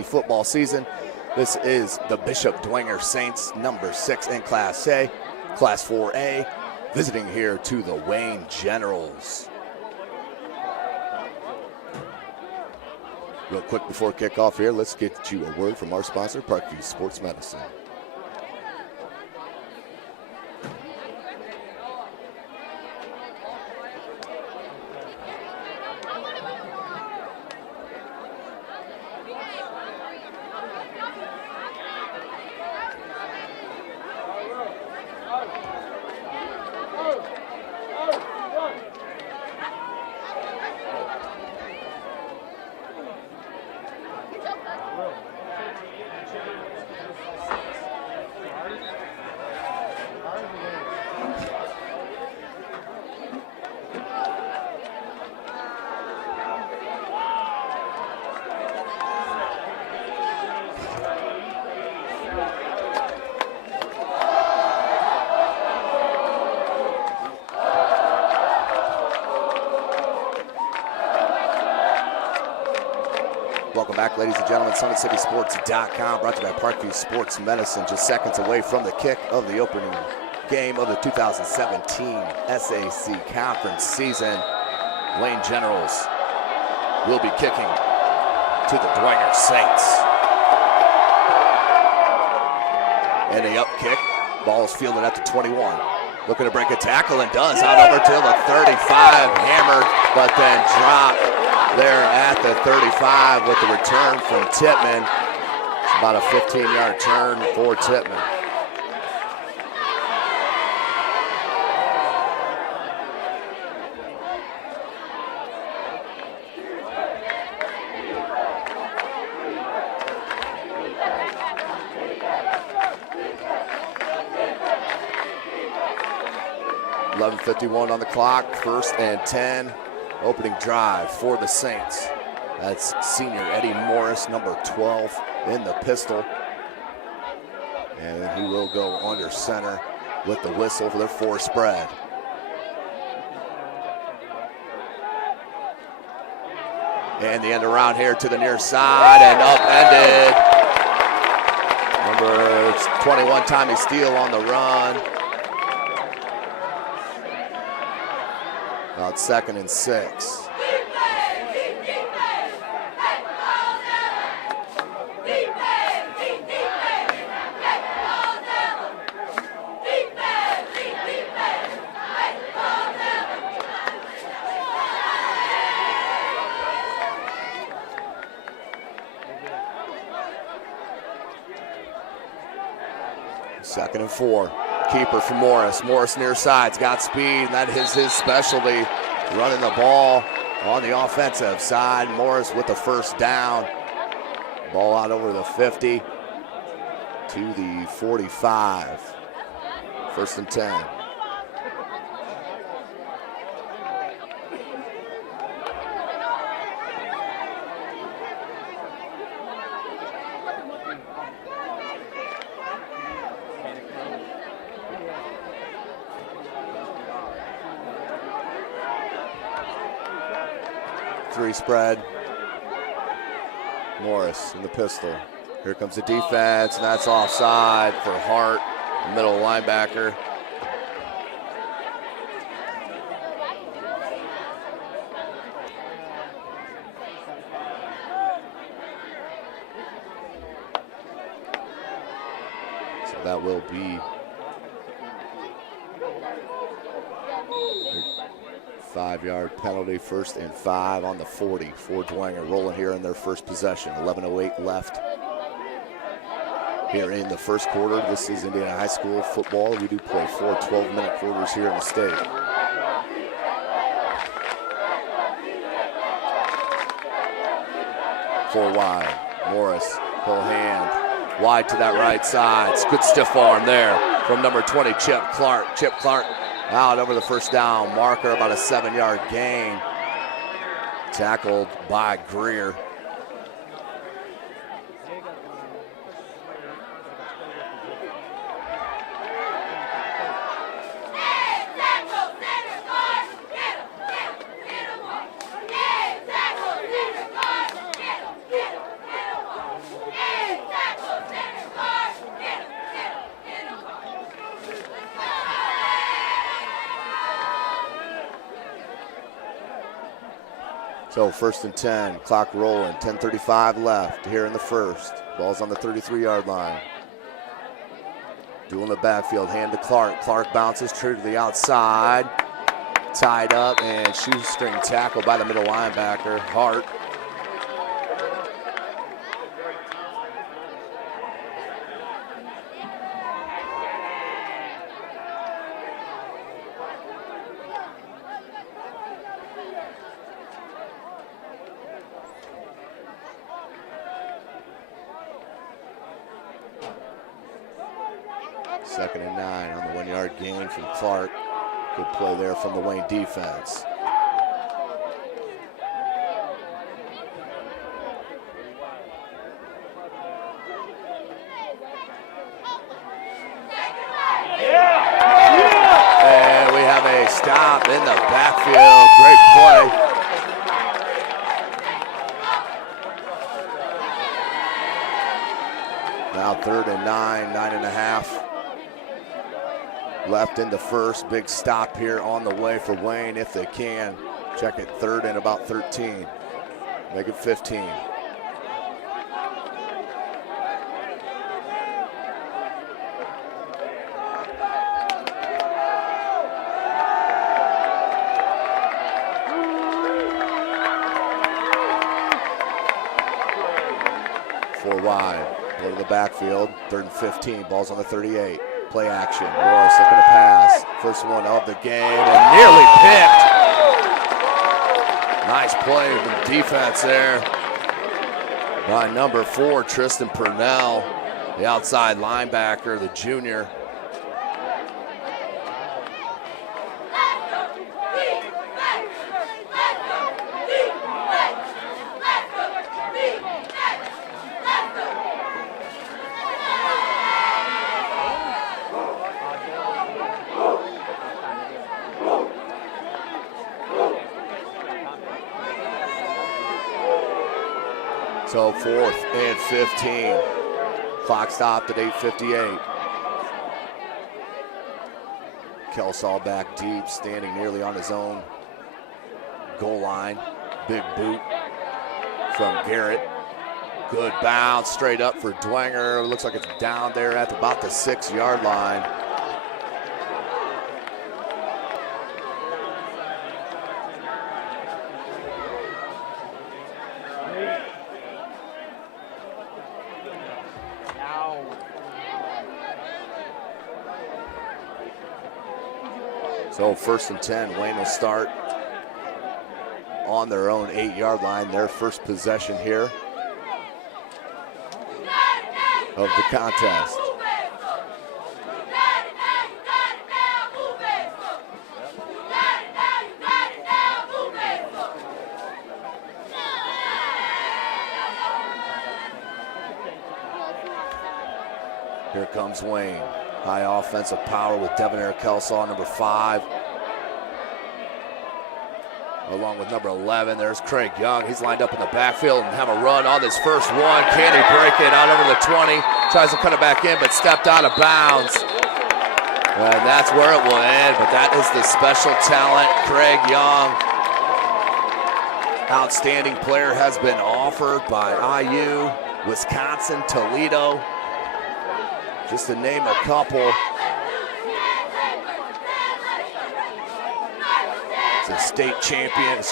football season. This is the Bishop Dwenger Saints, number 6 in Class A, Class 4A, visiting here to the Wayne Generals. Real quick before kickoff here, let's get you a word from our sponsor, Parkview Sports Medicine. Welcome back, ladies and gentlemen. SummitCitySports.com, brought to you by Parkview Sports Medicine. Just seconds away from the kick of the opening game of the 2017 SAC Conference season. Wayne Generals will be kicking to the Dwenger Saints. And the up kick. Ball is fielded at the 21. Looking to break a tackle and does. Out over to the 35. Hammered, but then dropped there at the 35 with the return from Tippmann. It's about a 15-yard turn for Tippmann. .11:51 on the clock, 1st and 10. Opening drive for the Saints. That's senior Eddie Morris, number 12 in the pistol. And he will go under center with the whistle for their 4 spread. And the end around here to the near side and upended. Number 21, Tommy Steele on the run. About 2nd and 6. Second and 4. Keeper for Morris. Morris near side's got speed. That is his specialty. Running the ball on the offensive side. Morris with the first down. Ball out over the 50 to the 45. 1st and 10. Three spread. Morris in the pistol. Here comes the defense, and that's offside for Hart, the middle linebacker. So that will be 5-yard penalty, 1st and 5 on the 40 for Dwenger, rolling here in their first possession. 11:08 left here in the first quarter. This is Indiana High School football. We do play 4 12-minute quarters here in the state. Four wide. Morris, full hand, wide to that right side. It's good stiff arm there from number 20, Chip Clark. Chip Clark out over the first down marker, about a 7-yard gain. Tackled by Greer. So 1st and 10, clock rolling, 10:35 left here in the first. Ball's on the 33-yard line. Duel in the backfield, hand to Clark. Clark bounces true to the outside. Tied up and shoestring tackle by the middle linebacker, Hart. Second and 9 on the 1-yard gain from Clark. Good play there from the Wayne defense. And we have a stop in the backfield. Great play. Now 3rd and 9, 9.5. Left in the first. Big stop here on the way for Wayne if they can. Check it, 3rd and about 13. Make it 15. Four wide. Go to the backfield. 3rd and 15. Ball's on the 38. Play action. Morris looking to pass. First one of the game and nearly picked. Nice play with the defense there by number 4, Tristan Purnell, the outside linebacker, the junior. So 4th and 15. Clock stopped at 8:58. Kelsaw back deep, standing nearly on his own goal line. Big boot from Garrett. Good bounce straight up for Dwenger. Looks like it's down there at about the 6-yard line. So 1st and 10, Wayne will start on their own 8-yard line, their first possession here of the contest. Here comes Wayne. High offensive power with Devonair Kelsaw, number 5. Along with number 11, there's Craig Young. He's lined up in the backfield and have a run on this first one. Can he break it out over the 20? Tries to cut it back in, but stepped out of bounds. And that's where it will end, but that is the special talent, Craig Young. Outstanding player has been offered by IU, Wisconsin, Toledo. Just to name a couple. It's a state champion, a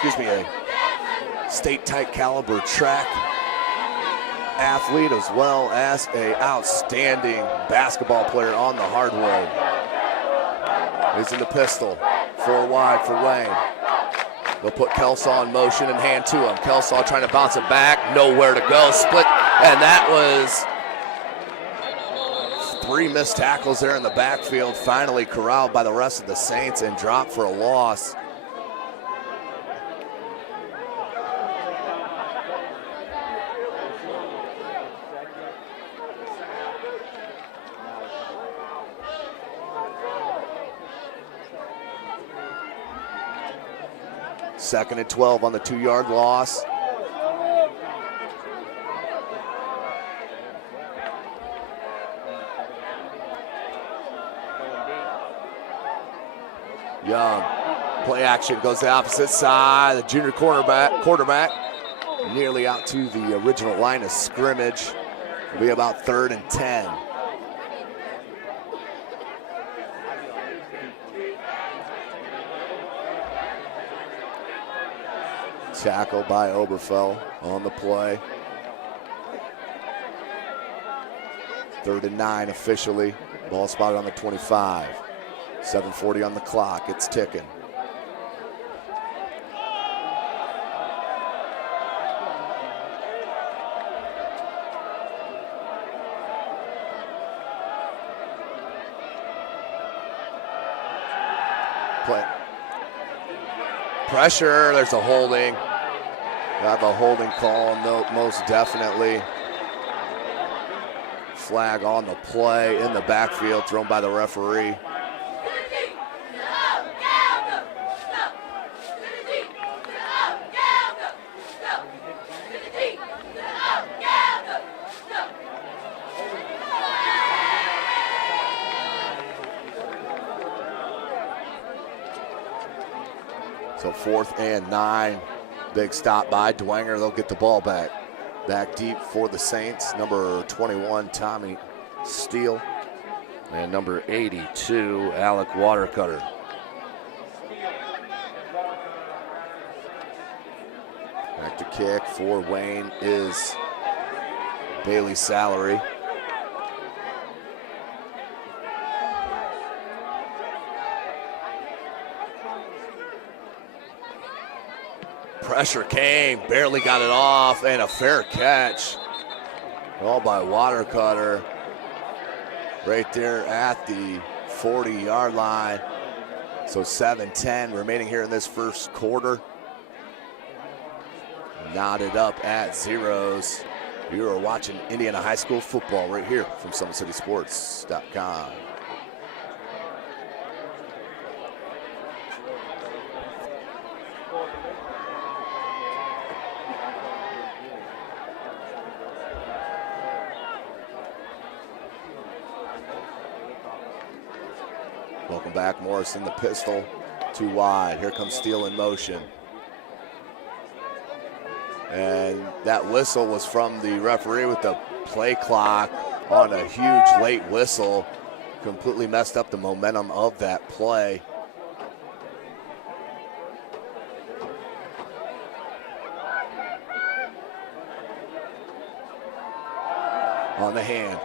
state type caliber track athlete, as well as an outstanding basketball player on the hardwood. He's in the pistol, 4 wide for Wayne. They'll put Kelsaw in motion and hand to him. Kelsaw trying to bounce it back, nowhere to go, split, and that was 3 missed tackles there in the backfield, finally corralled by the rest of the Saints and dropped for a loss. Second and 12 on the 2-yard loss. Young Play action goes the opposite side. The junior quarterback nearly out to the original line of scrimmage. It'll be about 3rd and 10. Tackle by Oberfell on the play. 3rd and 9 officially. Ball spotted on the 25. 7:40 on the clock. It's ticking. Play. Pressure. There's a holding. Got a holding call, no, most definitely. Flag on the play in the backfield, thrown by the referee. So 4th and 9. Big stop by Dwenger. They'll get the ball back. Back deep for the Saints. Number 21, Tommy Steele. And number 82, Alec Watercutter. Back to kick for Wayne is Bailey Salary. Pressure came, barely got it off, and a fair catch. All by Watercutter. Right there at the 40-yard line. So 7-10 remaining here in this first quarter. Knotted up at zeros. You are watching Indiana High School football right here from SummitCitySports.com. Welcome back, Morris in the pistol, 2 wide. Here comes Steele in motion. And that whistle was from the referee with the play clock on a huge late whistle. Completely messed up the momentum of that play. On the hand.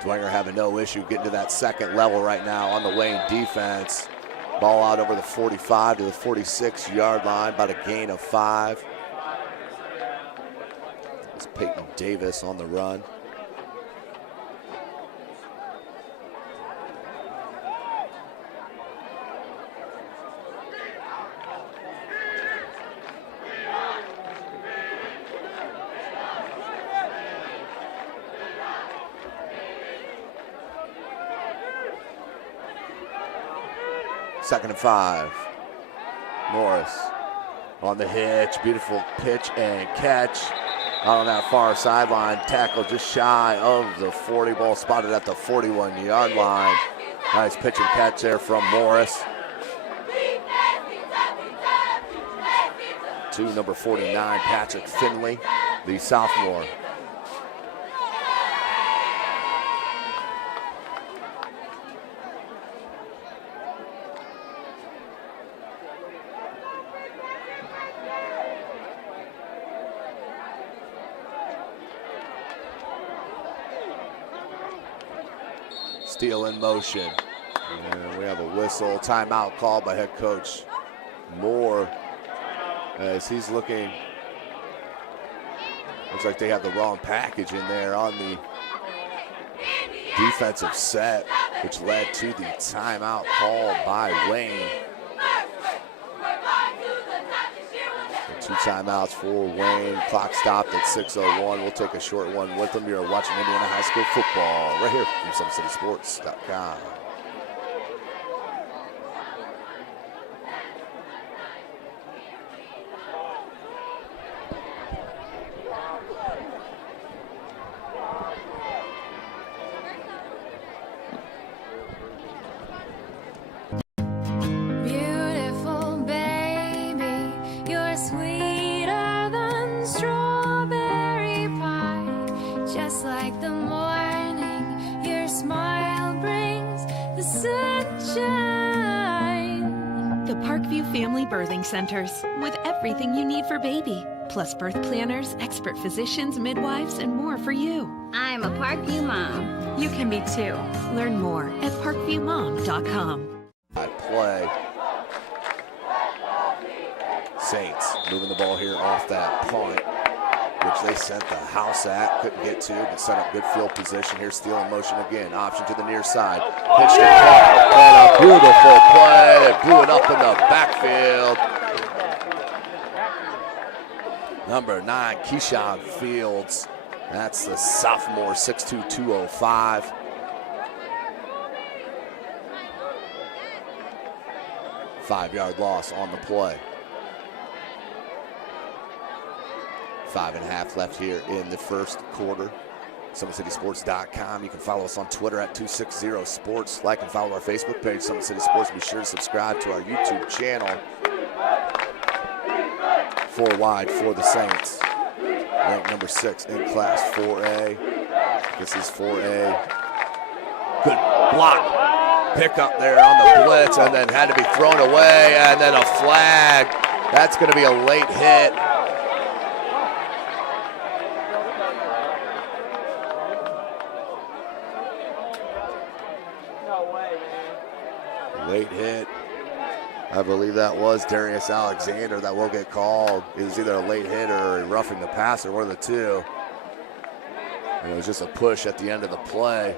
Dwenger having no issue getting to that second level right now on the Wayne defense. Ball out over the 45 to the 46-yard line, about a gain of 5. It's Peyton Davis on the run. Second and 5. Morris on the hitch. Beautiful pitch and catch. Out on that far sideline. Tackle just shy of the 40. Ball spotted at the 41-yard line. Nice pitch and catch there from Morris. To number 49, Patrick Finley, the sophomore. Steele in motion. And we have a whistle, timeout called by head coach Moore as he's looking. Looks like they have the wrong package in there on the defensive set, which led to the timeout call by Wayne. So 2 timeouts for Wayne. Clock stopped at 6:01. We'll take a short one with them. You're watching Indiana High School football right here from SummitCitySports.com. family birthing centers with everything you need for baby, plus birth planners, expert physicians, midwives, and more for you. I'm a Parkview mom. You can be too. Learn more at parkviewmom.com. Play. Saints moving the ball here off that punt, which they sent the house at. Couldn't get to, but set up good field position. Here, Steele in motion again. Option to the near side. Pitched it back, and a beautiful play. They blew it up in the backfield. Number 9, Keyshawn Fields. That's the sophomore, 6'2", 205. Five-yard loss on the play. 5.5 left here in the first quarter. SummitCitySports.com. You can follow us on Twitter at 260sports. Like and follow our Facebook page, Summit City Sports. Be sure to subscribe to our YouTube channel. 4 wide for the Saints. Ranked number 6 in Class 4A. This is 4A. Good block. Pick up there on the blitz, and then had to be thrown away, and then a flag. That's going to be a late hit. Late hit. I believe that was Darius Alexander that will get called. It was either a late hit or a roughing the passer, one of the two. And it was just a push at the end of the play.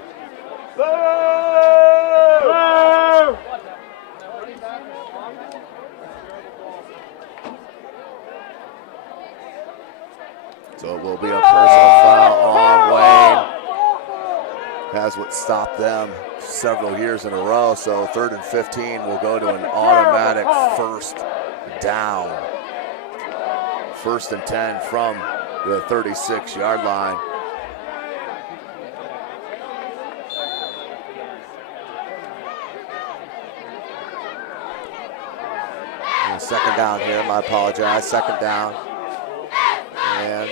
So it will be a personal foul on Wayne. Has what stopped them several years in a row. So 3rd and 15 will go to an automatic first down. 1st and 10 from the 36-yard line. And 2nd down here, I apologize, 2nd down. And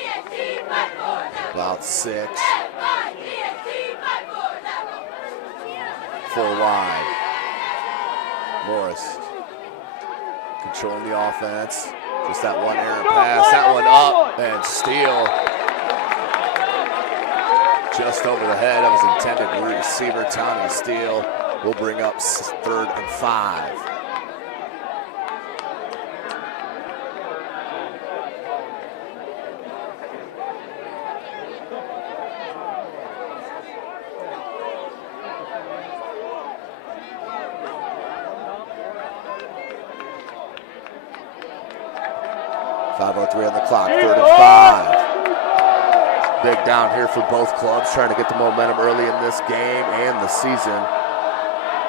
about 6. 4 wide. Morris controlling the offense. Just that one errant pass, that one up, and Steele just over the head of his intended receiver, Tommy Steele. Will bring up 3rd and 5. .503 on the clock, 3rd and 5. Big down here for both clubs, trying to get the momentum early in this game and the season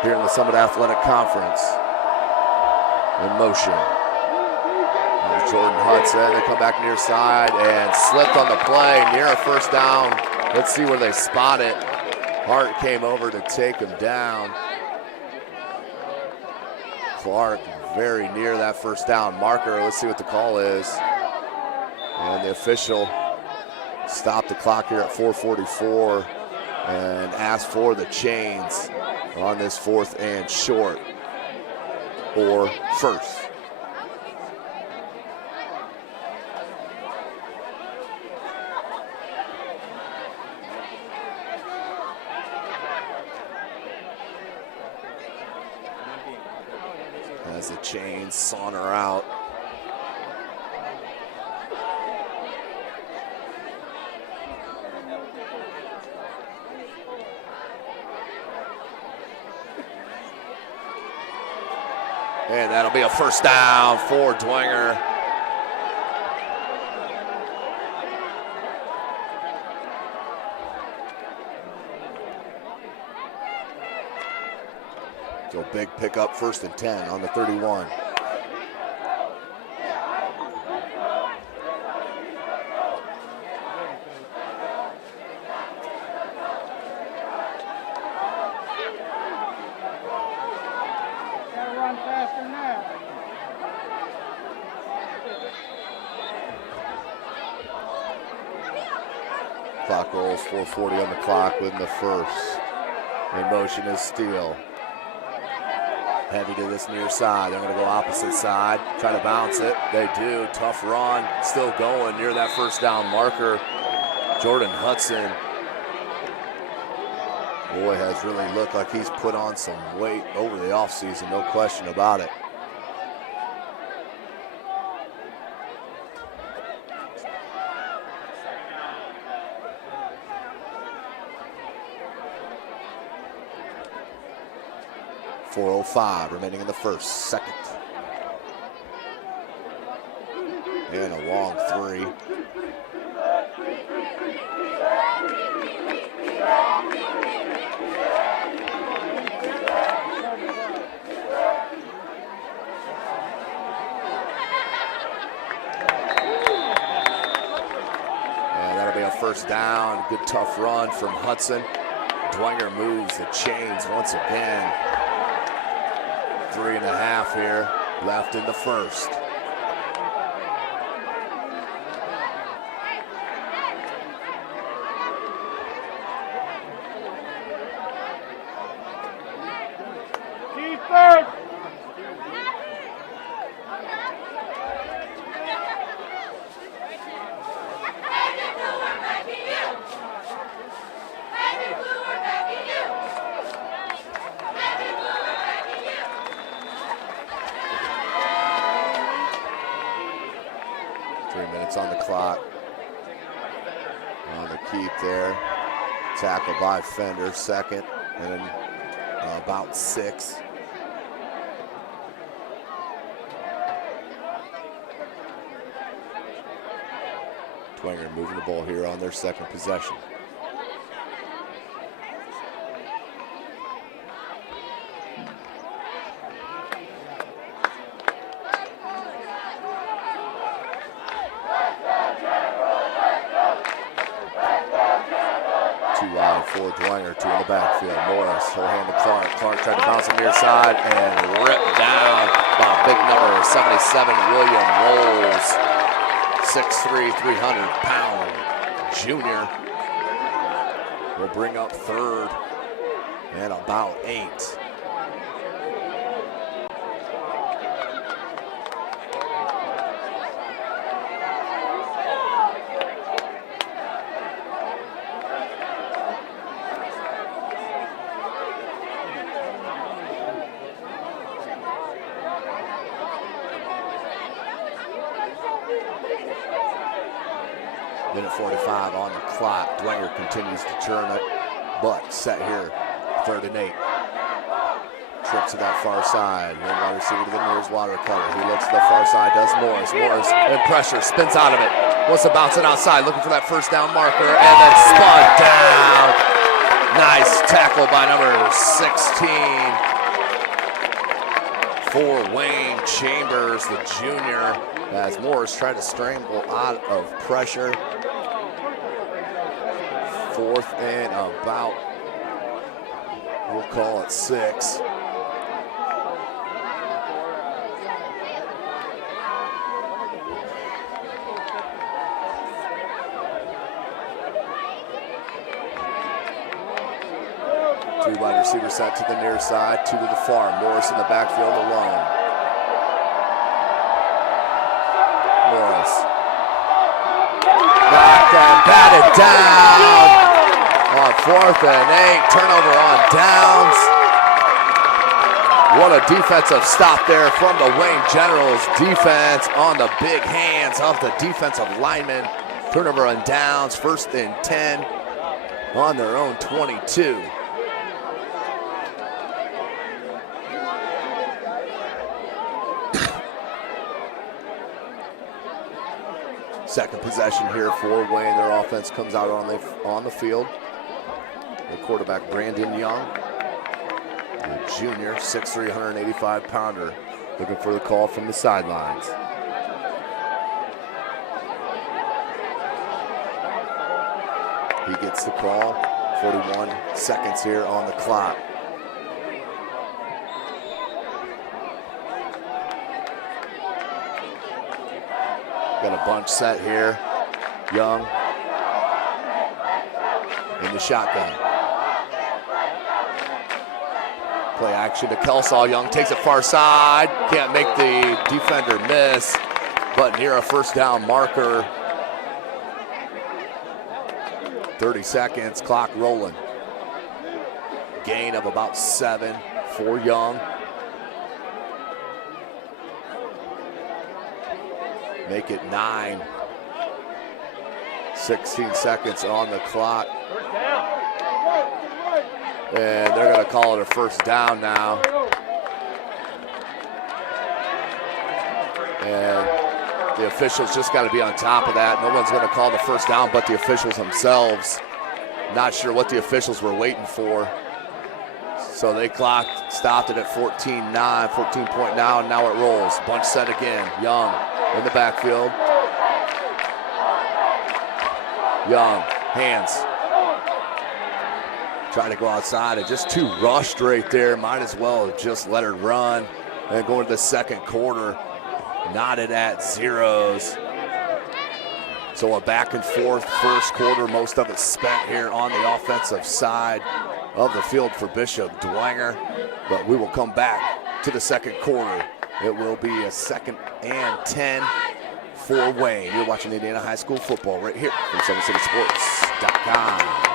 here in the Summit Athletic Conference. In motion. There's Jordan Hudson, they come back near side and slipped on the play, near a first down. Let's see where they spot it. Hart came over to take him down. Clark very near that first down marker. Let's see what the call is. And the official stopped the clock here at 4:44 and asked for the chains on this 4th and short or first. As the chains saunter out. And that'll be a first down for Dwenger. So big pickup, 1st and 10 on the 31. Run faster than that. Clock rolls, 4:40 on the clock with the first. In motion is Steele. Heavy to this near side. They're going to go opposite side. Try to bounce it. They do. Tough run. Still going near that first down marker. Jordan Hudson. Boy, has really looked like he's put on some weight over the offseason. No question about it. .405 remaining in the first, second. And a long three. And that'll be a first down. Good tough run from Hudson. Dwenger moves the chains once again. 3.5 here left in the first. Defense! On the clock. On the keep there. Tackle by Fender, second, and then about 6. Dwenger moving the ball here on their second possession. For Dwenger, 2 in the backfield. Morris, he'll hand to Clark. Clark tried to bounce him near side and ripped down by big number 77, William Rolls. 6'3", 300-pound junior. Will bring up third and about 8. Minute 45 on the clock. Dwenger continues to churn it, but set here, 3rd and 8. Trips to that far side. One wide receiver to the nearest watercolor. He looks to the far side, does Morris. Morris in pressure, spins out of it. Wants to bounce it outside, looking for that first down marker, and then spun down. Nice tackle by number 16 for Wayne Chambers, the junior, as Morris tried to strangle out of pressure. 4th and about, we'll call it 6. Three wide receiver set to the near side, 2 to the far. Morris in the backfield alone. Morris. Knocked and batted down. On 4th and 8, turnover on downs. What a defensive stop there from the Wayne Generals defense on the big hands of the defensive lineman. Turnover on downs, 1st and 10 on their own 22. Second possession here for Wayne. Their offense comes out on the field. The quarterback, Brandon Young, the junior, 6'3", 185-pounder, looking for the call from the sidelines. He gets the call. 41 seconds here on the clock. Got a bunch set here. Young in the shotgun. Play action to Kelsaw. Young takes it far side. Can't make the defender miss, but near a first down marker. 30 seconds, clock rolling. Gain of about 7 for Young. Make it 9. 16 seconds on the clock. And they're going to call it a first down now. And the officials just got to be on top of that. No one's going to call the first down but the officials themselves. Not sure what the officials were waiting for. So they stopped it at 14.9, 14 now, and now it rolls. Bunch set again. Young in the backfield. Young, hands. Trying to go outside and just too rushed right there. Might as well have just let her run. And going to the second quarter, knotted at zeros. So a back and forth first quarter, most of it spent here on the offensive side of the field for Bishop Dwenger. But we will come back to the second quarter. It will be a 2nd and 10 for Wayne. You're watching Indiana High School football right here from SummitCitySports.com.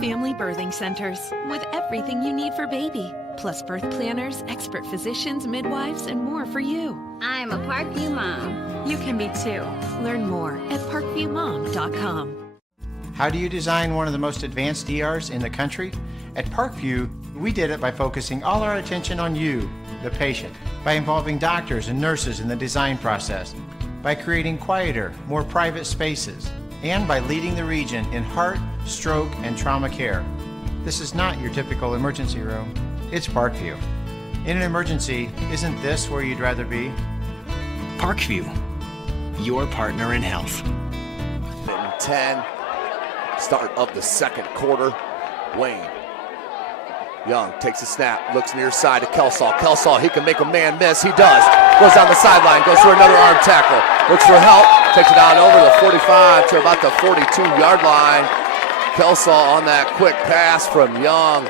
Family Birthing Centers, with everything you need for baby, plus birth planners, expert physicians, midwives, and more for you. I'm a Parkview mom. You can be too. Learn more at parkviewmom.com. How do you design one of the most advanced ERs in the country? At Parkview, we did it by focusing all our attention on you, the patient, by involving doctors and nurses in the design process, by creating quieter, more private spaces, and by leading the region in heart, stroke, and trauma care. This is not your typical emergency room. It's Parkview. In an emergency, isn't this where you'd rather be? Parkview, your partner in health. 10, start of the second quarter. Wayne. Young takes a snap, looks near side to Kelsaw. Kelsaw, he can make a man miss. He does. Goes down the sideline, goes for another arm tackle. Looks for help, takes it out over the 45 to about the 42-yard line. Kelsaw on that quick pass from Young,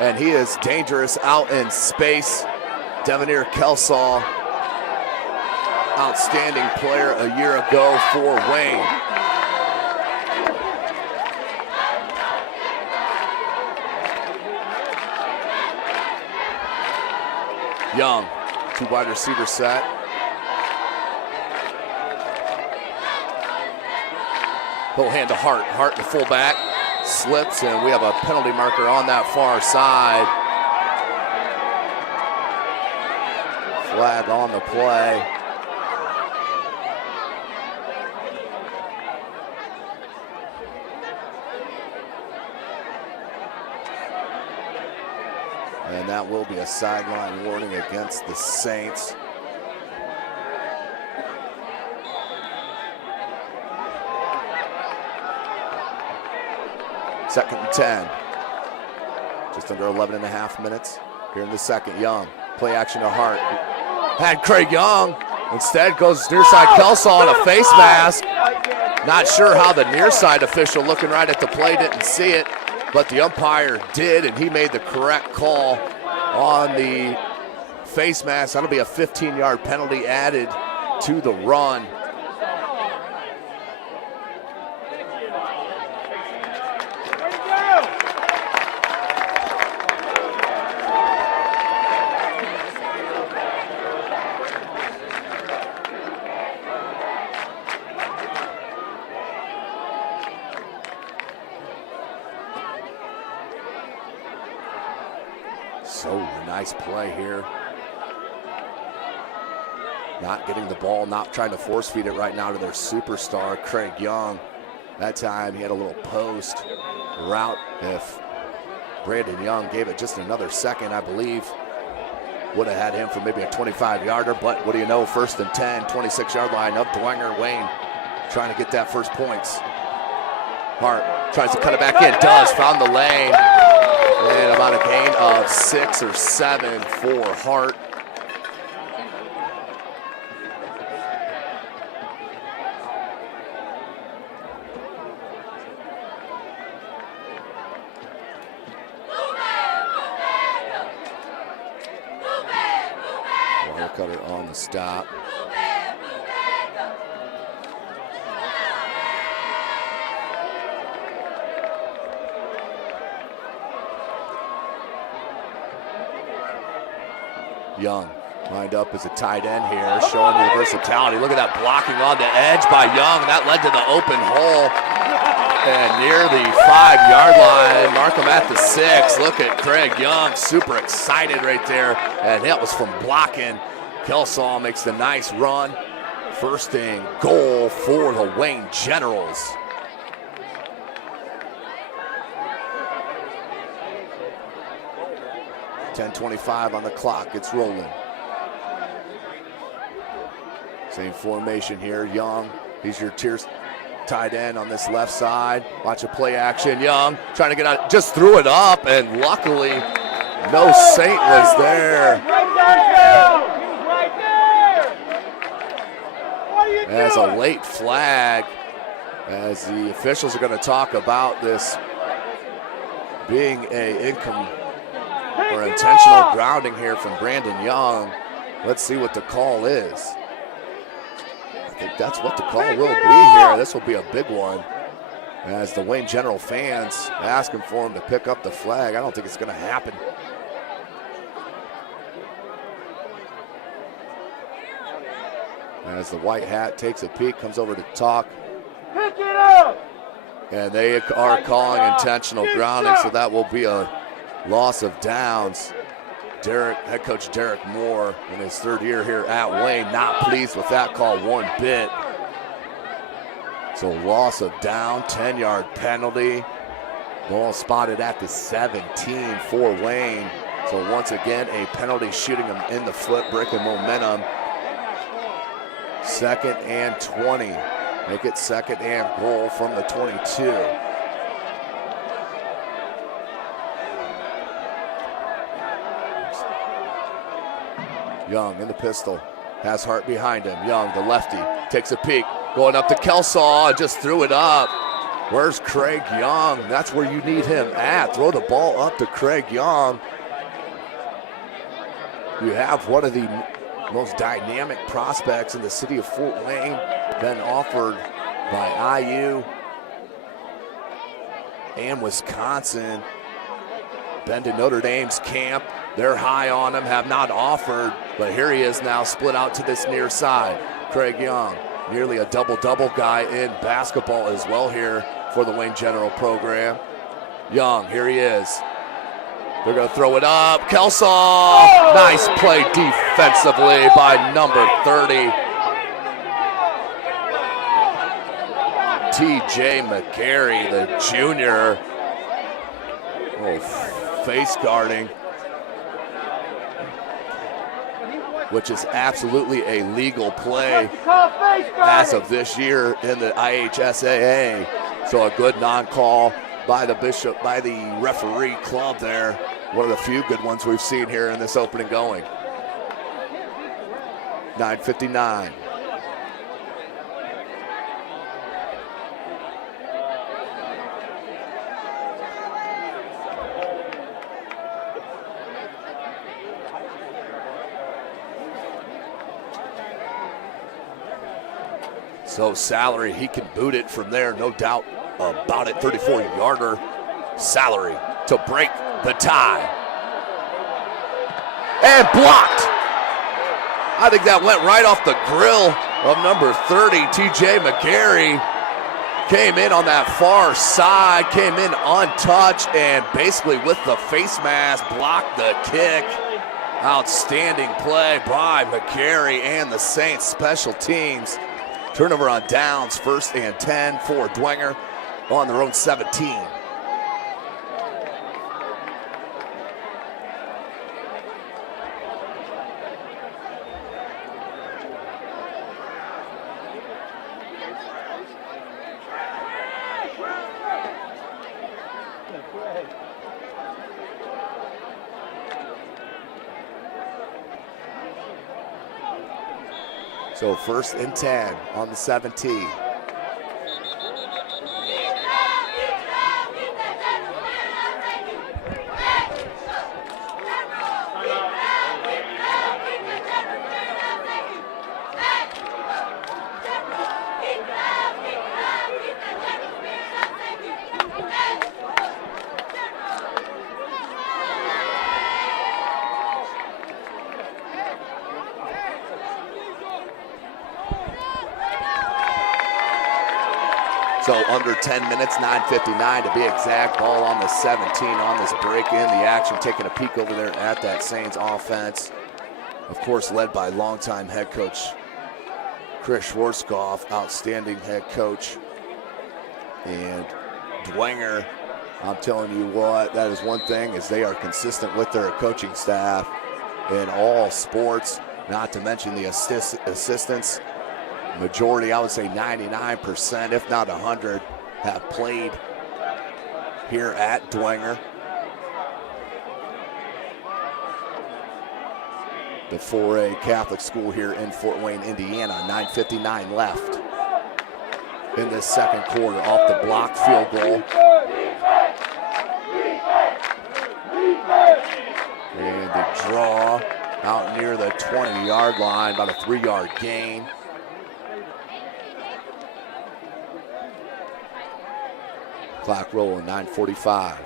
and he is dangerous out in space. Devenir Kelsaw, outstanding player a year ago for Wayne. Young, 2 wide receiver set. He'll hand to Hart. Hart, the fullback, slips, and we have a penalty marker on that far side. Flag on the play. And that will be a sideline warning against the Saints. Second and 10. Just under 11 and a half minutes here in the second. Young, play action to Hart. Had Craig Young. Instead goes near side Kelsaw on a face mask. Not sure how the near side official looking right at the play didn't see it, but the umpire did, and he made the correct call on the face mask. That'll be a 15-yard penalty added to the run. So nice play here. Not getting the ball, not trying to force feed it right now to their superstar, Craig Young. That time he had a little post route. If Brandon Young gave it just another second, I believe Would have had him for maybe a 25-yarder, but what do you know, 1st and 10, 26-yard line of Dwenger. Wayne trying to get that first points. Hart tries to cut it back in, does, found the lane. And about a gain of 6 or 7 for Hart. Cutter on the stop. Young lined up as a tight end here, showing the versatility. Look at that blocking on the edge by Young. That led to the open hole. And near the 5-yard line, mark him at the 6. Look at Craig Young, super excited right there. And that was from blocking. Kelsaw makes the nice run. 1st and goal for the Wayne Generals. .25 on the clock, it's rolling. Same formation here, Young, he's your tight end on this left side. Watch a play action, Young trying to get out, just threw it up, and luckily no Saint was there. As a late flag, as the officials are going to talk about this being a intentional grounding here from Brandon Young. Let's see what the call is. I think that's what the call will be here. This will be a big one, as the Wayne General fans asking for him to pick up the flag. I don't think it's going to happen. As the white hat takes a peek, comes over to talk. Pick it up! And they are calling intentional grounding, so that will be a loss of downs. Head coach Derek Moore, in his 3rd year here at Wayne, not pleased with that call one bit. So loss of down, 10-yard penalty. Ball spotted at the 17 for Wayne. So once again, a penalty shooting him in the foot, breaking momentum. 2nd and 20. Make it 2nd and goal from the 22. Young in the pistol. Has Hart behind him. Young, the lefty, takes a peek. Going up to Kelsaw, just threw it up. Where's Craig Young? That's where you need him at. Throw the ball up to Craig Young. You have one of the most dynamic prospects in the city of Fort Wayne, been offered by IU and Wisconsin. Been to Notre Dame's camp. They're high on him, have not offered, but here he is now, split out to this near side. Craig Young, nearly a double-double guy in basketball as well here for the Wayne General program. Young, here he is. They're going to throw it up. Kelsaw, nice play defensively by number 30. TJ McGarry, the junior. Oh, face guarding, which is absolutely a legal play as of this year in the IHSAA. So a good non-call by the referee club there. One of the few good ones we've seen here in this opening going. 9:59. So Salary, he can boot it from there, no doubt about it. 34-yarder. Salary to break the tie. And blocked. I think that went right off the grill of number 30, TJ McGarry. Came in on that far side, came in untouched, and basically with the face mask blocked the kick. Outstanding play by McGarry and the Saints special teams. Turnover on downs, 1st and 10 for Dwenger on their own 17. So 1st and 10 on the 17. So under 10 minutes, 9:59 to be exact. Ball on the 17 on this break in the action. Taking a peek over there at that Saints offense. Of course, led by longtime head coach Chris Schwarzkopf, outstanding head coach. And Dwenger, I'm telling you what, that is one thing, is they are consistent with their coaching staff in all sports, not to mention the assistants. Majority, I would say 99%, if not 100, have played here at Dwenger. The 4A Catholic school here in Fort Wayne, Indiana. 9:59 left in this second quarter off the blocked field goal. And the draw out near the 20-yard line, about a 3-yard gain. Clock rolling, 9:45.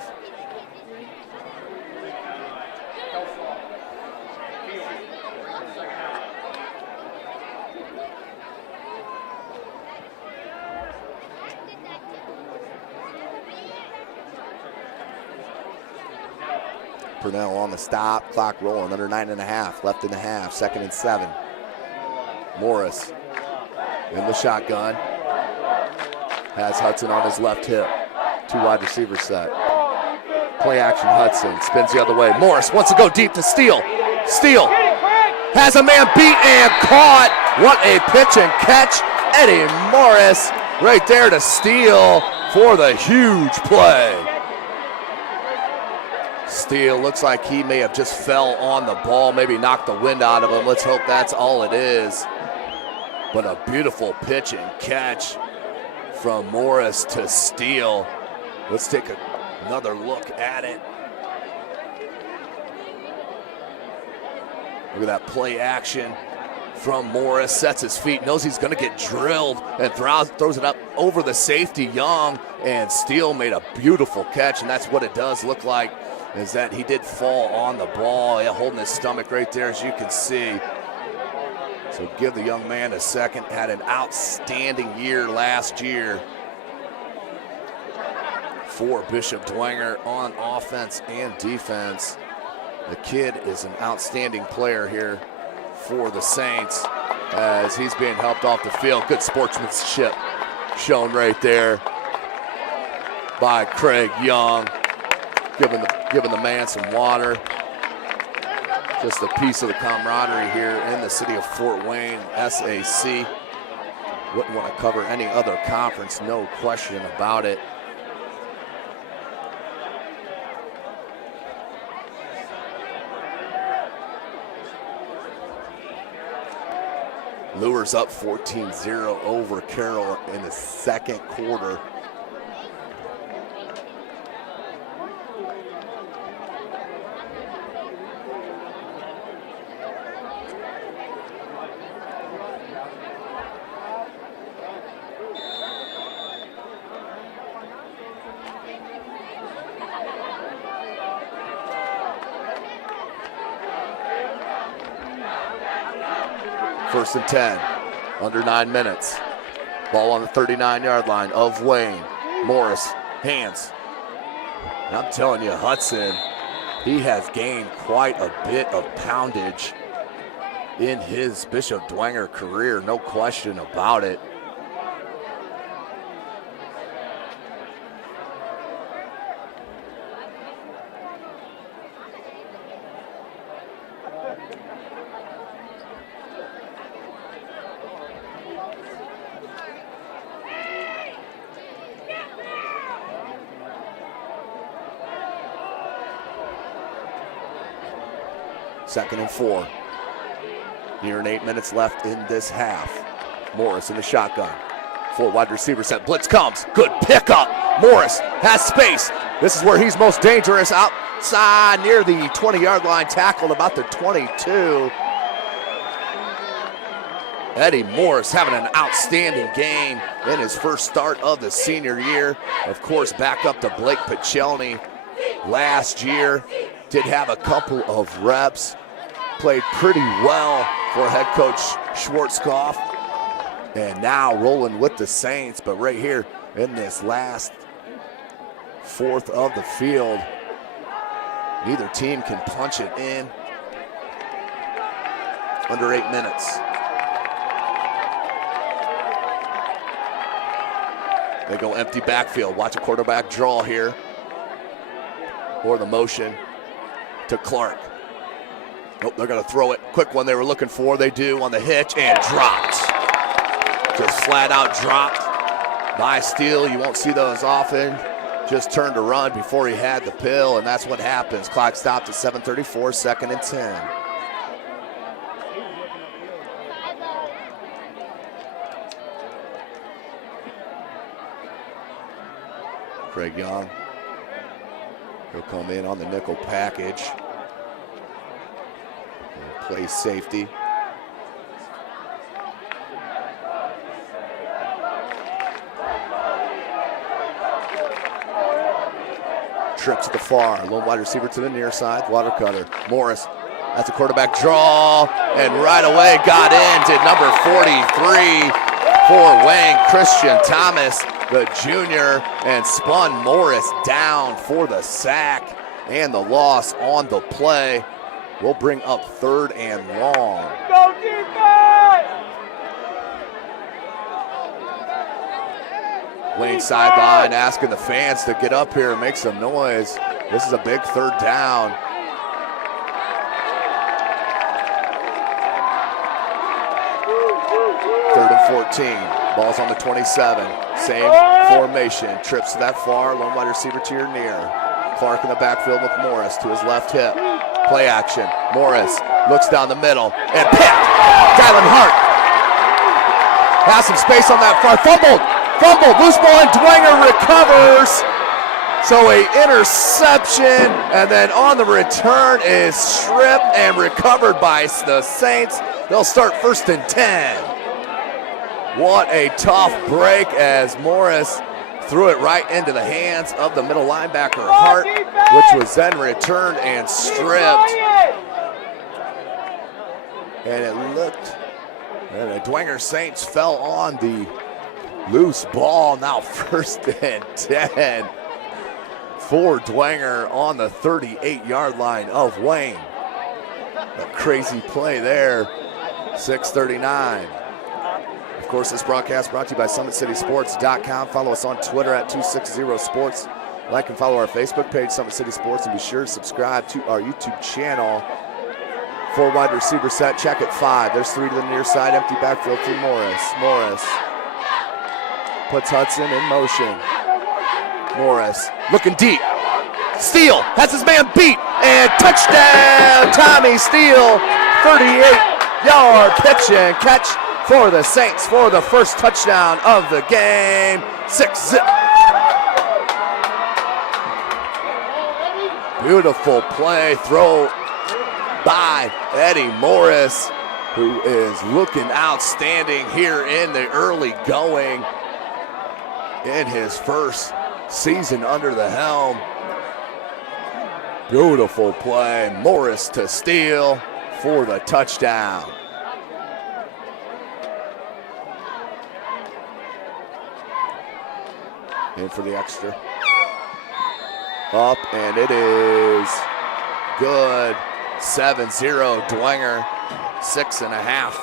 Purnell on the stop, clock rolling, under 9.5, left in the half, 2nd and 7. Morris in the shotgun. Has Hudson on his left hip. 2 wide receiver set. Play action Hudson, spins the other way. Morris wants to go deep to Steele. Steele has a man beat and caught. What a pitch and catch. Eddie Morris right there to Steele for the huge play. Steele looks like he may have just fell on the ball, maybe knocked the wind out of him. Let's hope that's all it is. But a beautiful pitch and catch from Morris to Steele. Let's take another look at it. Look at that play action from Morris. Sets his feet, knows he's going to get drilled, and throws it up over the safety, Young. And Steele made a beautiful catch, and that's what it does look like, is that he did fall on the ball, holding his stomach right there, as you can see. So give the young man a second. Had an outstanding year last year for Bishop Dwenger on offense and defense. The kid is an outstanding player here for the Saints as he's being helped off the field. Good sportsmanship shown right there by Craig Young, giving the man some water. Just a piece of the camaraderie here in the city of Fort Wayne. SAC wouldn't want to cover any other conference, no question about it. Lures up 14-0 over Carroll in the second quarter. First and 10, under 9 minutes. Ball on the 39-yard line of Wayne. Morris, hands. And I'm telling you, Hudson, he has gained quite a bit of poundage in his Bishop Dwenger career, no question about it. Second and 4. Nearing 8 minutes left in this half. Morris in the shotgun. 4 wide receiver set. Blitz comes. Good pickup. Morris has space. This is where he's most dangerous. Outside near the 20-yard line. Tackled about the 22. Eddie Morris having an outstanding game in his first start of the senior year. Of course, back up to Blake Pichelny last year. Did have a couple of reps. Played pretty well for head coach Schwarzkopf. And now rolling with the Saints. But right here in this last fourth of the field, neither team can punch it in. Under 8 minutes. They go empty backfield. Watch a quarterback draw here. Or the motion to Clark. Nope, they're going to throw it. Quick one they were looking for. They do on the hitch and dropped. Just flat out dropped by Steele. You won't see those often. Just turned to run before he had the pill, and that's what happens. Clock stopped at 7:34, 2nd and 10. Craig Young, he'll come in on the nickel package. Play safety. Trips to the far, lone wide receiver to the near side, water cutter. Morris, that's a quarterback draw, and right away got in, did number 43 for Wayne, Christian Thomas, the junior, and spun Morris down for the sack and the loss on the play. Will bring up 3rd and long. Go defense! Wayne sideline asking the fans to get up here and make some noise. This is a big 3rd down. Third and 14. Ball's on the 27. Same formation. Trips to that far. Lone wide receiver to your near. Clark in the backfield with Morris to his left hip. Play action. Morris looks down the middle and picked. Dylan Hart has some space on that far. Fumbled. Loose ball and Dwenger recovers. So a interception, and then on the return is stripped and recovered by the Saints. They'll start 1st and 10. What a tough break as Morris threw it right into the hands of the middle linebacker, Hart, which was then returned and stripped. And it looked, and the Dwenger Saints fell on the loose ball. Now 1st and 10 for Dwenger on the 38-yard line of Wayne. A crazy play there, 6:39. Of course, this broadcast brought to you by SummitCitySports.com. Follow us on Twitter at 260sports. Like and follow our Facebook page, Summit City Sports, and be sure to subscribe to our YouTube channel. 4 wide receiver set, check at 5. There's 3 to the near side, empty backfield to Morris. Morris puts Hudson in motion. Morris looking deep. Steele has his man beat, and touchdown, Tommy Steele. 38-yard pitch and catch for the Saints for the first touchdown of the game. 6-zip. Beautiful play, throw by Eddie Morris, who is looking outstanding here in the early going in his first season under the helm. Beautiful play, Morris to Steele for the touchdown. In for the extra. Up, and it is good. 7-0 Dwenger. 6.5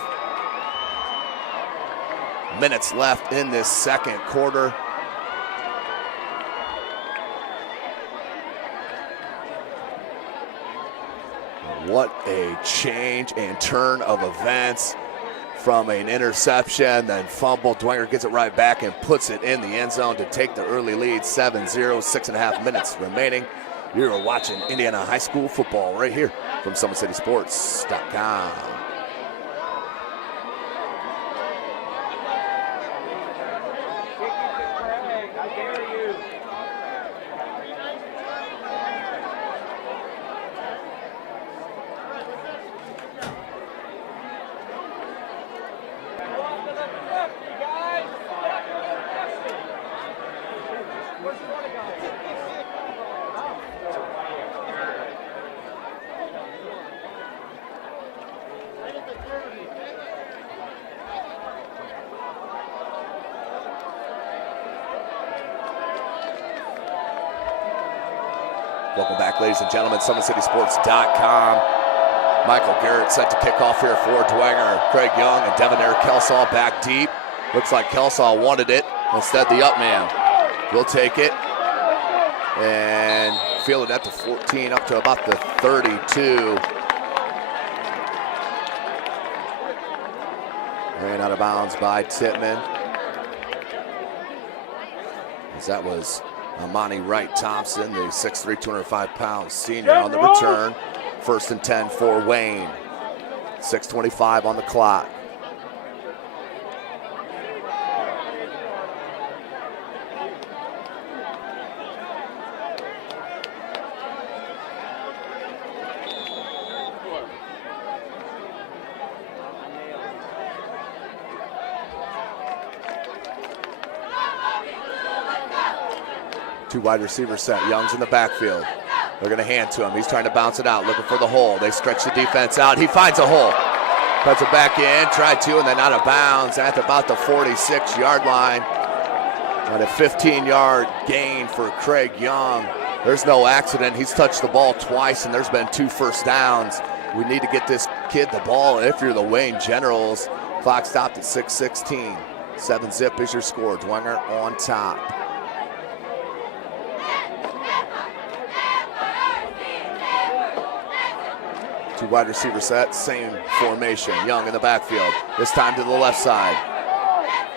minutes left in this second quarter. What a change and turn of events. From an interception, then fumble. Dwenger gets it right back and puts it in the end zone to take the early lead. 7-0, 6.5 minutes remaining. You're watching Indiana High School football right here from SummitCitySports.com. Welcome back, ladies and gentlemen. SummitCitySports.com. Michael Garrett set to kick off here for Dwenger. Craig Young and Devonair Kelsaw back deep. Looks like Kelsaw wanted it. Instead, the up man will take it and field it at the 14 up to about the 32. Ran out of bounds by Tittman. As that was Mahoney Wright Thompson, the 6'3", 205-pound senior on the return. 1st and 10 for Wayne. 6:25 on the clock. Two wide receiver set. Young's in the backfield. They're going to hand to him. He's trying to bounce it out, looking for the hole. They stretch the defense out. He finds a hole. Puts it back in, tried to, and then out of bounds at about the 46-yard line. And a 15-yard gain for Craig Young. There's no accident. He's touched the ball twice, and there's been 2 first downs. We need to get this kid the ball if you're the Wayne Generals. Clock stopped at 6:16. 7-zip is your score. Dwenger on top. Two wide receiver set, same formation. Young in the backfield. This time to the left side.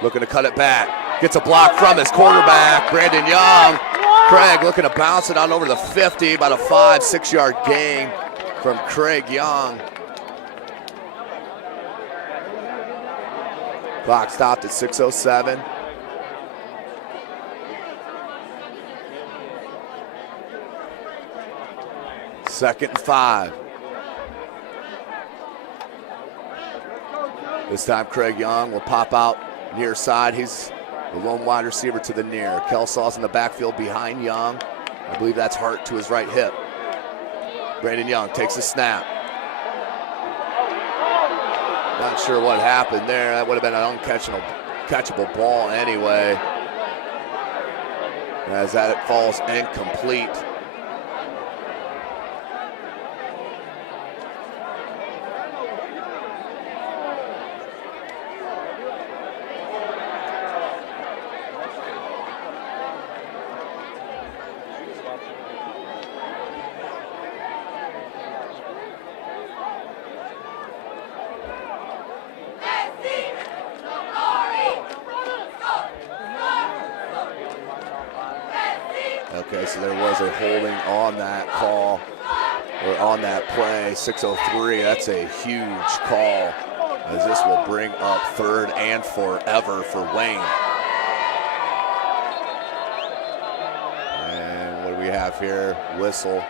Looking to cut it back. Gets a block from his quarterback, Brandon Young. Craig looking to bounce it on over the 50. About a 5-6 yard gain from Craig Young. Clock stopped at 6:07. Second and 5. This time Craig Young will pop out near side. He's the lone wide receiver to the near. Kelsaw's in the backfield behind Young. I believe that's Hart to his right hip. Brandon Young takes a snap. Not sure what happened there. That would have been an uncatchable ball anyway. As that falls incomplete. Okay, so there was a holding on that call, or on that play. 6:03, that's a huge call, as this will bring up 3rd and forever for Wayne. And what do we have here? Whistle.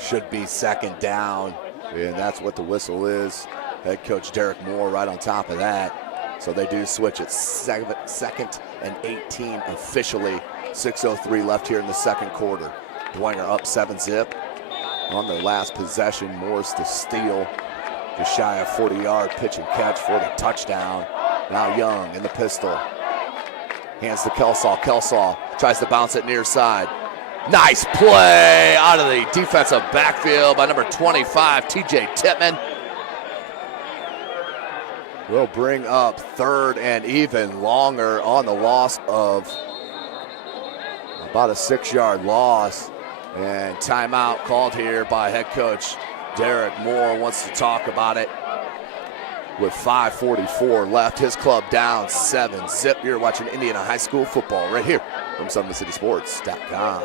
Should be 2nd down, and that's what the whistle is. Head coach Derek Moore right on top of that. So they do switch it. 2nd and 18 officially. 6:03 left here in the second quarter. Dwenger up 7-zip. On their last possession, Morris to steal. Just shy of 40-yard pitch and catch for the touchdown. Now Young in the pistol. Hands to Kelsaw. Kelsaw tries to bounce it near side. Nice play out of the defensive backfield by number 25, TJ Tittman. Will bring up 3rd and even longer on the loss of about a 6-yard loss. And timeout called here by head coach Derek Moore. Wants to talk about it with 5:44 left. His club down 7-zip. You're watching Indiana High School football right here from SummitCitySports.com.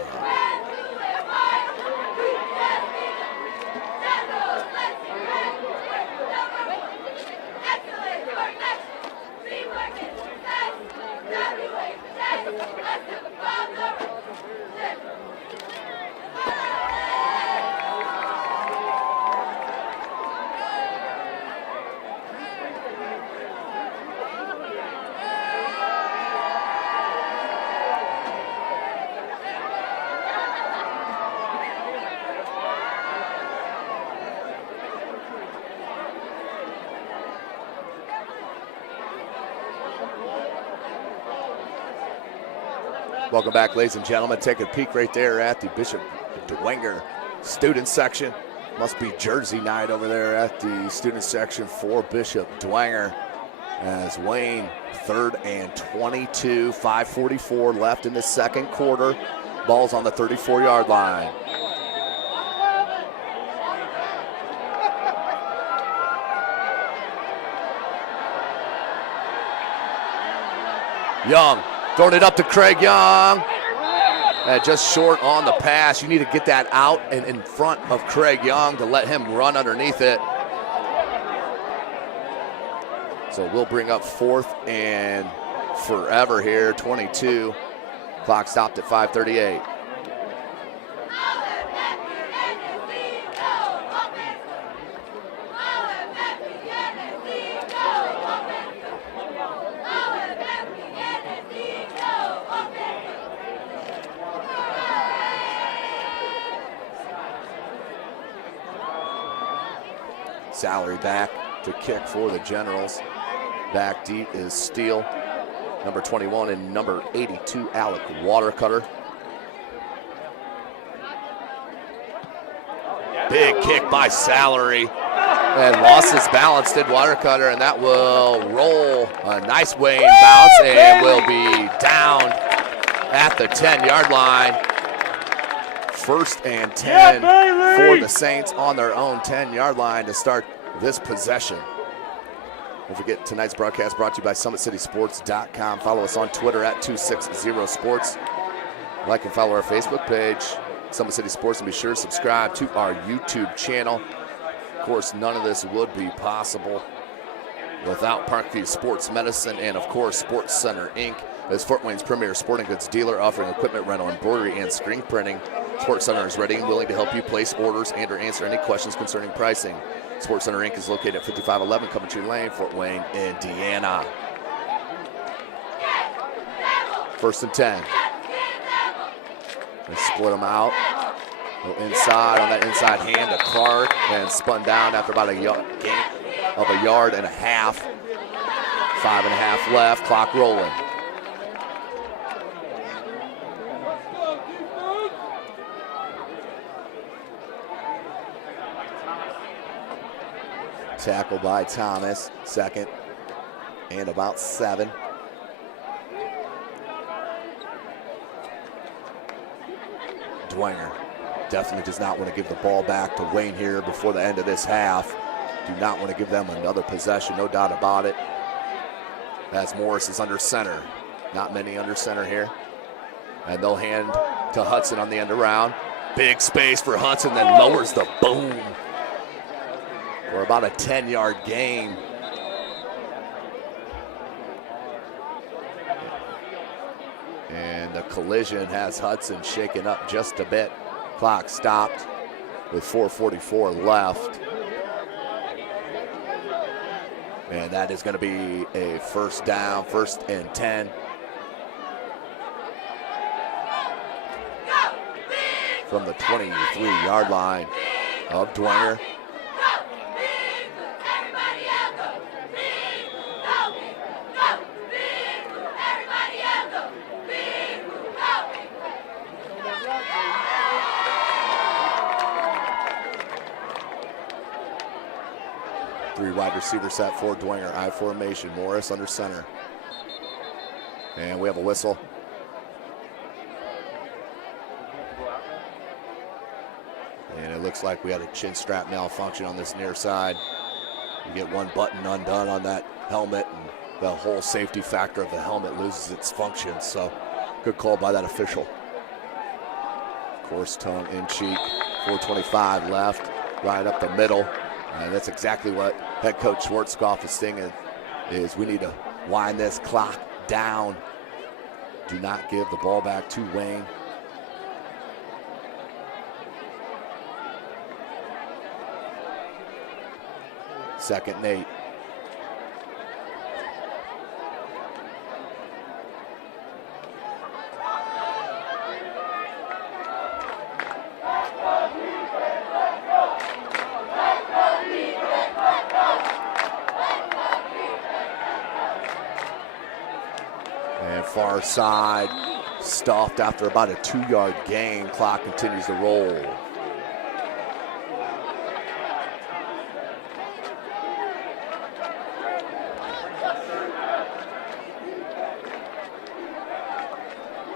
Welcome back, ladies and gentlemen. Take a peek right there at the Bishop Dwenger student section. Must be Jersey night over there at the student section for Bishop Dwenger. As Wayne, 3rd and 22, 5:44 left in the second quarter. Ball's on the 34-yard line. Young, throwing it up to Craig Young. Just short on the pass. You need to get that out and in front of Craig Young to let him run underneath it. So we'll bring up 4th and forever here, 22. Clock stopped at 5:38. Salary back to kick for the Generals. Back deep is Steele, number 21, and number 82, Alec Watercutter. Big kick by Salary. And lost his balance, did Watercutter, and that will roll a nice way in bounce and will be down at the 10-yard line. 1st and 10 for the Saints on their own 10-yard line to start this possession. Don't forget, tonight's broadcast brought to you by SummitCitySports.com. Follow us on Twitter at 260sports. Like and follow our Facebook page, Summit City Sports, and be sure to subscribe to our YouTube channel. Of course, none of this would be possible without Parkview Sports Medicine and, of course, Sports Center, Inc. as Fort Wayne's premier sporting goods dealer, offering equipment rental, embroidery, and screen printing. Sports Center is ready and willing to help you place orders and or answer any questions concerning pricing. Sports Center, Inc. is located at 5511 Coventry Lane, Fort Wayne, Indiana. 1st and 10. They split them out. Go inside on that inside hand to Clark, and spun down after about a gain of a yard and a half. 5.5 left, clock rolling. Tackle by Thomas, 2nd and about 7. Dwenger definitely does not want to give the ball back to Wayne here before the end of this half. Do not want to give them another possession, no doubt about it. As Morris is under center. Not many under center here. And they'll hand to Hudson on the end around. Big space for Hudson, then lowers the boom. For about a 10-yard gain. And the collision has Hudson shaken up just a bit. Clock stopped with 4:44 left. And that is going to be a 1st down, 1st and 10. From the 23-yard line of Dwenger. Three wide receiver set for Dwenger. I formation. Morris under center. And we have a whistle. And it looks like we had a chin strap malfunction on this near side. You get one button undone on that helmet, and the whole safety factor of the helmet loses its function. So good call by that official. Of course, tongue in cheek. 4:25 left, right up the middle. And that's exactly what head coach Schwarzkopf is saying, is we need to wind this clock down. Do not give the ball back to Wayne. Second and 8. And far side, stuffed after about a 2-yard gain. Clock continues to roll.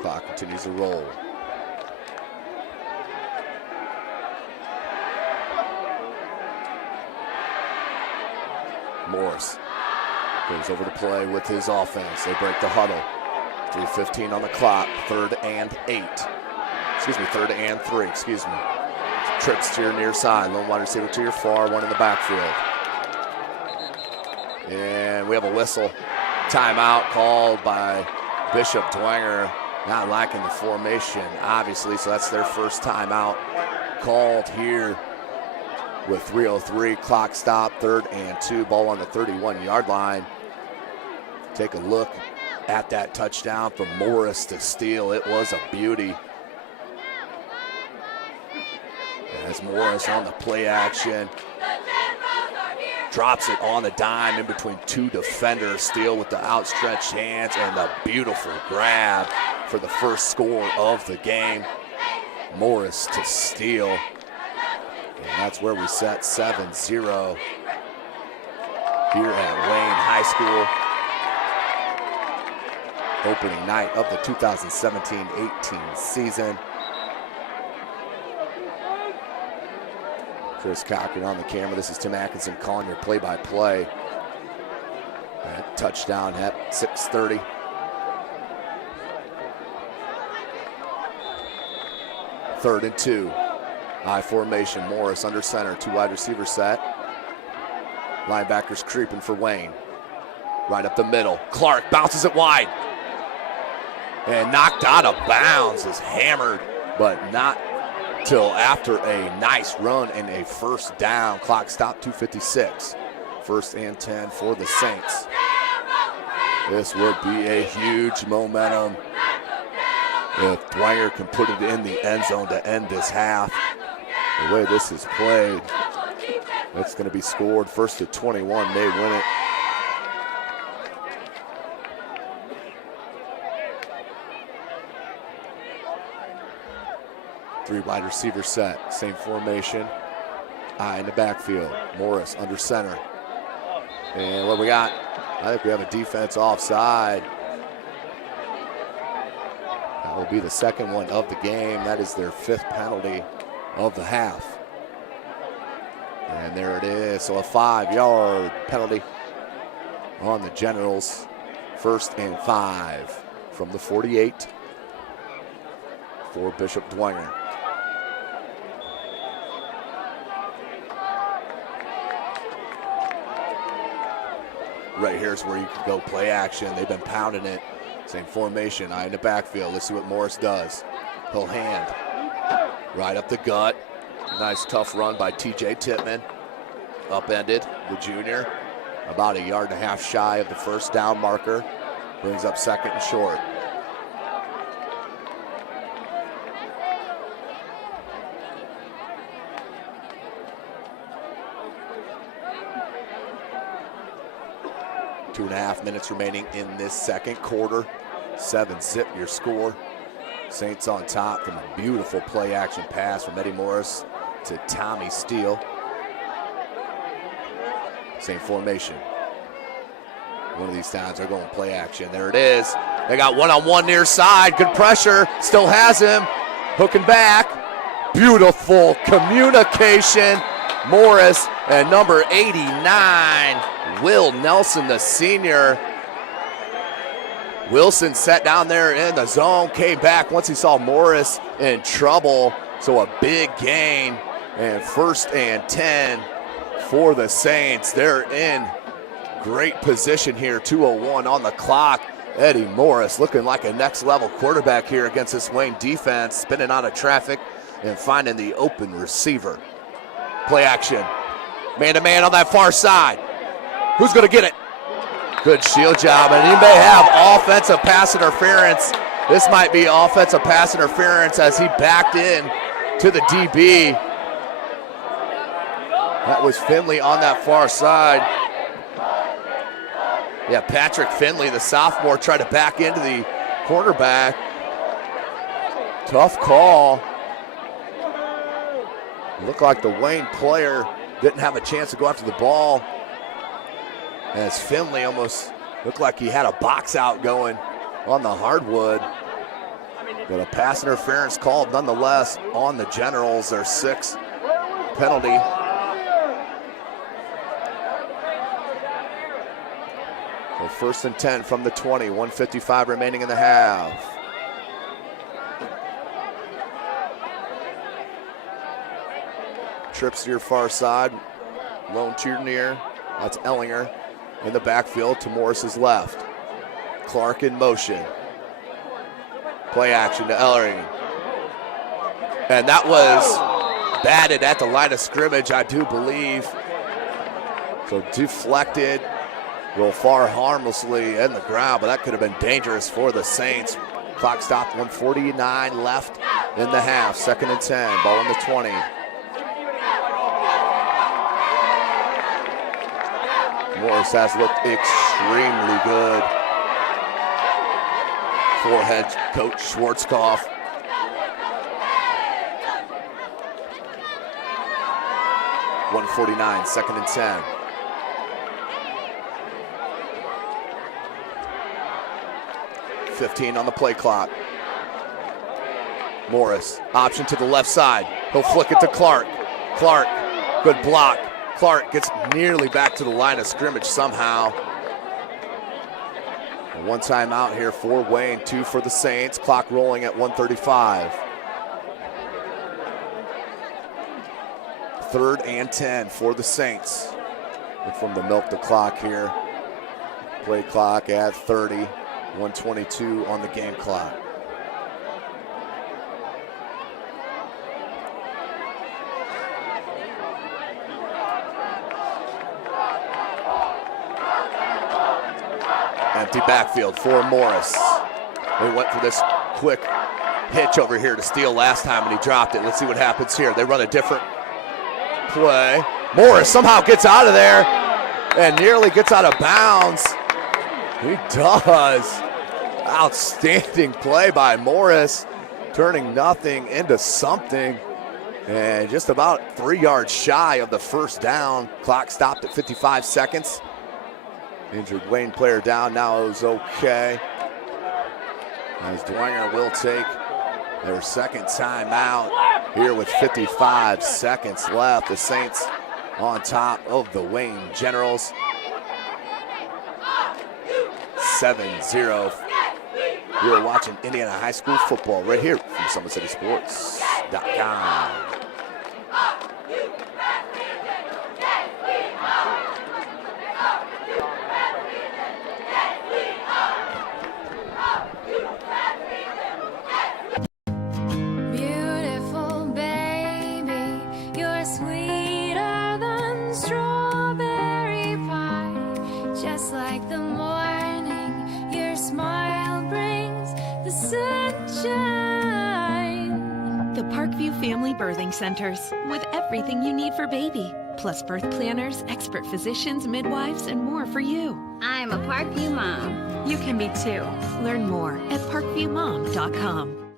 Clock continues to roll. Morris goes over to play with his offense. They break the huddle. 3:15 on the clock. 3rd and 3. Trips to your near side. Lone wide receiver to your far. One in the backfield. And we have a whistle. Timeout called by Bishop Dwenger. Not liking the formation, obviously, so that's their first timeout called here with 3:03. Clock stop, 3rd and 2. Ball on the 31-yard line. Take a look at that touchdown from Morris to steal. It was a beauty. As Morris on the play action. Drops it on the dime in between 2 defenders. Steele with the outstretched hands and the beautiful grab for the first score of the game. Morris to Steele. And that's where we set 7-0 here at Wayne High School. Opening night of the 2017-18 season. Chris Cochran on the camera. This is Tim Atkinson calling your play-by-play. That touchdown at 6:30. Third and 2. I formation. Morris under center. 2 wide receiver set. Linebackers creeping for Wayne. Right up the middle. Clark bounces it wide. And knocked out of bounds. Is hammered, but not till after a nice run and a first down. Clock stop, 2:56. 1st and 10 for the Saints. This would be a huge momentum if Dwenger can put it in the end zone to end this half. The way this is played, it's going to be scored. 1st and 21, they win it. Three wide receiver set, same formation. I in the backfield. Morris under center. And what we got? I think we have a defense offside. That will be the second one of the game. That is their 5th penalty of the half. And there it is. So a 5-yard penalty on the Generals. 1st and 5 from the 48 for Bishop Dwenger. Right here's where you can go play action. They've been pounding it. Same formation. I in the backfield. Let's see what Morris does. He'll hand. Right up the gut. Nice tough run by TJ Tittman. Upended the junior. About 1.5 yards shy of the first down marker. Brings up 2nd and short. Two and a half minutes remaining in this second quarter. 7-zip your score. Saints on top from a beautiful play action pass from Eddie Morris to Tommy Steele. Same formation. One of these times they're going play action. There it is. They got one-on-one near side. Good pressure. Still has him. Hooking back. Beautiful communication. Morris and number 89. Will Nelson, the senior. Wilson sat down there in the zone, came back once he saw Morris in trouble. So a big gain, and 1st and 10 for the Saints. They're in great position here, 2:01 on the clock. Eddie Morris looking like a next level quarterback here against this Wayne defense, spinning out of traffic and finding the open receiver. Play action, man-to-man on that far side. Who's going to get it? Good shield job, and he may have offensive pass interference. This might be offensive pass interference as he backed in to the DB. That was Finley on that far side. Yeah, Patrick Finley, the sophomore, tried to back into the cornerback. Tough call. Looked like the Wayne player didn't have a chance to go after the ball. As Finley almost looked like he had a box out going on the hardwood. But a pass interference called nonetheless on the Generals, their 6th penalty. So 1st and 10 from the 20, 1:55 remaining in the half. Trips to your far side, lone to your near. That's Ellinger in the backfield to Morris's left. Clark in motion. Play action to Ellinger. And that was batted at the line of scrimmage, I do believe. So deflected, go far harmlessly in the ground, but that could have been dangerous for the Saints. Clock stopped, 1:49 left in the half. 2nd and 10, ball on the 20. Morris has looked extremely good for head coach Schwarzkopf. .149, 2nd and 10. .15 on the play clock. Morris, option to the left side. He'll flick it to Clark. Clark, good block. Clark gets nearly back to the line of scrimmage somehow. One time out here for Wayne, 2 for the Saints. Clock rolling at 1:35. 3rd and 10 for the Saints. And from the milk the clock here. Play clock at 30, 1:22 on the game clock. Empty backfield for Morris. They went for this quick hitch over here to steal last time and he dropped it. Let's see what happens here. They run a different play. Morris somehow gets out of there and nearly gets out of bounds. He does. Outstanding play by Morris, turning nothing into something. And just about 3 yards shy of the 1st down. Clock stopped at 55 seconds. Injured Wayne player down, now is okay. As Dwenger will take their 2nd timeout here with 55 seconds left. The Saints on top of the Wayne Generals. 7-0. You are watching Indiana High School football right here from SummitCitySports.com. Family Birthing Centers, with everything you need for baby, plus birth planners, expert physicians, midwives, and more for you. I'm a Parkview mom. You can be too. Learn more at parkviewmom.com.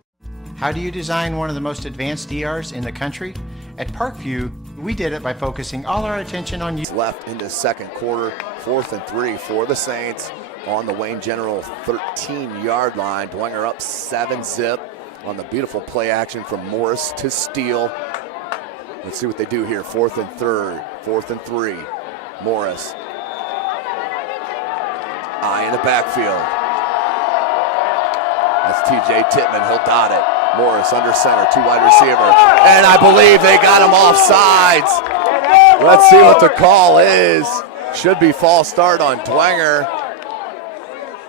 How do you design one of the most advanced ERs in the country? At Parkview, we did it by focusing all our attention on you. Left in the 2nd quarter, 4th and 3 for the Saints on the Wayne General 13-yard line. Dwenger up 7-zip. On the beautiful play action from Morris to steal. Let's see what they do here. 4th and 3. Morris. Eye in the backfield. That's TJ Tittman. He'll dot it. Morris under center, 2 wide receiver. And I believe they got him off sides. Let's see what the call is. Should be false start on Dwenger.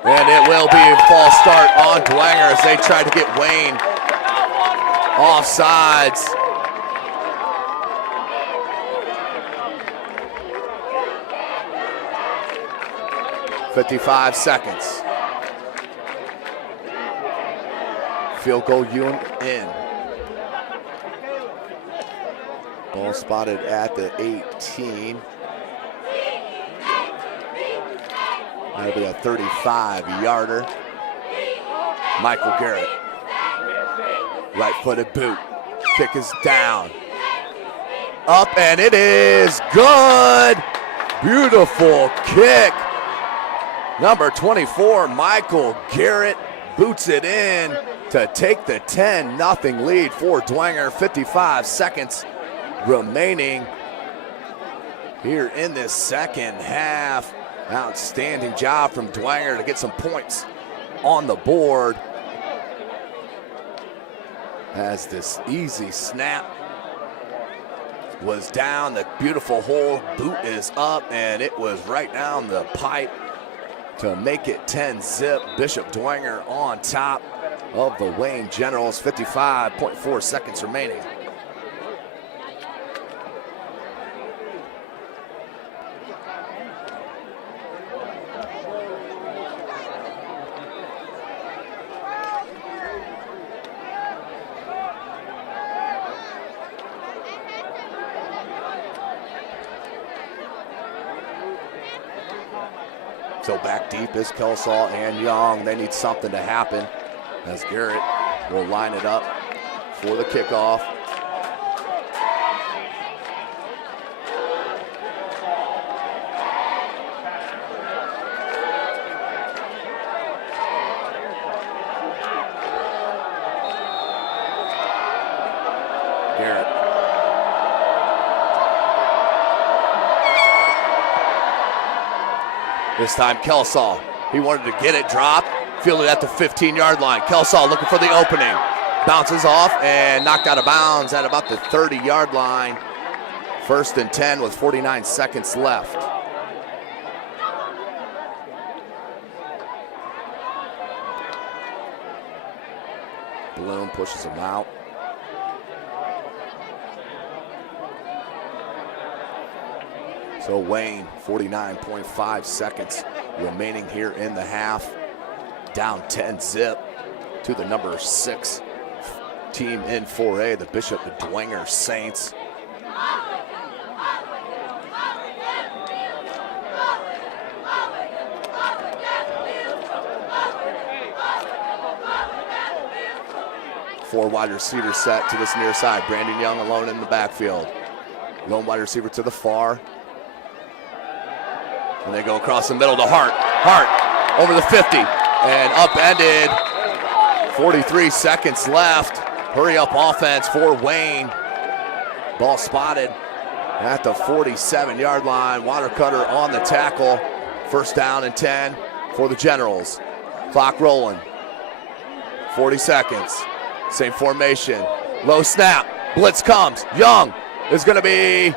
And it will be a false start on Dwenger as they try to get Wayne offsides. .55 seconds. Field goal unit in. Ball spotted at the 18. That'll be a 35-yarder. Michael Garrett. Right-footed boot. Kick is down. Up, and it is good. Beautiful kick. Number 24, Michael Garrett, boots it in to take the 10-0 lead for Dwenger. 55 seconds remaining here in this second half. Outstanding job from Dwenger to get some points on the board. As this easy snap was down, the beautiful hole boot is up, and it was right down the pipe to make it 10-zip. Bishop Dwenger on top of the Wayne Generals. 55.4 seconds remaining. So back deep is Kelsall and Young. They need something to happen as Garrett will line it up for the kickoff. Garrett. This time Kelsall, he wanted to get it dropped, fielded at the 15-yard line. Kelsall looking for the opening. Bounces off and knocked out of bounds at about the 30-yard line. 1st and 10 with 49 seconds left. Bloom pushes him out. So Wayne, 49.5 seconds remaining here in the half. Down 10-zip to the number 6 team in 4A, the Bishop Dwenger Saints. Four wide receiver set to this near side. Brandon Young alone in the backfield. Lone wide receiver to the far. And they go across the middle to Hart. Hart over the 50 and upended. 43 seconds left. Hurry up offense for Wayne. Ball spotted at the 47-yard line. Watercutter on the tackle. 1st down and 10 for the Generals. Clock rolling. 40 seconds. Same formation. Low snap. Blitz comes. Young is going to be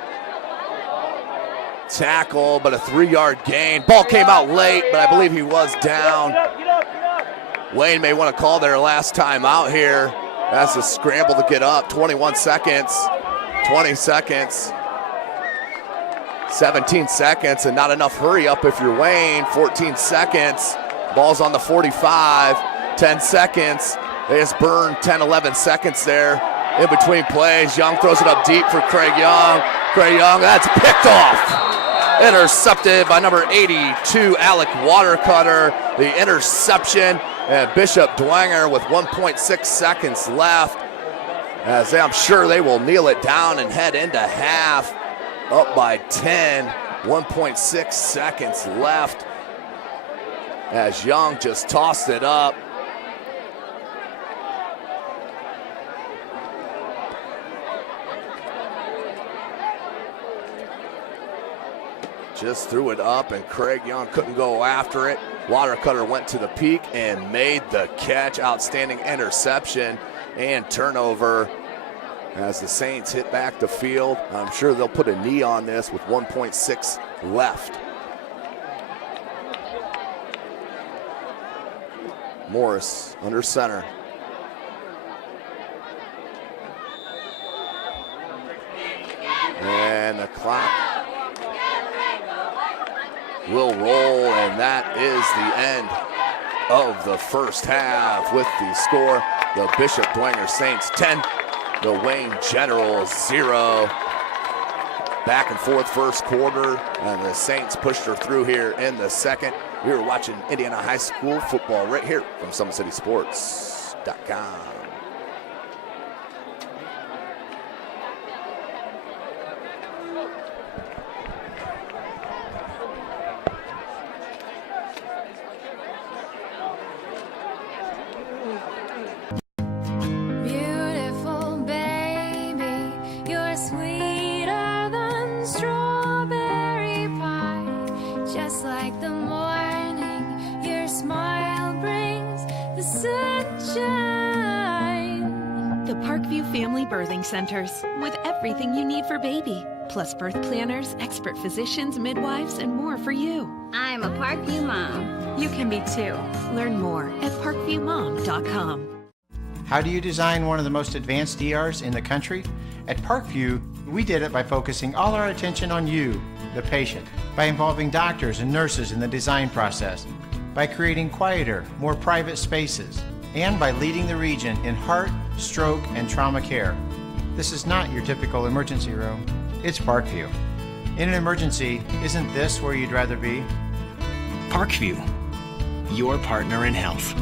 tackle, but a 3-yard gain. Ball came out late, but I believe he was down. Wayne may want to call their last time out here. That's a scramble to get up. 21 seconds, 20 seconds, 17 seconds, and not enough hurry up if you're Wayne. 14 seconds. Ball's on the 45. 10 seconds. They just burned 10, 11 seconds there in between plays. Young throws it up deep for Craig Young. Craig Young, that's picked off. Intercepted by number 82, Alec Watercutter. The interception, and Bishop Dwenger with 1.6 seconds left. As I'm sure they will kneel it down and head into half. Up by 10, 1.6 seconds left. As Young just tossed it up. Just threw it up, and Craig Young couldn't go after it. Watercutter went to the peak and made the catch. Outstanding interception and turnover as the Saints hit back the field. I'm sure they'll put a knee on this with 1.6 left. Morris under center. And the clock will roll, and that is the end of the first half with the score. The Bishop Dwenger Saints 10, the Wayne Generals 0. Back and forth first quarter, and the Saints pushed her through here in the second. We were watching Indiana High School football right here from SummitCitySports.com. like the morning, your smile brings the sunshine. The Parkview Family Birthing Centers, with everything you need for baby, plus birth planners, expert physicians, midwives, and more for you. I'm a Parkview mom. You can be too. Learn more at parkviewmom.com. How do you design one of the most advanced ERs in the country? At Parkview, we did it by focusing all our attention on you, the patient, by involving doctors and nurses in the design process, by creating quieter, more private spaces, and by leading the region in heart, stroke, and trauma care. This is not your typical emergency room. It's Parkview. In an emergency, isn't this where you'd rather be? Parkview, your partner in health.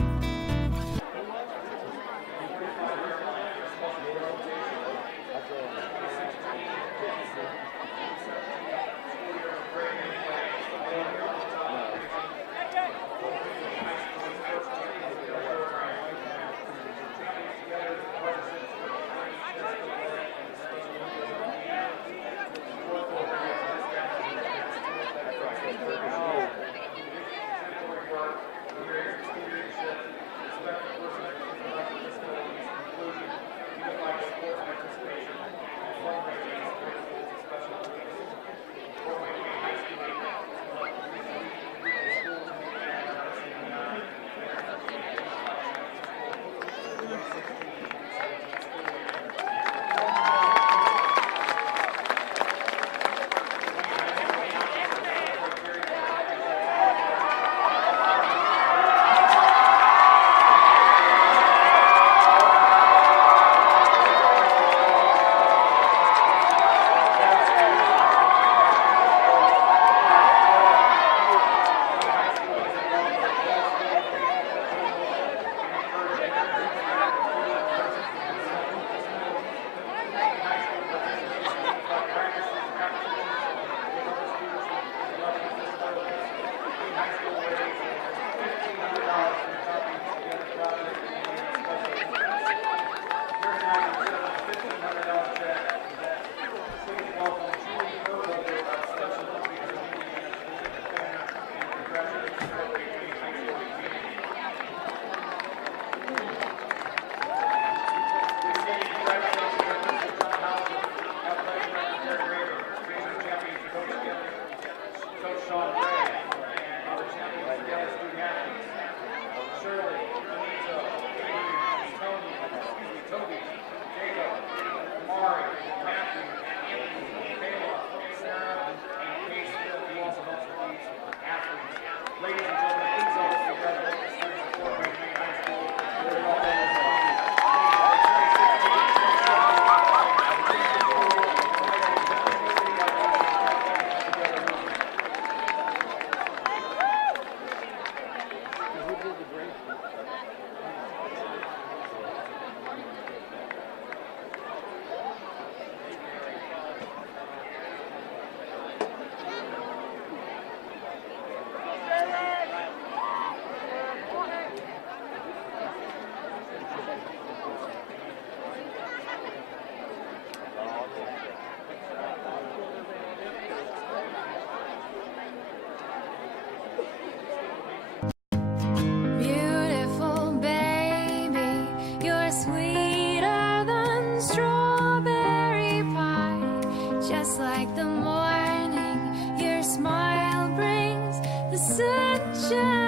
Beautiful baby, you're sweeter than strawberry pie. Just like the morning, your smile brings the sunshine.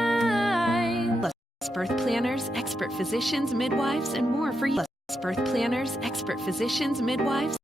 Plus birth planners, expert physicians, midwives, and more for you. Plus birth planners, expert physicians, midwives,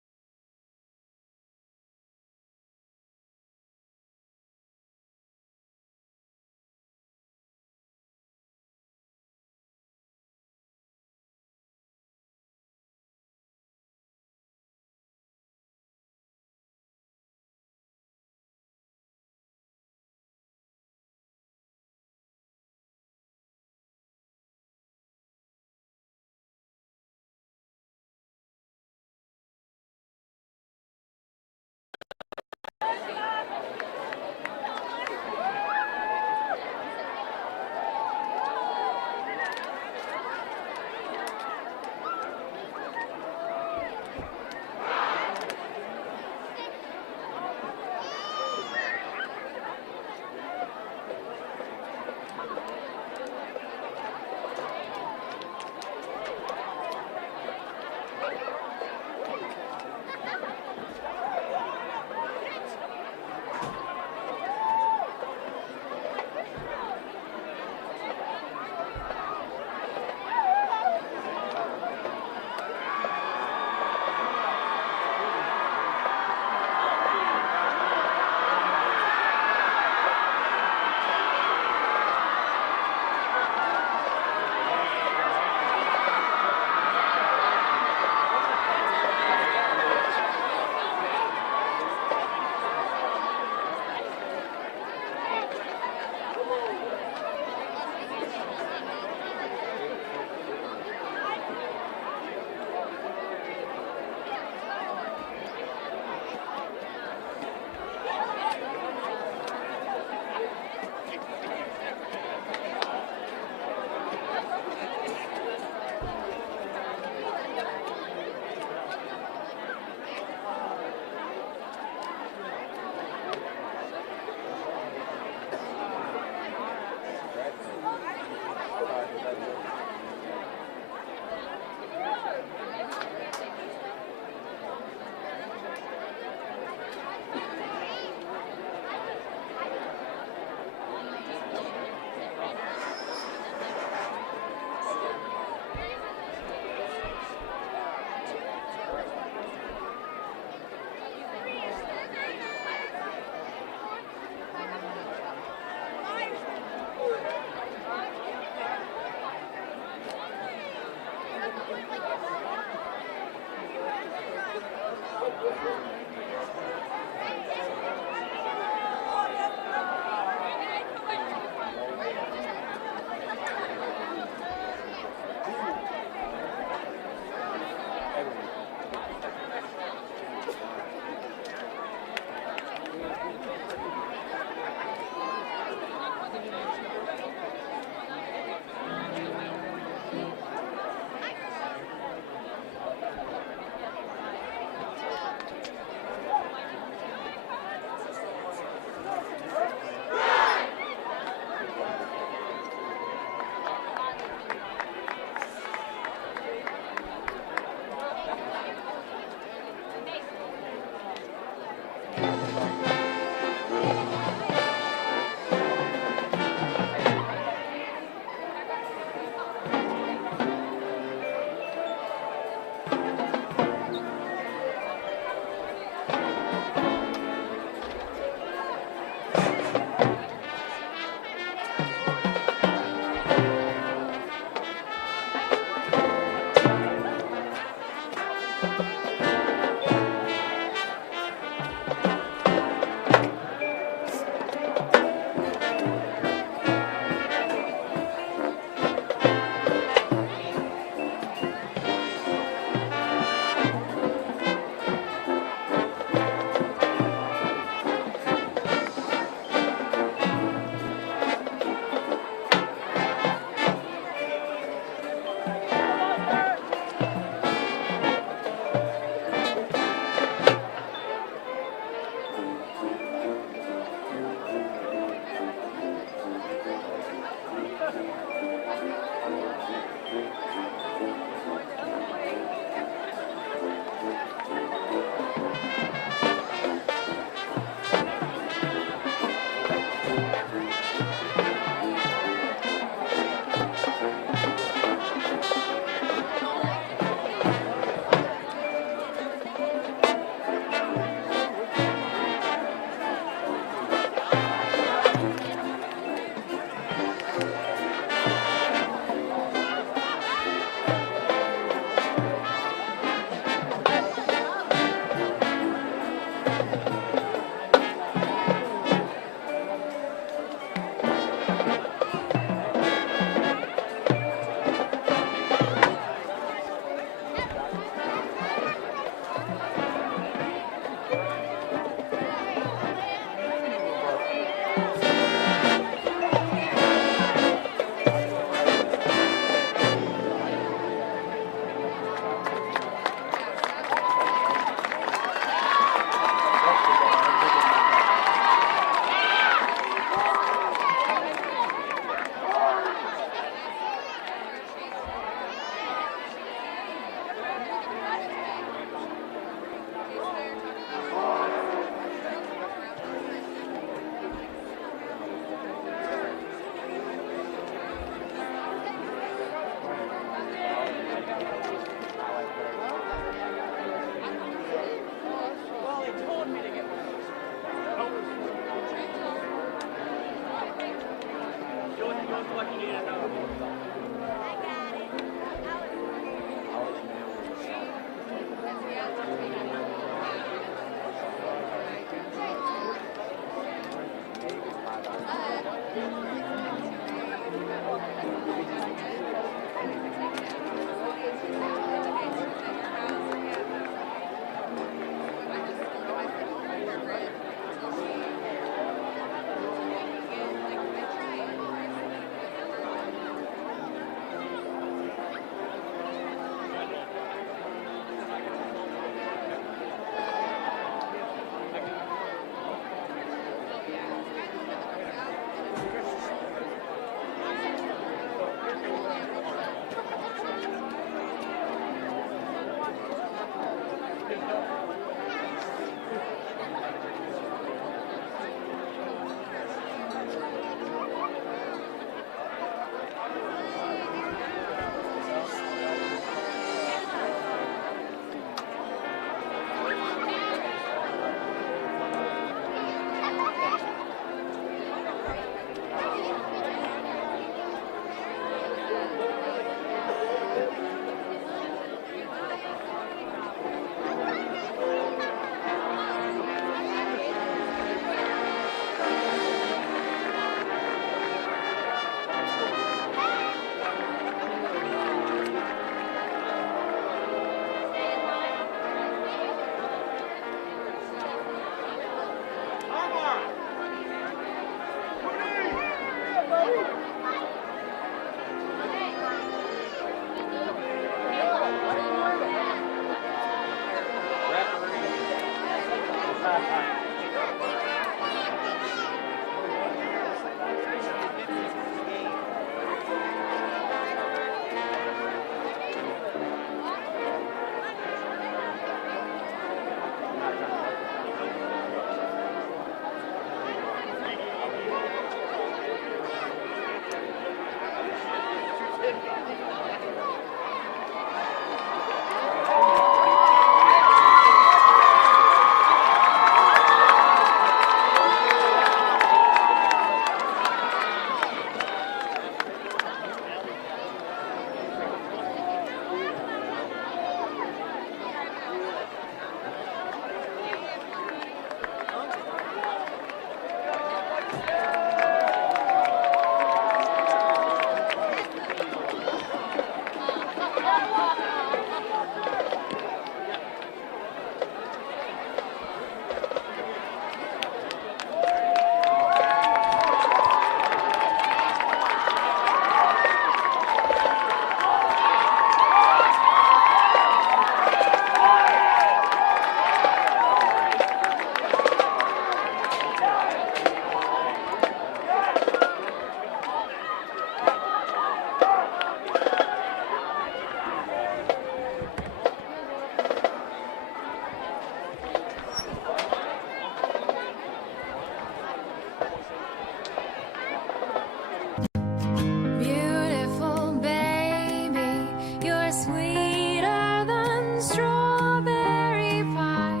Beautiful baby, you're sweeter than strawberry pie.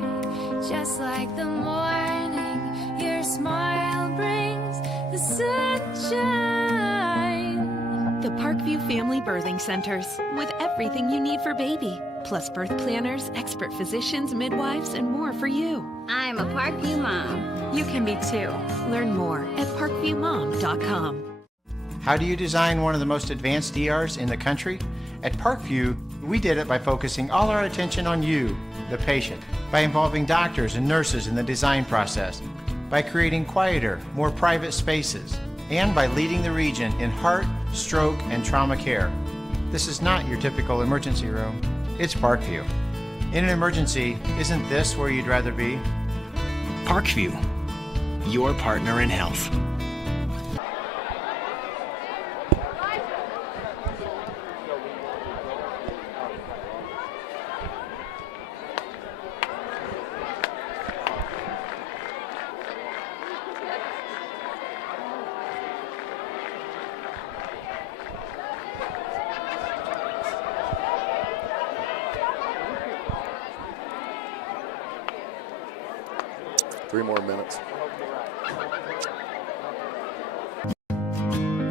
Just like the morning, your smile brings the sunshine. The Parkview Family Birthing Centers, with everything you need for baby, plus birth planners, expert physicians, midwives, and more for you. I'm a Parkview mom. You can be too. Learn more at parkviewmom.com. How do you design one of the most advanced ERs in the country? At Parkview, we did it by focusing all our attention on you, the patient, by involving doctors and nurses in the design process, by creating quieter, more private spaces, and by leading the region in heart, stroke, and trauma care. This is not your typical emergency room. It's Parkview. In an emergency, isn't this where you'd rather be? Parkview, your partner in health. Three more minutes.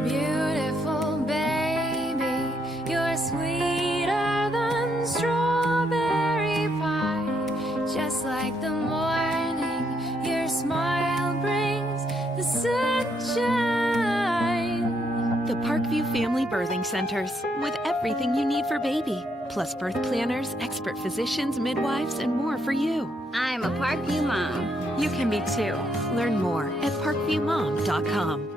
Beautiful baby, you're sweeter than strawberry pie. Just like the morning, your smile brings the sunshine. The Parkview Family Birthing Centers, with everything you need for baby, plus birth planners, expert physicians, midwives, and more for you. I'm a Parkview mom. You can be too. Learn more at parkviewmom.com.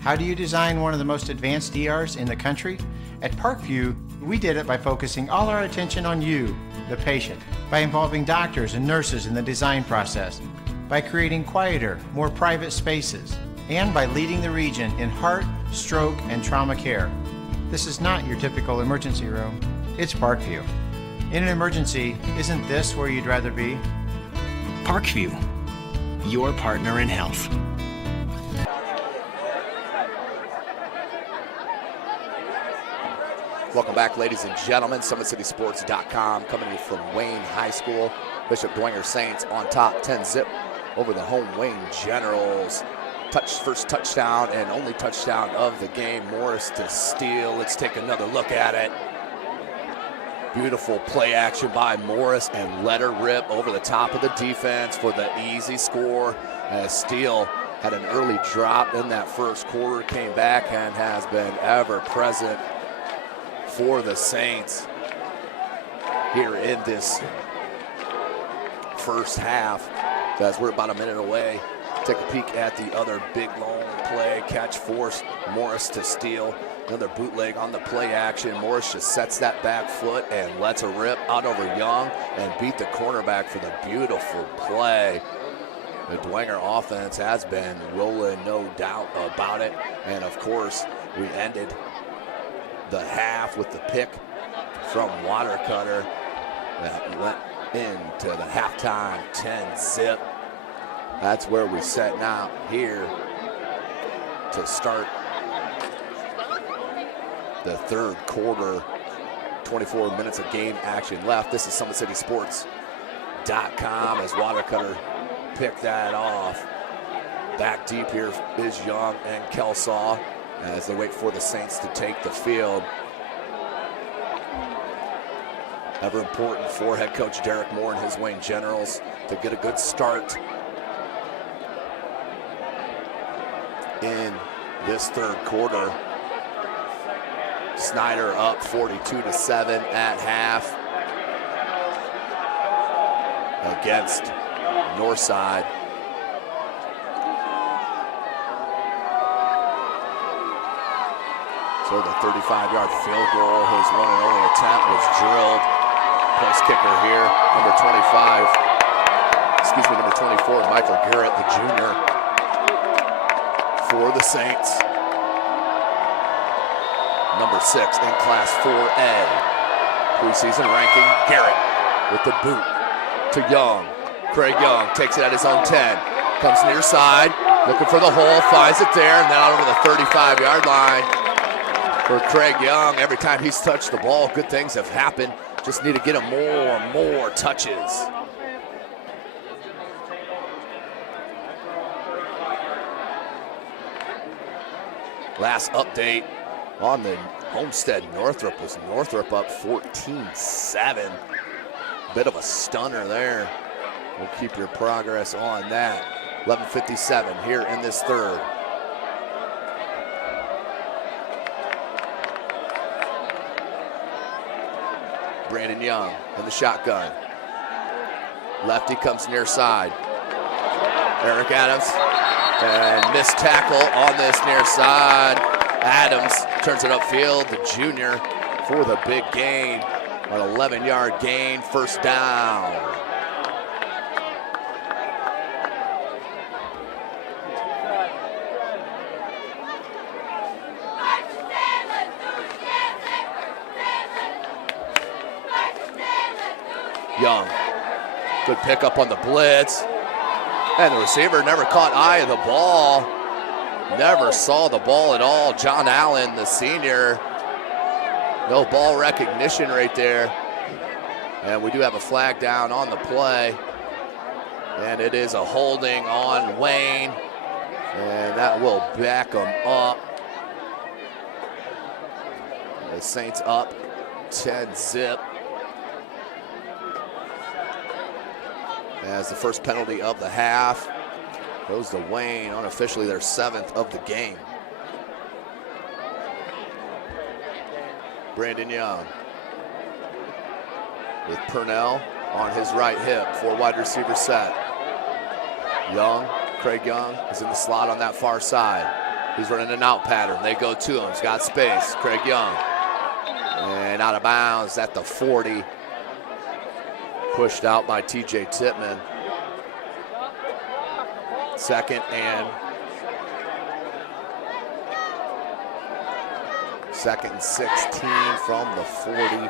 How do you design one of the most advanced ERs in the country? At Parkview, we did it by focusing all our attention on you, the patient, by involving doctors and nurses in the design process, by creating quieter, more private spaces, and by leading the region in heart, stroke, and trauma care. This is not your typical emergency room. It's Parkview. In an emergency, isn't this where you'd rather be? Parkview, your partner in health. Welcome back, ladies and gentlemen. SummitCitySports.com coming to you from Wayne High School. Bishop Dwenger Saints on top, 10-zip over the home Wayne Generals. First touchdown and only touchdown of the game. Morris to steal. Let's take another look at it. Beautiful play action by Morris and let her rip over the top of the defense for the easy score. As Steele had an early drop in that first quarter, came back and has been ever present for the Saints here in this first half. As we're about a minute away, take a peek at the other big long play, catch forced, Morris to Steele. Another bootleg on the play action. Morris just sets that back foot and lets a rip out over Young and beat the cornerback for the beautiful play. The Dwenger offense has been rolling, no doubt about it. And of course, we ended the half with the pick from Watercutter that went into the halftime 10-zip. That's where we set now here to start the third quarter. 24 minutes of game action left. This is SummitCitySports.com as Watercutter picked that off. Back deep here is Young and Kelsaw as they wait for the Saints to take the field. Ever important for head coach Derek Moore and his Wayne Generals to get a good start in this third quarter. Snyder up 42-7 at half against Northside. So the 35-yard field goal, his one and only attempt, was drilled. Post kicker here, number 24, Michael Garrett, the junior, for the Saints. Number 6 in Class 4A. Preseason ranking, Garrett with the boot to Young. Craig Young takes it at his own 10. Comes near side, looking for the hole, finds it there, and then out over the 35-yard line for Craig Young. Every time he's touched the ball, good things have happened. Just need to get him more touches. Last update on the Homestead Northrop was Northrop up 14-7. Bit of a stunner there. We'll keep your progress on that. 11:57 here in this third. Brandon Young in the shotgun. Lefty comes near side. Eric Adams, and missed tackle on this near side. Adams turns it upfield, the junior, for the big gain. An 11-yard gain, first down. Young, good pickup on the blitz. And the receiver never caught eye of the ball. Never saw the ball at all. John Allen, the senior. No ball recognition right there. And we do have a flag down on the play. And it is a holding on Wayne. And that will back him up. The Saints up 10-zip. As the first penalty of the half goes to Wayne, unofficially their 7th of the game. Brandon Young with Purnell on his right hip, 4 wide receiver set. Young, Craig Young is in the slot on that far side. He's running an out pattern. They go to him. He's got space. Craig Young. And out of bounds at the 40. Pushed out by TJ Tippmann. 2nd and 16 from the 40.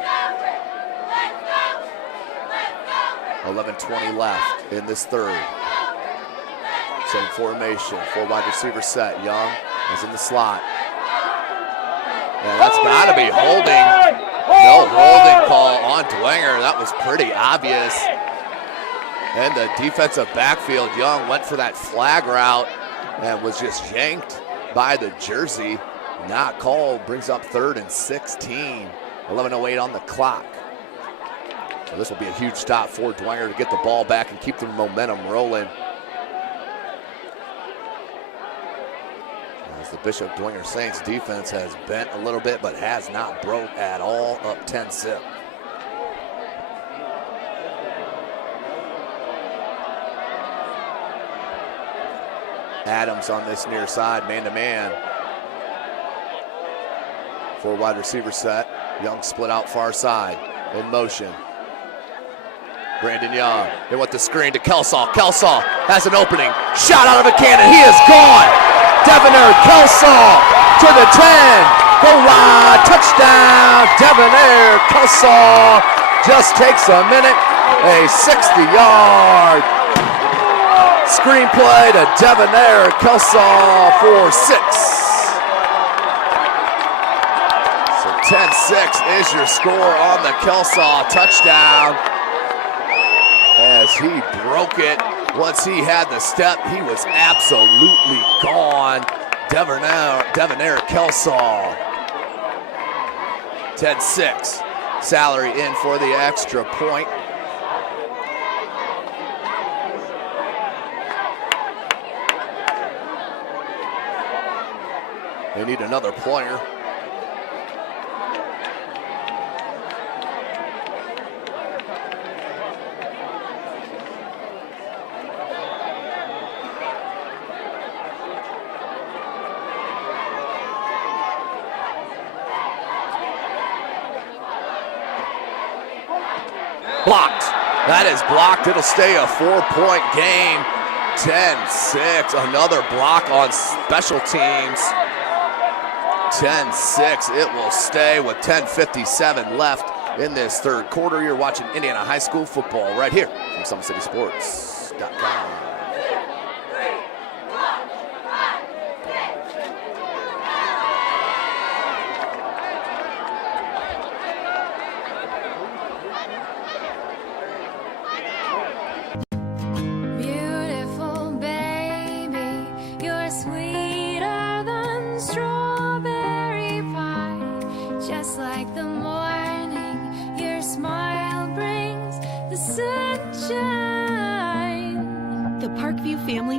11:20 left in this third. Same formation, 4 wide receiver set. Young is in the slot. And that's got to be holding. No holding call on Dwenger. That was pretty obvious. And the defensive backfield, Young went for that flag route and was just yanked by the jersey. Not called. Brings up 3rd and 16. 11:08 on the clock. So this will be a huge stop for Dwenger to get the ball back and keep the momentum rolling. As the Bishop Dwenger Saints defense has bent a little bit, but has not broke at all, up 10-zip. Adams on this near side, man-to-man. 4 wide receiver set. Young split out far side, in motion. Brandon Young, they want the screen to Kelsaw. Kelsaw has an opening, shot out of a cannon, he is gone! Debonair Kelsaw to the 10, go wide, touchdown, Debonair Kelsaw just takes a minute, a 60-yard screenplay to Debonair Kelsaw for 6. So 10-6 is your score on the Kelsaw touchdown. As he broke it, once he had the step, he was absolutely gone. Debonair Kelsaw. 10-6. Salary in for the extra point. They need another player. Blocked. That is blocked. It'll stay a 4-point game. 10-6. Another block on special teams. 10-6. It will stay with 10:57 left in this third quarter. You're watching Indiana High School football right here from SummitCitySports.com.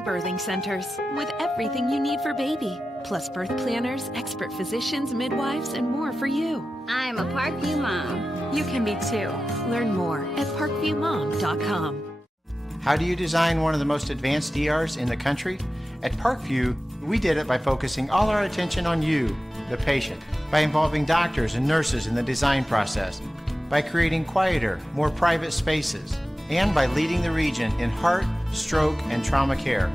Birthing Centers with everything you need for baby, plus birth planners, expert physicians, midwives, and more for you. I'm a Parkview mom. You can be too. Learn more at parkviewmom.com. How do you design one of the most advanced ERs in the country? At Parkview, we did it by focusing all our attention on you, the patient, by involving doctors and nurses in the design process, by creating quieter, more private spaces, and by leading the region in heart, stroke, and trauma care.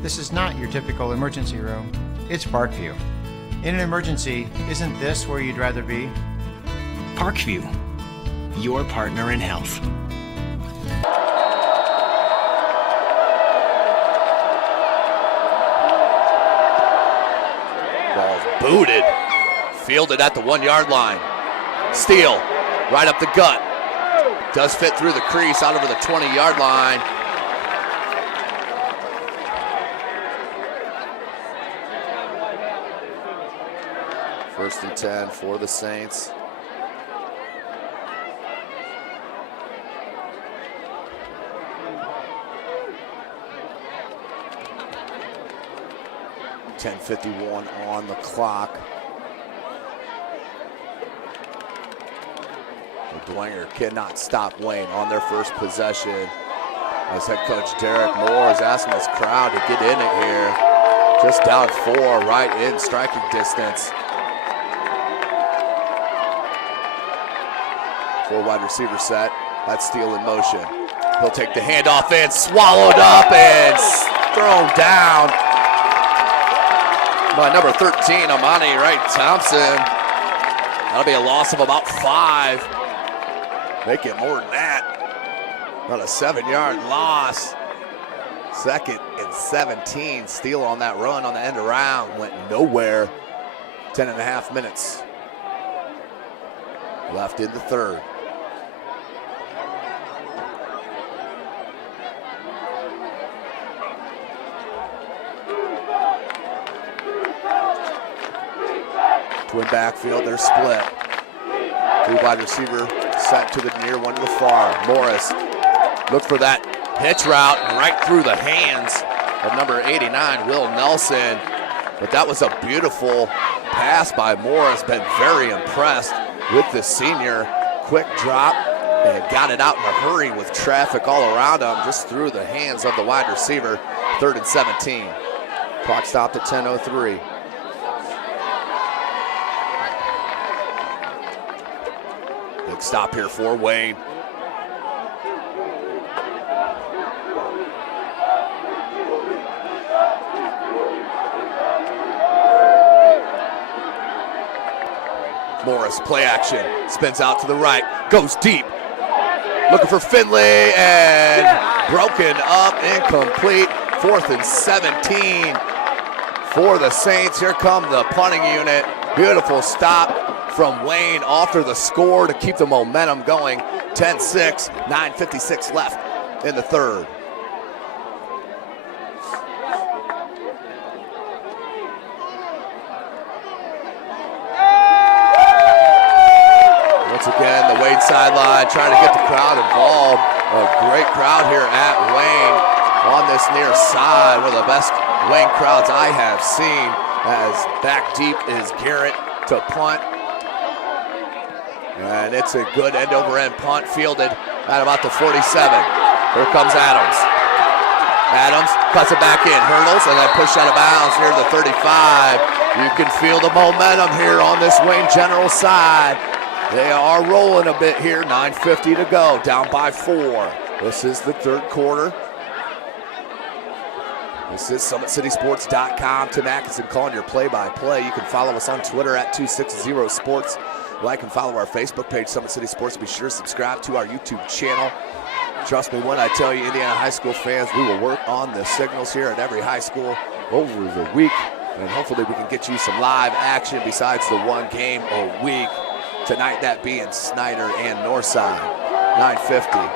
This is not your typical emergency room. It's Parkview. In an emergency, isn't this where you'd rather be? Parkview, your partner in health. Ball's booted. Fielded at the 1 yard line. Steele, right up the gut. Does fit through the crease out over the 20 yard line. First and 10 for the Saints. .51 on the clock. The Dwenger cannot stop Wayne on their first possession. As head coach Derek Moore is asking his crowd to get in it here. Just down 4, right in striking distance. 4 wide receiver set. That's Steele in motion. He'll take the handoff and swallowed up and thrown down by number 13, Mahoney Wright-Thompson. That'll be a loss of about 5. Make it more than that. About a 7-yard loss. 2nd and 17. Steele on that run on the end around. Went nowhere. 10.5 minutes left in the third. Twin backfield, they're split. 2 wide receiver set to the near, 1 to the far. Morris, look for that hitch route right through the hands of number 89, Will Nelson. But that was a beautiful pass by Morris. Been very impressed with the senior. Quick drop and got it out in a hurry with traffic all around him, just through the hands of the wide receiver. 3rd and 17. Clock stopped at 10:03. Big stop here for Wayne. Morris, play action, spins out to the right, goes deep. Looking for Finley and broken up, incomplete. 4th and 17 for the Saints. Here come the punting unit. Beautiful stop from Wayne, alter the score to keep the momentum going. 10-6, 9:56 left in the third. Once again, the Wayne sideline trying to get the crowd involved. A great crowd here at Wayne on this near side. One of the best Wayne crowds I have seen. As back deep is Garrett to punt. And it's a good end-over-end punt fielded at about the 47. Here comes Adams. Adams cuts it back in, hurdles, and then pushed out of bounds here to the 35. You can feel the momentum here on this Wayne General side. They are rolling a bit here, 9:50 to go, down by 4. This is the third quarter. This is SummitCitySports.com. Tim Atkinson calling your play-by-play. You can follow us on Twitter at 260sports. Like and follow our Facebook page, Summit City Sports. Be sure to subscribe to our YouTube channel. Trust me when I tell you, Indiana high school fans, we will work on the signals here at every high school over the week. And hopefully we can get you some live action besides the one game a week. Tonight, that being Snyder and Northside. 9:50.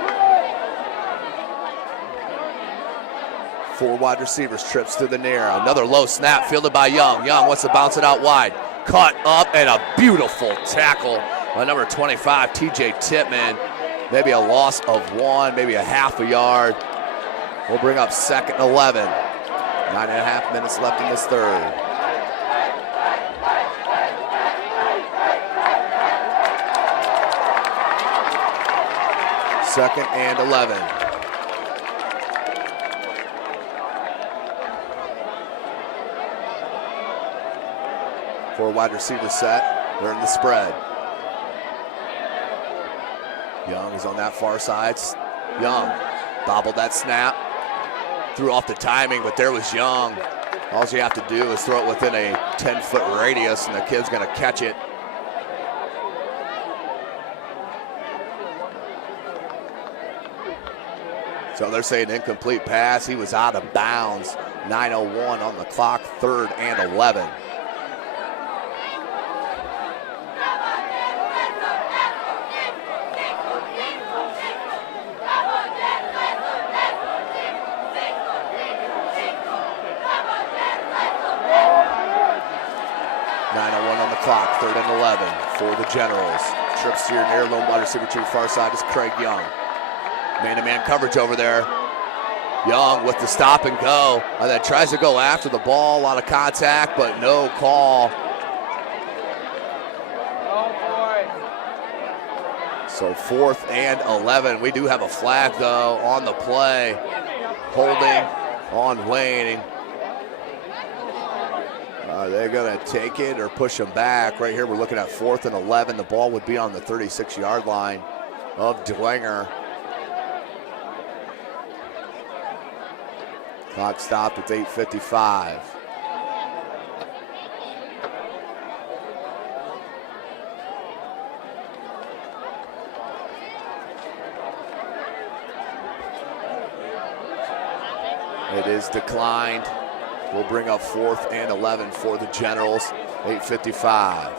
4 wide receivers, trips to the near. Another low snap fielded by Young. Young wants to bounce it out wide. Cut up and a beautiful tackle by number 25, TJ Tippmann. Maybe a loss of 1, maybe a half a yard. We'll bring up 2nd and 11. 9.5 minutes left in this third. Second and 11. Four wide receiver set. They're in the spread. Young is on that far side. Young bobbled that snap. Threw off the timing, but there was Young. All you have to do is throw it within a 10-foot radius, and the kid's going to catch it. So they're saying incomplete pass. He was out of bounds. 9:01 on the clock, third and 11. Clock, third and 11 for the Generals. Trips to your near lone wide receiver to your far side is Craig Young. Man-to-man coverage over there. Young with the stop and go, and then tries to go after the ball. A lot of contact, but no call. So fourth and 11. We do have a flag, though, on the play. Holding on Wayne. Are they going to take it or push them back? Right here, we're looking at fourth and 11. The ball would be on the 36-yard line of Dwenger. Clock stopped at 8:55. It is declined. We'll bring up fourth and 11 for the Generals, 8:55.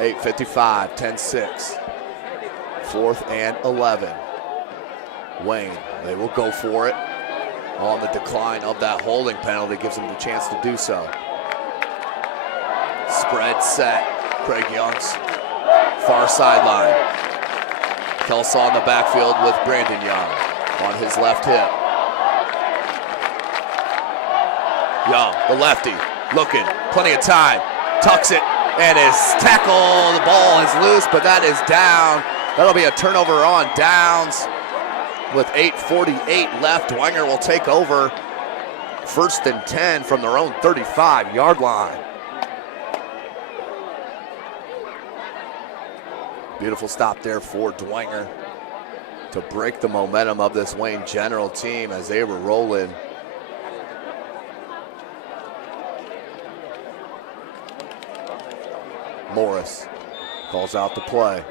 .55, 10-6. Fourth and 11. Wayne, they will go for it. On the decline of that holding penalty, gives them the chance to do so. Spread set. Craig Young's far sideline. Kelsaw in the backfield with Brandon Young on his left hip. Young, the lefty, looking, plenty of time, tucks it, and his tackle. The ball is loose, but that is down. That'll be a turnover on downs. With 8:48 left, Dwenger will take over. First and 10 from their own 35-yard line. Beautiful stop there for Dwenger to break the momentum of this Wayne General team as they were rolling. Morris calls out the play.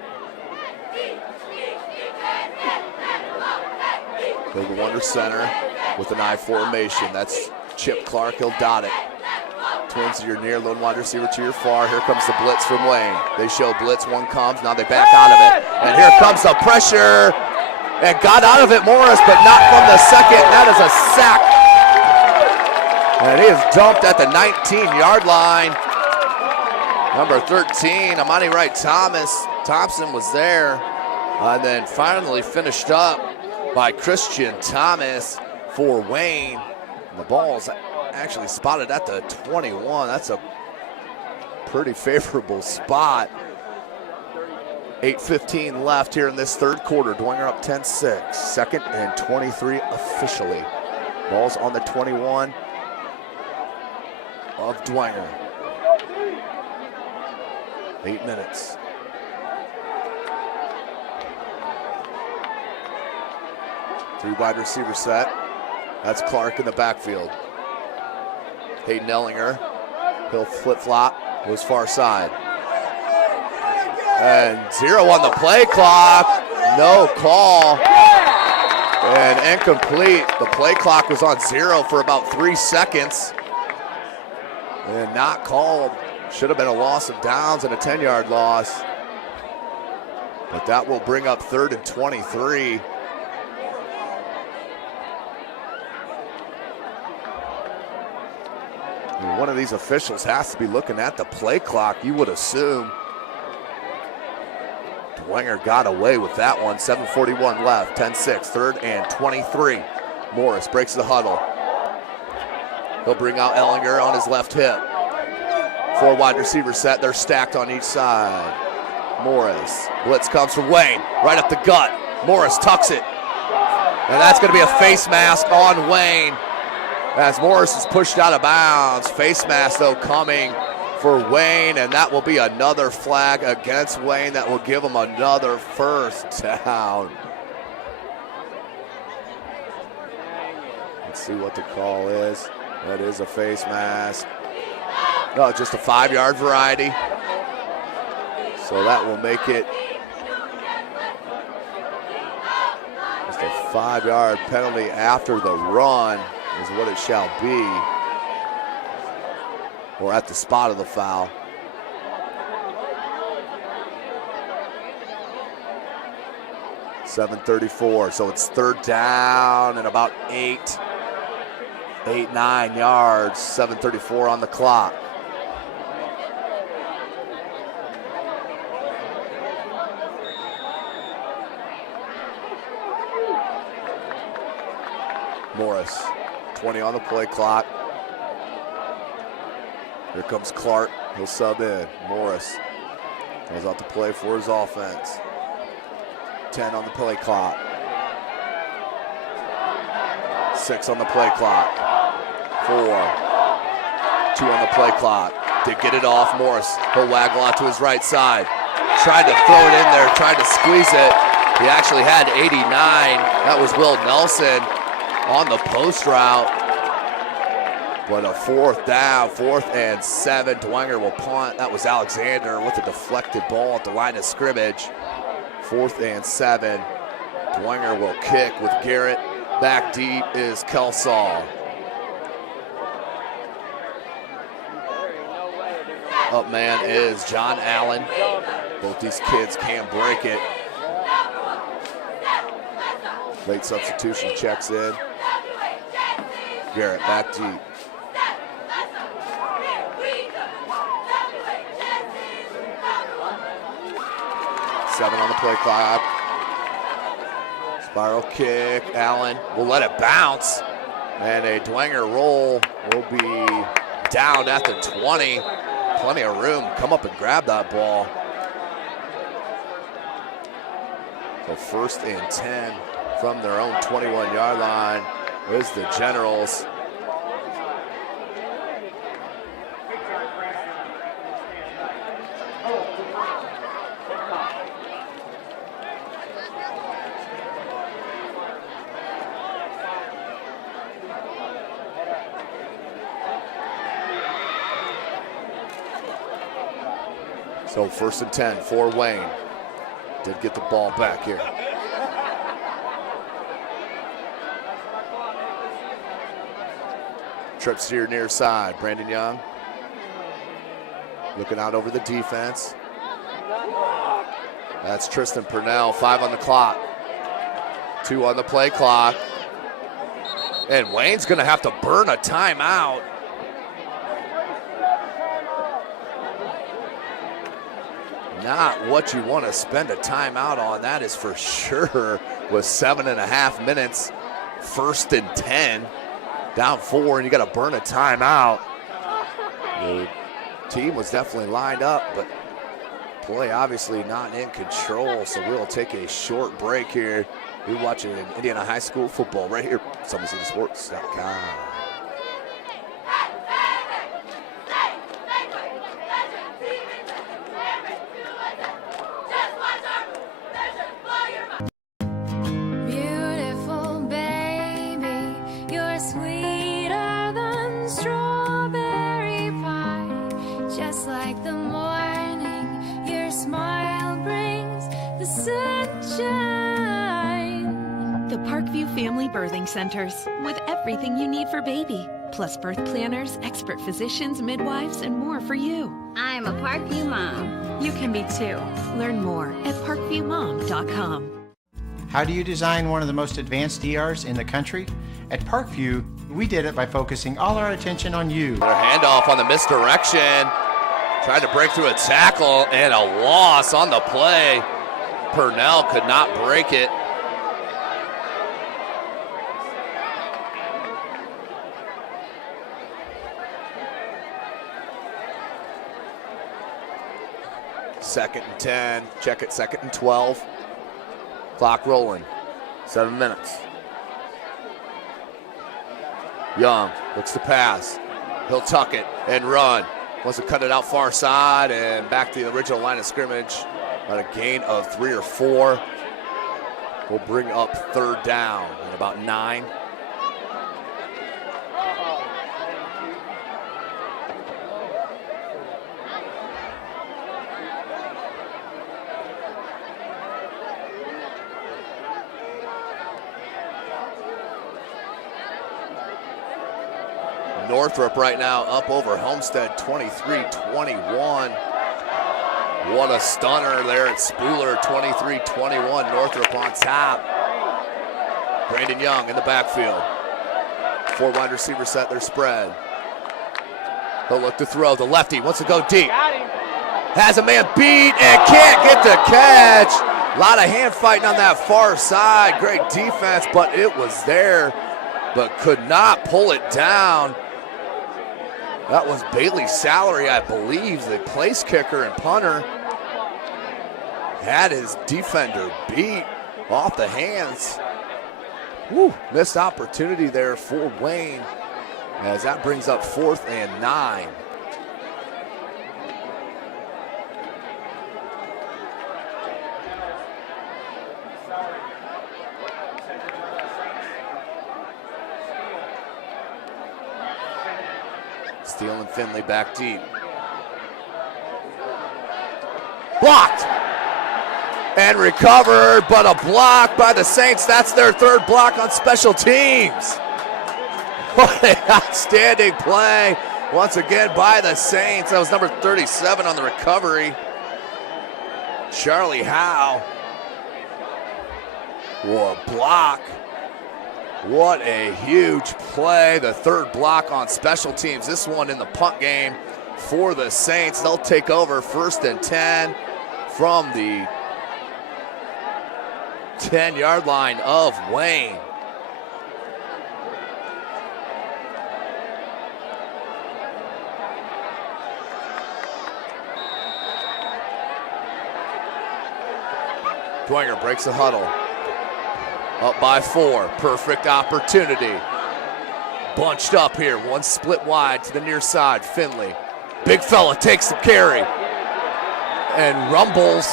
Go to Wonder Center with an I formation. That's Chip Clark. He'll dot it. Twins to your near, lone wide receiver to your far. Here comes the blitz from Wayne. They show blitz, one comes, now they back out of it. And here comes the pressure. And got out of it, Morris, but not from the second. That is a sack. And he is dumped at the 19-yard line. Number 13, Amani Wright Thompson was there. And then finally finished up by Christian Thomas for Wayne. And the ball's actually spotted at the 21. That's a pretty favorable spot. 8:15 left here in this third quarter. Dwenger up 10-6. Second and 23 officially. Ball's on the 21 of Dwenger. 8 minutes. Three wide receiver set. That's Clark in the backfield. Hayden Ellinger, he'll flip-flop to his far side. And 0 on the play clock, no call. And incomplete, the play clock was on 0 for about 3 seconds. And not called, should have been a loss of downs and a 10-yard loss. But that will bring up third and 23. And one of these officials has to be looking at the play clock, you would assume. Dwenger got away with that one. 7:41 left, 10-6, 3rd and 23. Morris breaks the huddle. He'll bring out Ellinger on his left hip. 4 wide receivers set, they're stacked on each side. Morris, blitz comes from Wayne, right up the gut. Morris tucks it. And that's gonna be a face mask on Wayne as Morris is pushed out of bounds. Face mask though coming for Wayne, and that will be another flag against Wayne that will give him another first down. Let's see what the call is. That is a face mask. No, just a 5-yard variety. So that will make it just a 5-yard penalty after the run is what it shall be. Or at the spot of the foul. .734, so it's 3rd down and about 9 yards. 7:34 on the clock. Morris, 20 on the play clock. Here comes Clark, he'll sub in. Morris goes out to play for his offense. 10 on the play clock. 6 on the play clock. 4. 2 on the play clock. To get it off, Morris, he'll waggle out to his right side. Tried to throw it in there, tried to squeeze it. He actually had 89. That was Will Nelson on the post route. But a 4th down, 4th and 7. Dwenger will punt. That was Alexander with a deflected ball at the line of scrimmage. 4th and 7. Dwenger will kick with Garrett. Back deep is Kelsall. Up man is John Allen. Both these kids can't break it. Late substitution checks in. Garrett back deep. Seven on the play clock. Spiral kick. Allen will let it bounce. And a Dwenger roll will be down at the 20. Plenty of room. Come up and grab that ball. So 1st and 10 from their own 21-yard line. There's the Generals. So 1st and 10 for Wayne. Did get the ball back here. Trips to your near side. Brandon Young looking out over the defense. That's Tristan Purnell. 5 on the clock. 2 on the play clock. And Wayne's going to have to burn a timeout. Not what you want to spend a timeout on, that is for sure, with 7.5 minutes. 1st and 10. Down 4, and you got to burn a timeout. The team was definitely lined up, but play obviously not in control, so we'll take a short break here. You're watching Indiana High School football right here, SummitCitySports.com. Family Birthing Centers with everything you need for baby, plus birth planners, expert physicians, midwives, and more for you. I'm a Parkview mom. You can be too. Learn more at parkviewmom.com. How do you design one of the most advanced ERs in the country? At Parkview, We did it by focusing all our attention on you. Their handoff on the misdirection. Tried to break through a tackle and a loss on the play. Purnell could not break it. Second and 10, check it, second and 12. Clock rolling, 7 minutes. Young looks to pass. He'll tuck it and run. Wants to cut it out far side and back to the original line of scrimmage. At a gain of 3 or 4. We'll bring up third down at about 9. Northrop right now up over Homestead 23-21. What a stunner there at Spooler, 23-21. Northrop on top. Brandon Young in the backfield. 4 wide receivers set their spread. He'll look to throw. The lefty wants to go deep. Has a man beat and can't get the catch. A lot of hand fighting on that far side. Great defense, but it was there, but could not pull it down. That was Bailey Salary, I believe, the place kicker and punter. Had his defender beat off the hands. Woo, missed opportunity there for Wayne, as that brings up 4th and 9. Steele and Finley back deep. Blocked and recovered, but a block by the Saints. That's their 3rd block on special teams. What an outstanding play once again by the Saints. That was number 37 on the recovery. Charlie Howe. What a block. What a huge play. The 3rd block on special teams. This one in the punt game for the Saints. They'll take over 1st and 10 from the 10-yard line of Wayne. Dwenger breaks the huddle. Up by 4, perfect opportunity. Bunched up here, one split wide to the near side. Finley, big fella, takes the carry and rumbles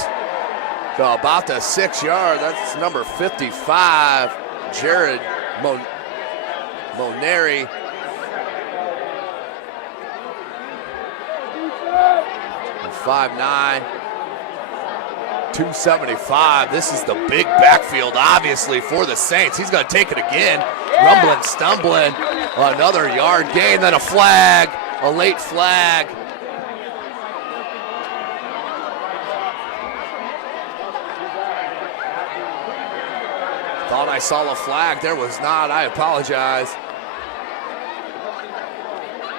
to about the 6-yard. That's number 55, Jared Moneri. And 5'9". 275. This is the big backfield, obviously, for the Saints. He's going to take it again. Rumbling, stumbling. Another yard gain, then a flag, a late flag. Thought I saw a flag. There was not. I apologize.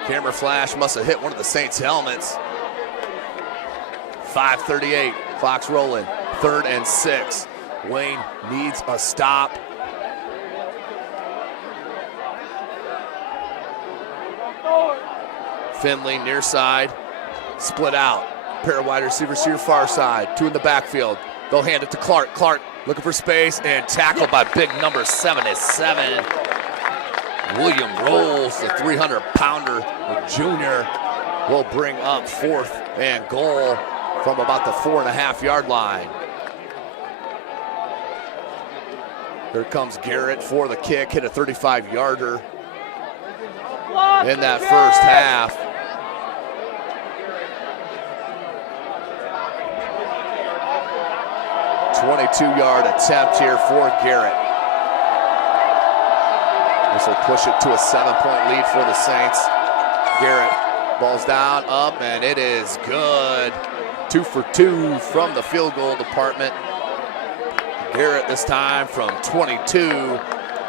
Camera flash must have hit one of the Saints' helmets. 5:38. Clock's rolling. 3rd and 6. Wayne needs a stop. Finley near side. Split out. Pair of wide receivers to your far side. 2 in the backfield. They'll hand it to Clark. Clark looking for space and tackled by big number 77. William Rolls, the 300-pounder, the junior, will bring up 4th and goal from about the 4.5-yard line. Here comes Garrett for the kick, hit a 35-yarder in that first half. A 22-yard attempt here for Garrett. This will push it to a 7-point lead for the Saints. Garrett, ball's down, up, and it is good. 2 for 2 from the field goal department. Garrett this time from 22.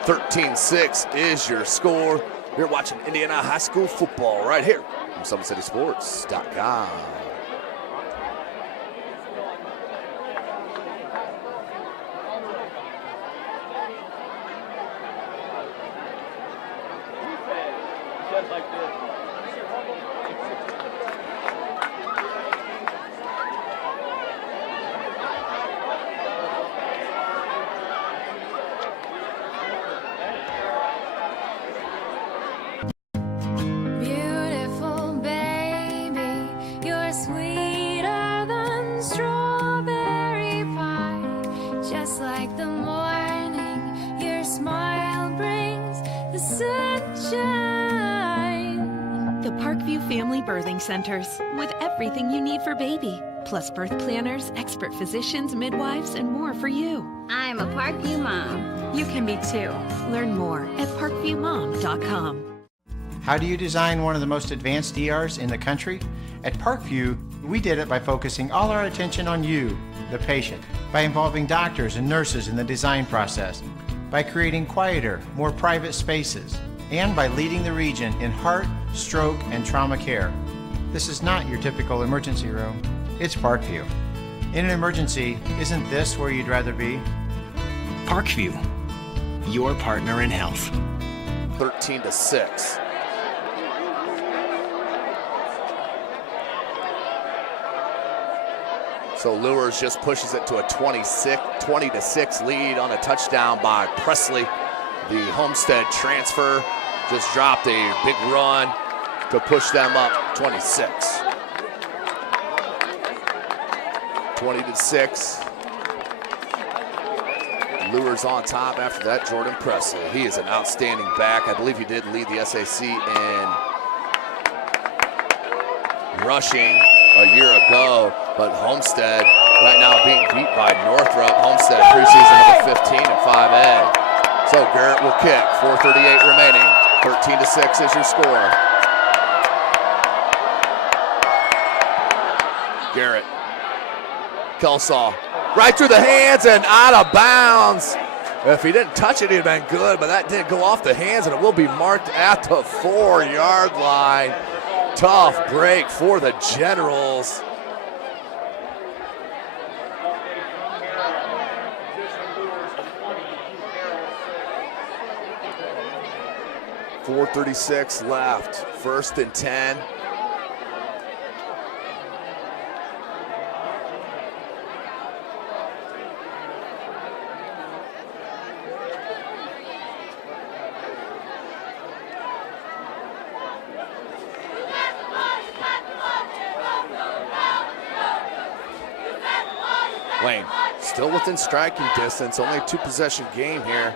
13-6 is your score. You're watching Indiana High School football right here from SummitCitySports.com. Beautiful baby, you're sweeter than strawberry pie. Just like the morning, your smile brings the sunshine. The Parkview Family Birthing Centers, with everything you need for baby, plus birth planners, expert physicians, midwives, and more for you. I'm a Parkview mom. You can be too. Learn more at parkviewmom.com. How do you design one of the most advanced ERs in the country? At Parkview, we did it by focusing all our attention on you, the patient, by involving doctors and nurses in the design process, by creating quieter, more private spaces, and by leading the region in heart, stroke, and trauma care. This is not your typical emergency room. It's Parkview. In an emergency, isn't this where you'd rather be? Parkview, your partner in health. 13-6. So Lures just pushes it to a 20-6 lead on a touchdown by Presley. The Homestead transfer just dropped a big run to push them up 26. 20-6. Lures on top after that, Jordan Presley. He is an outstanding back. I believe he did lead the SAC in rushing a year ago, but Homestead right now being beat by Northrop. Homestead preseason number 15 in 5A. So Garrett will kick, 4:38 remaining. 13-6 is your score. Garrett. Kelsaw, right through the hands and out of bounds. If he didn't touch it, he'd have been good, but that did go off the hands, and it will be marked at the 4-yard line. Tough break for the Generals. .436 left, 1st and 10. Wayne still within striking distance, only a 2-possession game here.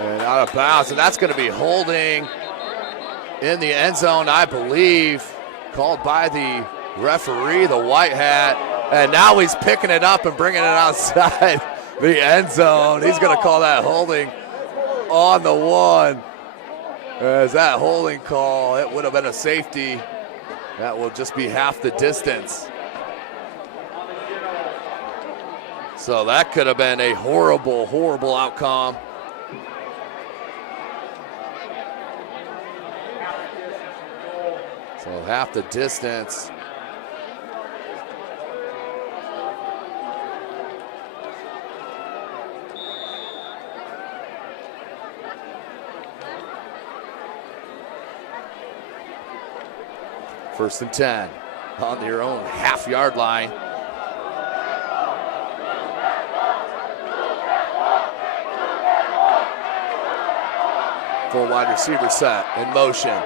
And out of bounds, and that's going to be holding in the end zone, I believe, called by the referee, the white hat. And now he's picking it up and bringing it outside the end zone. He's going to call that holding on the 1. As that holding call, it would have been a safety. That will just be half the distance. So that could have been a horrible, horrible outcome. So half the distance. First and 10 on their own half-yard line. Full wide receiver set in motion.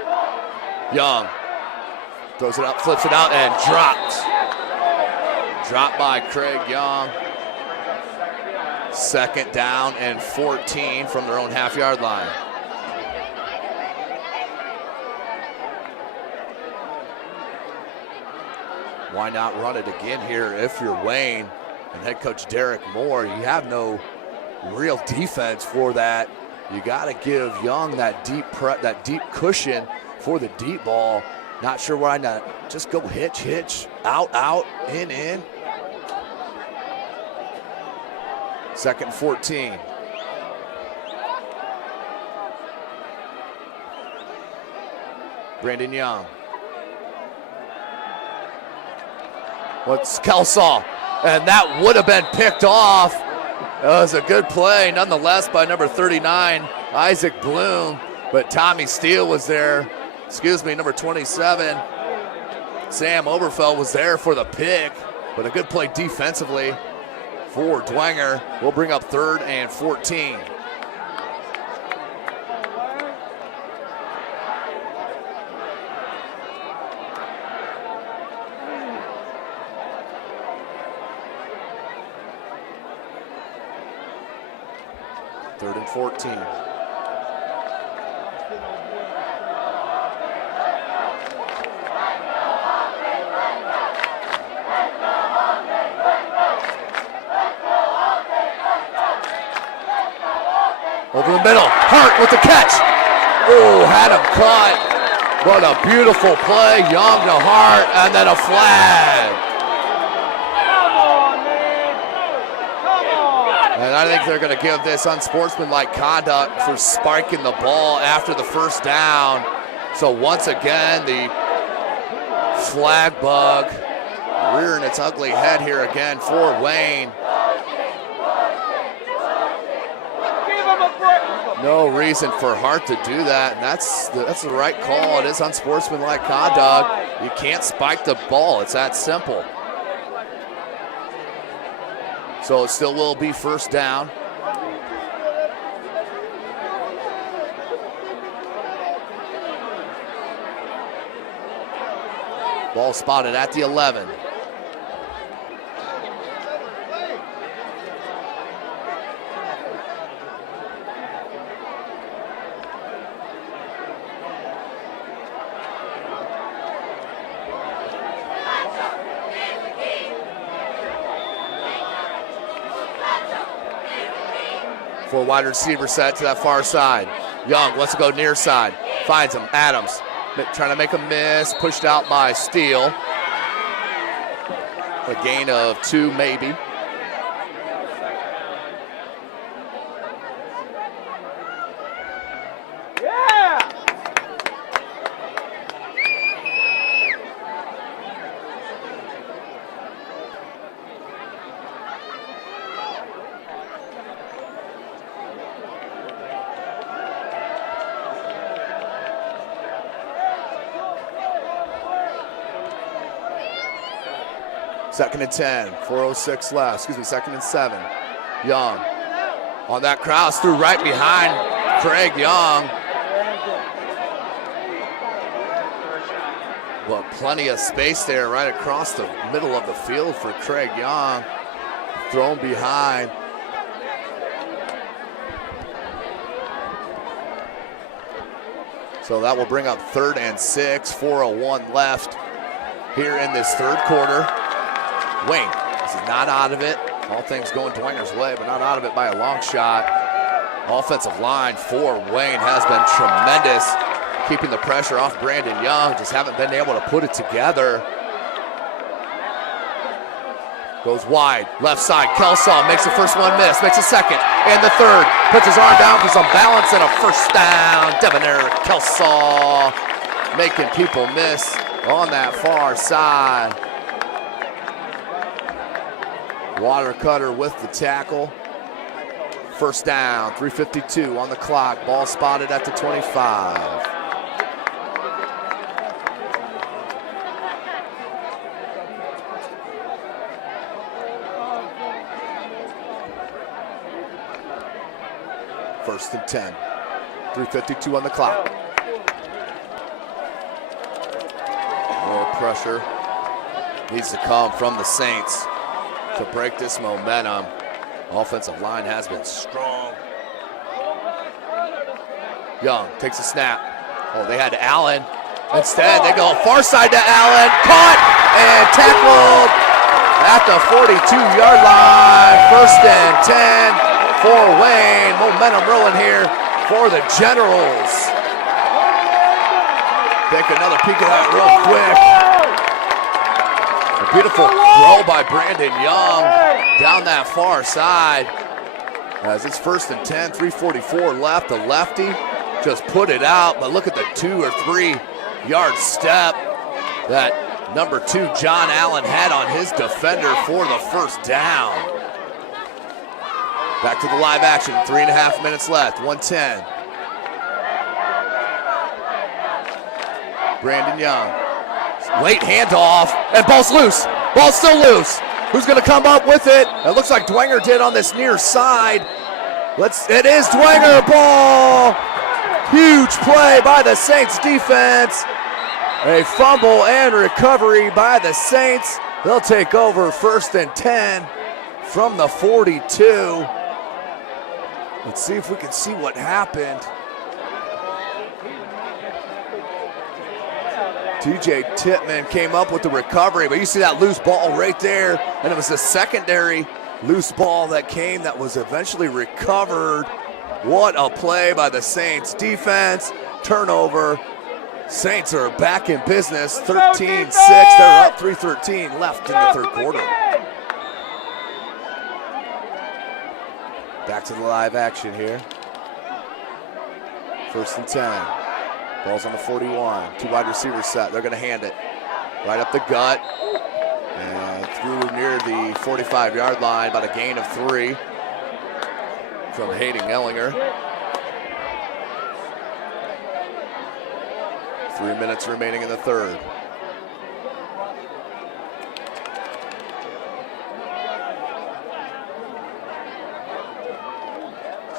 Young throws it up, flips it out, and dropped. Dropped by Craig Young. 2nd down and 14 from their own half-yard line. Why not run it again here if you're Wayne and head coach Derek Moore? You have no real defense for that. You got to give Young that deep cushion for the deep ball. Not sure why not. Just go hitch, out, in. Second 14. Brandon Young. What's Kelsaw? And that would have been picked off. That was a good play, nonetheless, by number 39, Isaac Bloom. But Tommy Steele was there. Number 27. Sam Oberfeld was there for the pick. But a good play defensively for Dwenger. We'll bring up 3rd and 14. Third and 14. Over the middle, Hart with the catch. Oh, had him caught. What a beautiful play. Young to Hart, and then a flag. Come on, man. Come on. And I think they're going to give this unsportsmanlike conduct for spiking the ball after the first down. So once again, the flag bug rearing its ugly head here again for Wayne. No reason for Hart to do that, and that's the right call. It is unsportsmanlike conduct. You can't spike the ball. It's that simple. So it still will be first down. Ball spotted at the 11. Four wide receiver set to that far side. Young wants to go near side. Finds him. Adams trying to make a miss. Pushed out by Steele. A gain of 2 maybe. Yeah. Second and 10, 4:06 left. Second and 7. Young on that cross, threw right behind Craig Young. But plenty of space there right across the middle of the field for Craig Young. Thrown behind. So that will bring up 3rd and 6, 4:01 left here in this third quarter. Wayne, this is not out of it. All things going Dwenger's way, but not out of it by a long shot. Offensive line for Wayne has been tremendous, keeping the pressure off Brandon Young. Just haven't been able to put it together. Goes wide, left side. Kelsaw makes the first one miss, makes a second, and the third. Puts his arm down for some balance and a first down. Debonair Kelsaw making people miss on that far side. Watercutter with the tackle. First down, 3:52 on the clock. Ball spotted at the 25. First and 10, 3:52 on the clock. More pressure needs to come from the Saints to break this momentum. Offensive line has been strong. Young takes a snap. Oh, they had Allen. Instead, they go far side to Allen. Caught and tackled at the 42-yard line. First and 10 for Wayne. Momentum rolling here for the Generals. Take another peek at that real quick. A beautiful throw by Brandon Young down that far side. As it's 1st and 10, 3:44 left. The lefty just put it out, but look at the 2 or 3 yard step that number 2 John Allen had on his defender for the first down. Back to the live action, 3.5 minutes left, 1:10. Brandon Young, late handoff, and ball's loose. Ball's still loose. Who's gonna come up with it? It looks like Dwenger did on this near side. It is Dwenger, ball. Huge play by the Saints defense. A fumble and recovery by the Saints. They'll take over 1st and 10 from the 42. Let's see if we can see what happened. TJ Tippmann came up with the recovery, but you see that loose ball right there, and it was a secondary loose ball that came that was eventually recovered. What a play by the Saints defense. Turnover. Saints are back in business, 13-6. They're up 3:13 left in the third quarter. Back to the live action here. 1st and 10. Ball's on the 41. 2 wide receivers set. They're going to hand it right up the gut and through near the 45-yard line, about a gain of 3 from Hayden Ellinger. 3 minutes remaining in the third.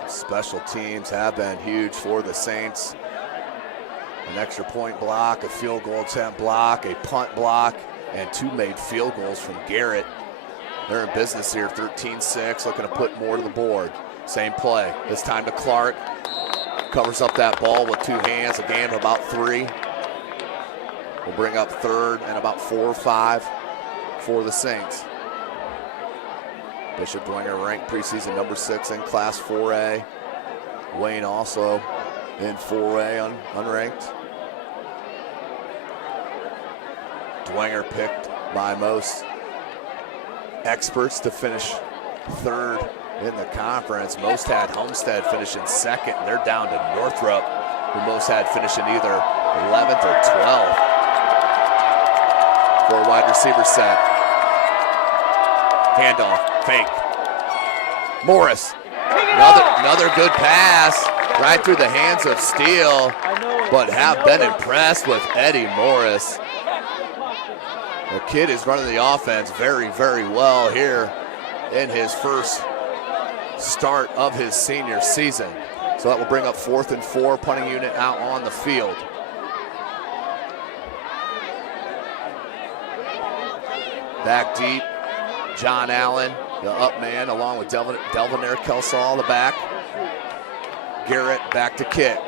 Special teams have been huge for the Saints. An extra point block, a field goal attempt block, a punt block, and 2 made field goals from Garrett. They're in business here, 13-6, looking to put more to the board. Same play, this time to Clark. Covers up that ball with 2 hands, a gain of about 3. We'll bring up 3rd and about 4 or 5 for the Saints. Bishop Dwenger ranked preseason number 6 in Class 4A. Wayne also in 4A unranked. Dwenger picked by most experts to finish 3rd in the conference. Most had Homestead finishing 2nd. They're down to Northrop, who most had finishing either 11th or 12th. 4 wide receiver set. Handoff, fake. Morris, another good pass right through the hands of Steele, but have been impressed with Eddie Morris. The kid is running the offense very, very well here in his first start of his senior season. So that will bring up 4th and 4, punting unit out on the field. Back deep, John Allen, the up man, along with Delvinaire Kelsall, the back. Garrett back to kick.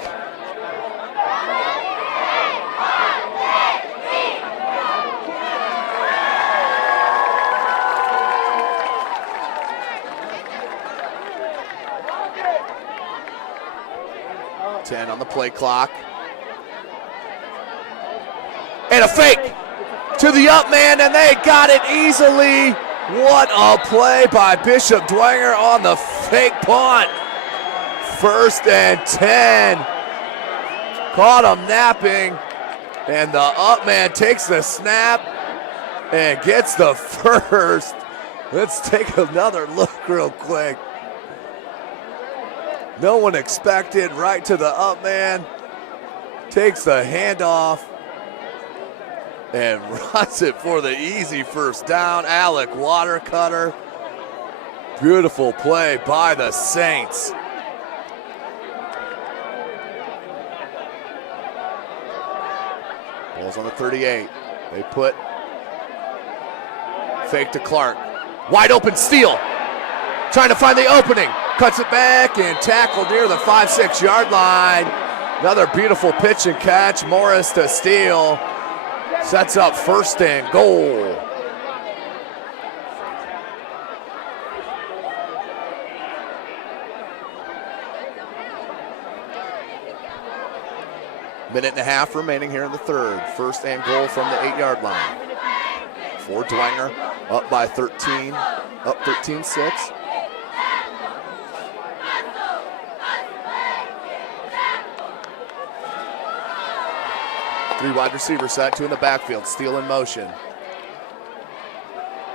Ten on the play clock. And a fake to the up man, and they got it easily. What a play by Bishop Dwenger on the fake punt. 1st and 10. Caught him napping, and the up man takes the snap and gets the first. Let's take another look real quick. No one expected, right to the up man. Takes the handoff and runs it for the easy first down. Alec Watercutter. Beautiful play by the Saints. Ball's on the 38. They put fake to Clark. Wide open Steele. Trying to find the opening. Cuts it back and tackled near the 5-6 yard line. Another beautiful pitch and catch. Morris to Steele. Sets up 1st and goal. Minute and a half remaining here in the third. 1st and goal from the 8 yard line. For Dwenger, up by 13, up 13-6. Three wide receiver set, two in the backfield, steal in motion.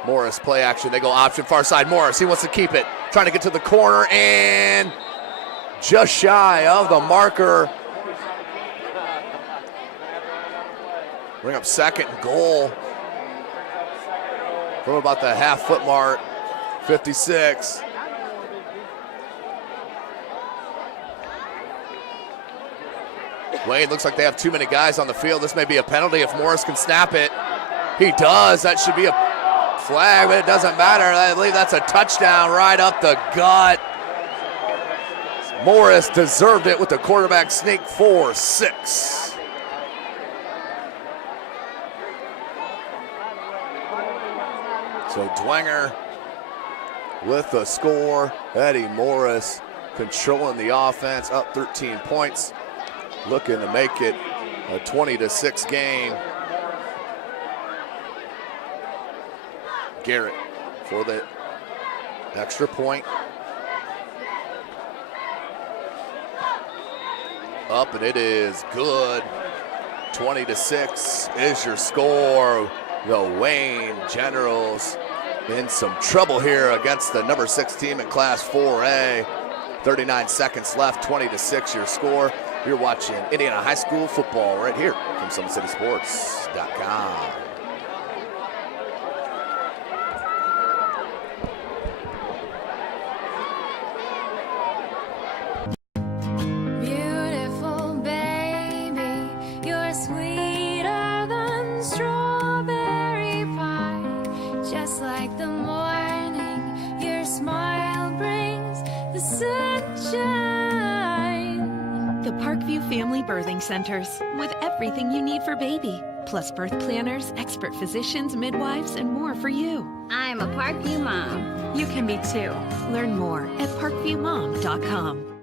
Morris, play action, they go option, far side. Morris, he wants to keep it, trying to get to the corner, and just shy of the marker. Bring up second and goal from about the half-foot mark, 56. Wade, looks like they have too many guys on the field. This may be a penalty if Morris can snap it. He does. That should be a flag, but it doesn't matter. I believe that's a touchdown right up the gut. Morris deserved it with the quarterback sneak, 4-6. So Dwenger with the score. Eddie Morris controlling the offense, up 13 points. Looking to make it a 20-6 game. Garrett for the extra point. Up, and it is good. 20-6 is your score. The Wayne Generals in some trouble here against the number 6 team in Class 4A. 39 seconds left, 20-6 your score. You're watching Indiana High School football right here from SummitCitySports.com. Beautiful baby, you're sweeter than strawberry pie. Just like the morning, your smile brings the sunshine. The Parkview Family Birthing Centers, with everything you need for baby, plus birth planners, expert physicians, midwives, and more for you. I'm a Parkview mom. You can be too. Learn more at parkviewmom.com.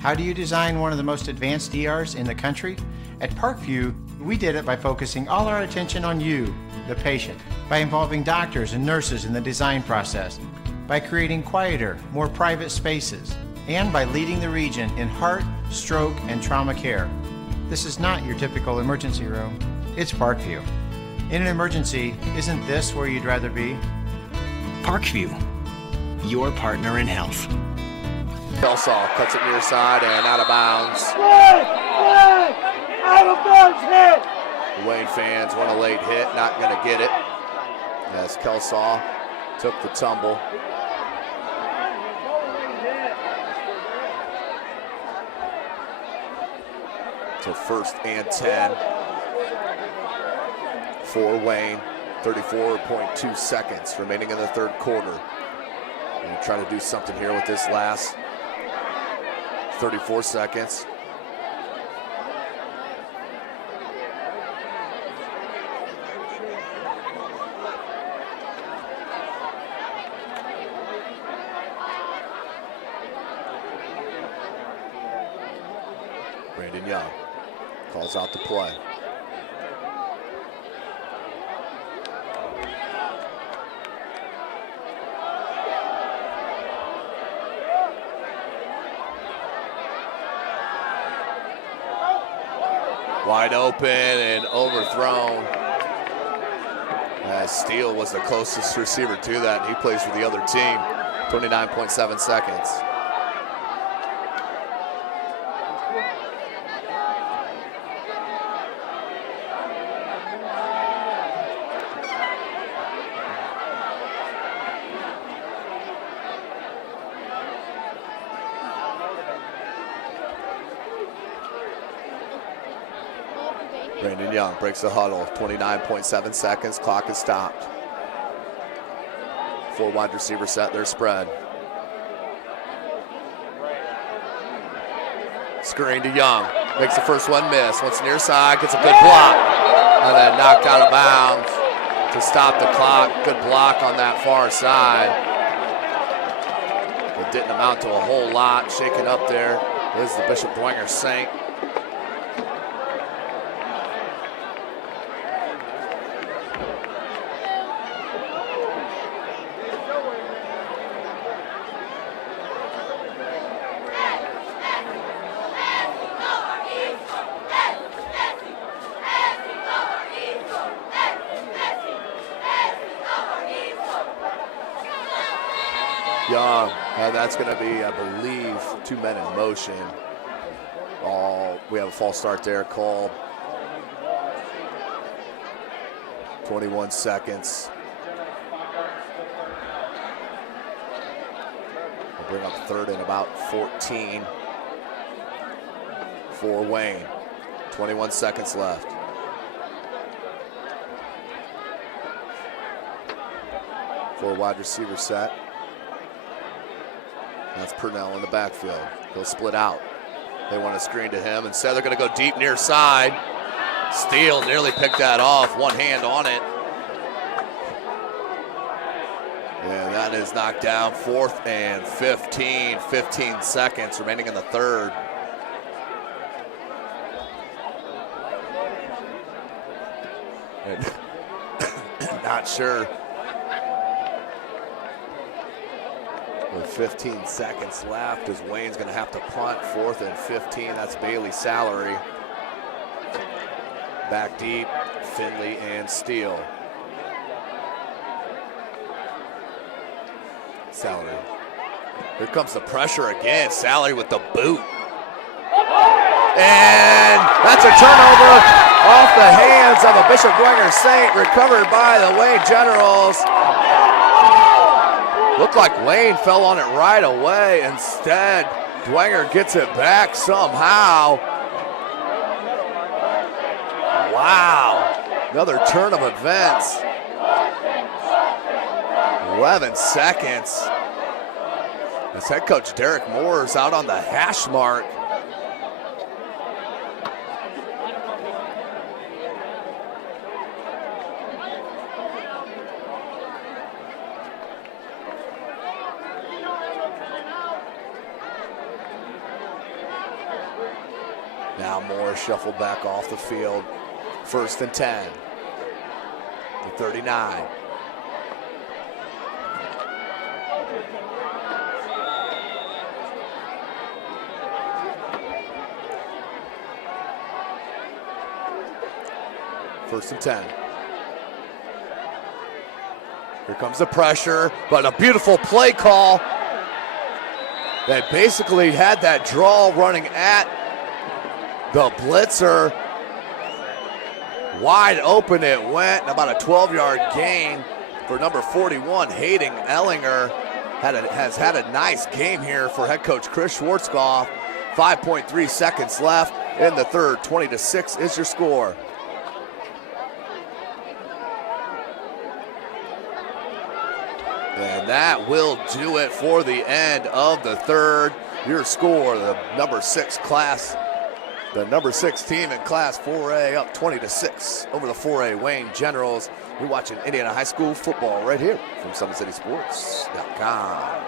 How do you design one of the most advanced ERs in the country? At Parkview, we did it by focusing all our attention on you, the patient, by involving doctors and nurses in the design process, by creating quieter, more private spaces, and by leading the region in heart, stroke, and trauma care. This is not your typical emergency room. It's Parkview. In an emergency, isn't this where you'd rather be? Parkview, your partner in health. Kelsaw cuts it near side and out of bounds. Flag! Flag! Out of bounds hit! Wayne fans want a late hit, not going to get it, as Kelsaw took the tumble. So first and 10 for Wayne. 34.2 seconds remaining in the third quarter. And try to do something here with this last 34 seconds. Brandon Young calls out the play. Wide open and overthrown. As Steele was the closest receiver to that, and he plays for the other team. 29.7 seconds. Brandon Young breaks the huddle, 29.7 seconds, clock is stopped. 4 wide receivers set their spread. Screen to Young, makes the first one miss, once near side, gets a good block, and then knocked out of bounds to stop the clock. Good block on that far side. It didn't amount to a whole lot, shaken up there. This is the Bishop Dwenger Saint. Young, and that's going to be, I believe, 2 men in motion. We have a false start there called. 21 seconds. We'll bring up third in about 14 for Wayne. 21 seconds left. For wide receiver set. That's Purnell in the backfield. He'll split out. They want to screen to him. Instead, they're going to go deep near side. Steele nearly picked that off. One hand on it. And that is knocked down. 4th and 15. 15 seconds remaining in the third. And not sure. With 15 seconds left, as Wayne's going to have to punt. 4th and 15. That's Bailey's salary. Back deep, Finley and Steele. Salary. Here comes the pressure again. Salary with the boot. And that's a turnover off the hands of a Bishop Dwenger Saint, recovered by the Wayne Generals. Looked like Wayne fell on it right away. Instead, Dwenger gets it back somehow. Wow, another turn of events. 11 seconds. As head coach Derek Moore is out on the hash mark. Now Moore shuffled back off the field. 1st and 10. The 39. First and 10. Here comes the pressure, but a beautiful play call that basically had that draw running at the blitzer. Wide open it went, about a 12-yard gain for number 41, Hayden Ellinger. Has had a nice game here for head coach Chris Schwarzkopf. 5.3 seconds left in the third. 20-6 is your score. And that will do it for the end of the third. Your score, the number 6 class. The number 6 team in Class 4A up 20-6 over the 4A Wayne Generals. You're watching Indiana High School football right here from SummitCitySports.com.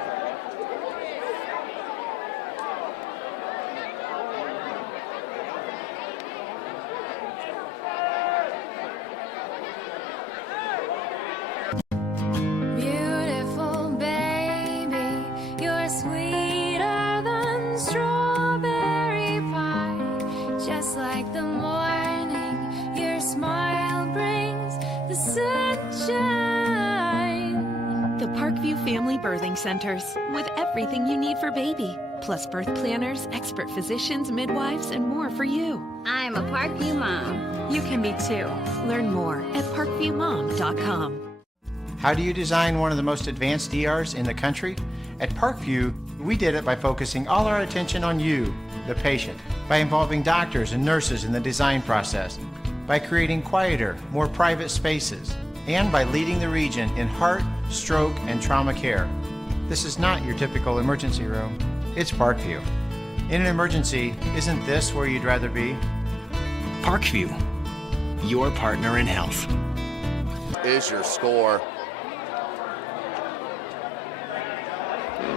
Beautiful baby, you're sweeter than strawberry pie. Just like the morning, your smile brings the sunshine. The Parkview Family Birthing Centers, with everything you need for baby, plus birth planners, expert physicians, midwives, and more for you. I'm a Parkview mom. You can be too. Learn more at parkviewmom.com. How do you design one of the most advanced ERs in the country? At Parkview, we did it by focusing all our attention on you, the patient, by involving doctors and nurses in the design process, by creating quieter, more private spaces, and by leading the region in heart, stroke, and trauma care. This is not your typical emergency room. It's Parkview. In an emergency, isn't this where you'd rather be? Parkview, your partner in health. Is your score.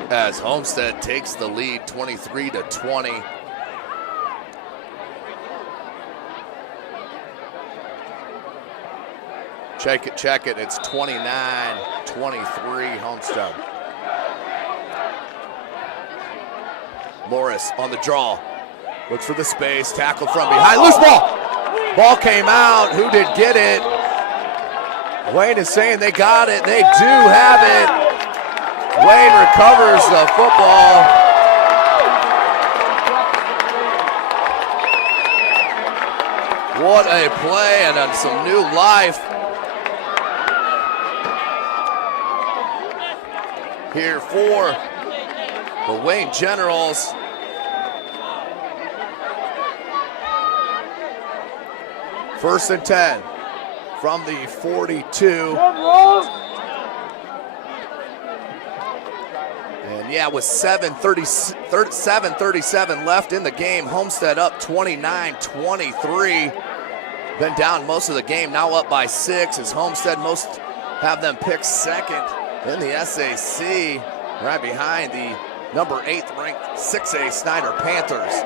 As Homestead takes the lead 23-20. Check it, it's 29-23 Homestead. Morris on the draw, looks for the space, tackled from behind, loose ball! Ball came out, who did get it? Wayne is saying they got it, they do have it. Wayne recovers the football. What a play and then some new life here for the Wayne Generals. First and 10 from the 42. And yeah, with 7:37 left in the game, Homestead up 29-23. Been down most of the game, now up by 6 as Homestead most have them picked second in the SAC, right behind the number 8th ranked 6A Snyder Panthers.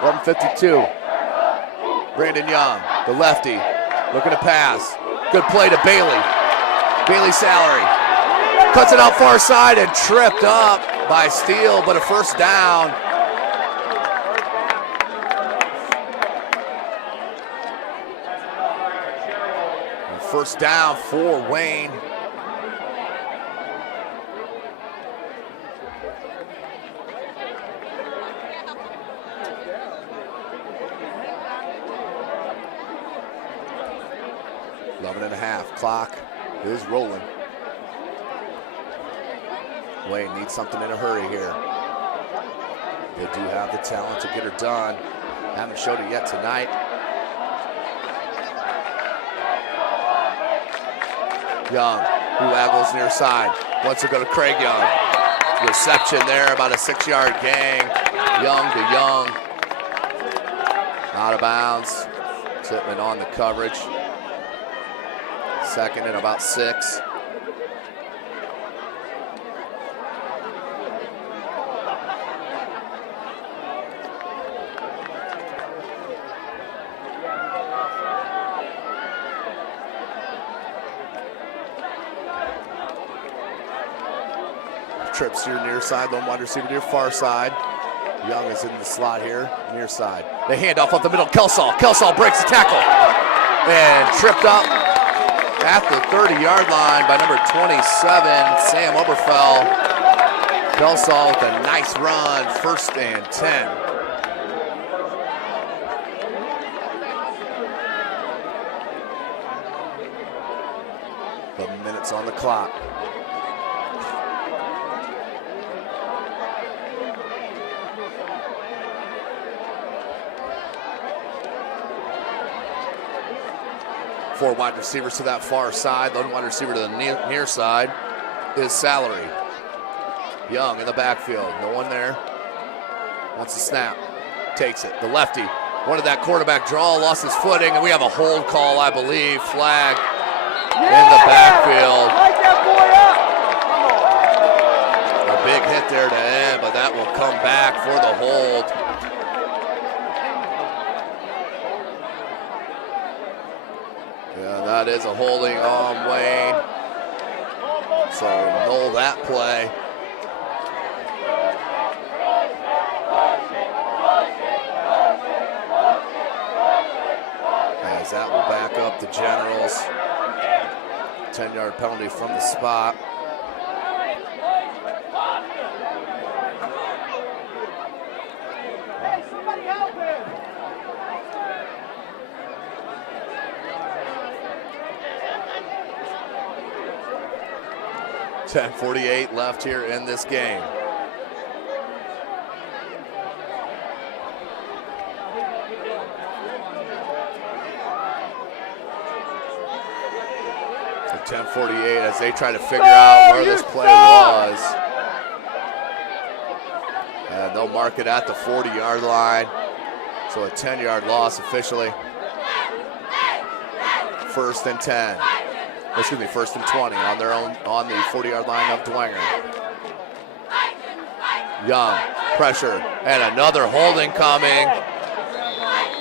11:52. Brandon Young, the lefty, looking to pass. Good play to Bailey. Bailey Salary cuts it out far side and tripped up by Steele, but a first down. First down for Wayne. Clock is rolling. Wayne needs something in a hurry here. They do have the talent to get her done. Haven't showed it yet tonight. Young, who waggles near side. Wants to go to Craig Young. Reception there, about a 6-yard gain. Young to Young. Out of bounds. Tippmann on the coverage. Second and about 6. Trips to your near side, lone wide receiver to your far side. Young is in the slot here, near side. They hand off up the middle, Kelsall. Kelsall breaks the tackle and tripped up at the 30-yard line by number 27, Sam Oberfell. Kelsall with a nice run, first and 10. The minutes on the clock. Four wide receivers to that far side. Lone wide receiver to the near side is Salary. Young in the backfield. No one there. Wants to snap. Takes it. The lefty wanted that quarterback draw. Lost his footing. And we have a hold call, I believe. Flag in the backfield. A big hit there to end, but that will come back for the hold. That is a holding on Wayne. So null that play. As that will back up the Generals. 10-yard penalty from the spot. Somebody help him! 10:48 left here in this game. So 10:48 as they try to figure out where this play was. And they'll mark it at the 40-yard line. So a 10-yard loss officially. First and 10. Excuse me, first and 20 on their own, on the 40-yard line of Dwenger. Young, pressure, and another holding coming.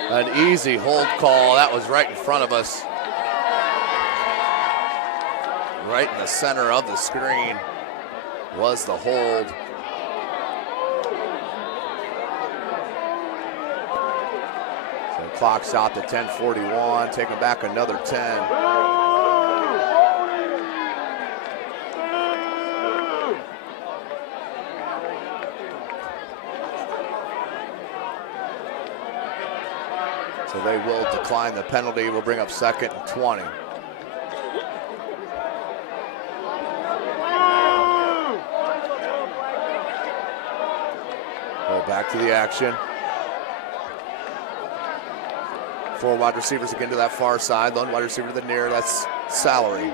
An easy hold call. That was right in front of us. Right in the center of the screen was the hold. So the clock stopped at 10:41, taking back another 10. So they will decline the penalty. We'll bring up 2nd and 20. Go back to the action. 4 wide receivers again to that far side. Lone wide receiver to the near. That's Salary.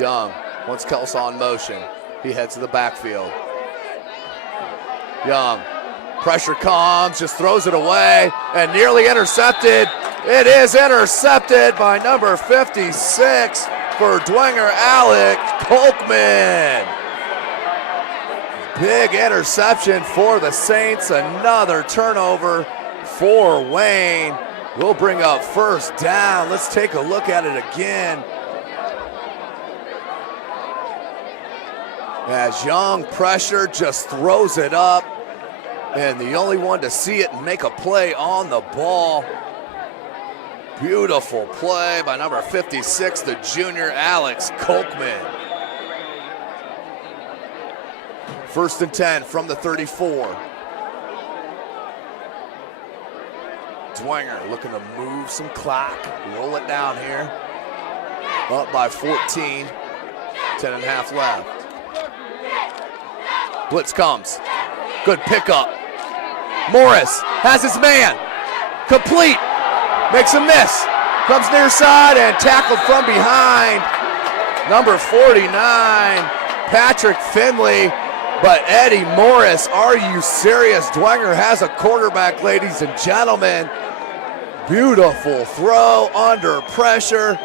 Young wants Kelsaw in motion. He heads to the backfield. Young, pressure comes, just throws it away, and nearly intercepted. It is intercepted by number 56 for Dwenger, Alec Kolkman. Big interception for the Saints. Another turnover for Wayne. We'll bring up 1st down. Let's take a look at it again. As Young pressure just throws it up, and the only one to see it and make a play on the ball. Beautiful play by number 56, the junior Alex Kolkman. 1st and 10 from the 34. Dwenger looking to move some clock, roll it down here. Up by 14, 10 and a half left. Blitz comes, good pickup. Morris has his man, complete, makes a miss, comes near side and tackled from behind. Number 49, Patrick Finley, but Eddie Morris, are you serious? Dwenger has a quarterback, ladies and gentlemen. Beautiful throw under pressure.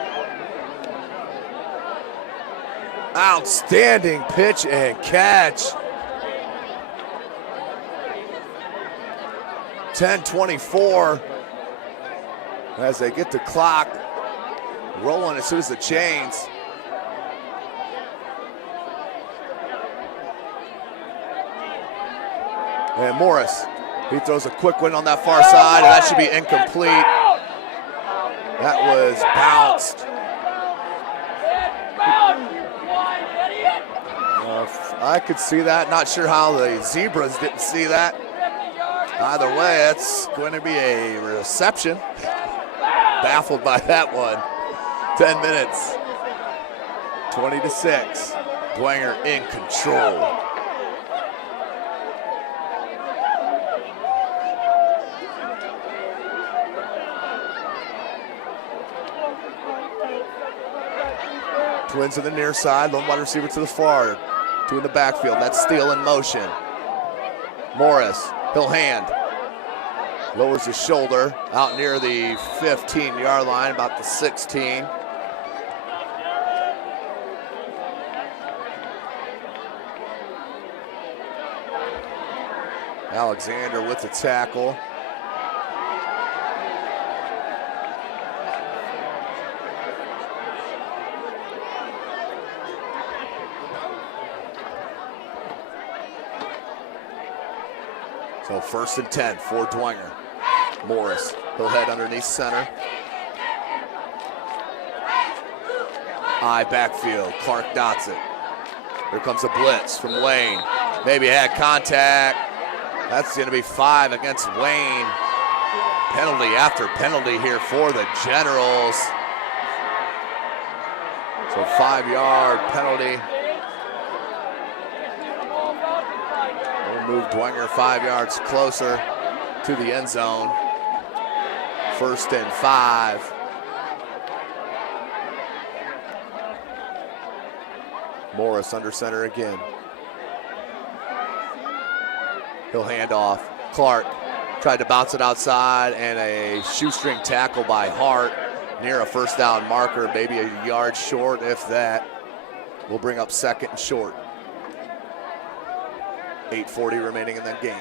Outstanding pitch and catch. 10-24 as they get the clock rolling as soon as the chains. And Morris, he throws a quick one on that far side, and that should be incomplete. That was bounced. I could see that. Not sure how the Zebras didn't see that. Either way, it's going to be a reception. Baffled by that one. 10 minutes. 20-6. Dwenger in control. Twins in the near side, lone wide receiver to the far. 2 in the backfield, that's Steele in motion. Morris, he'll hand. Lowers his shoulder out near the 15-yard line, about the 16. Alexander with the tackle. So 1st and 10 for Dwenger. Morris, he'll head underneath center. High backfield, Clark dots it. Here comes a blitz from Wayne. Maybe had contact. That's gonna be 5 against Wayne. Penalty after penalty here for the Generals. So 5-yard penalty. Move Dwenger 5 yards closer to the end zone. 1st and 5. Morris under center again. He'll hand off. Clark tried to bounce it outside, and a shoestring tackle by Hart near a 1st down marker, maybe a yard short, if that. We'll bring up 2nd and short. 8:40 remaining in the game.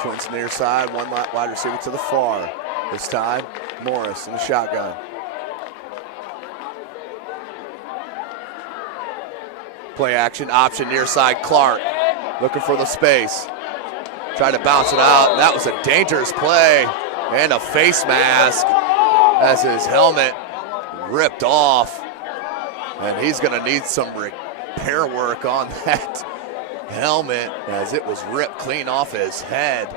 Twins near side, 1 wide receiver to the far. This time, Morris in the shotgun. Play action, option near side, Clark looking for the space. Tried to bounce it out. That was a dangerous play and a face mask as his helmet ripped off. And he's going to need some repair work on that helmet as it was ripped clean off his head.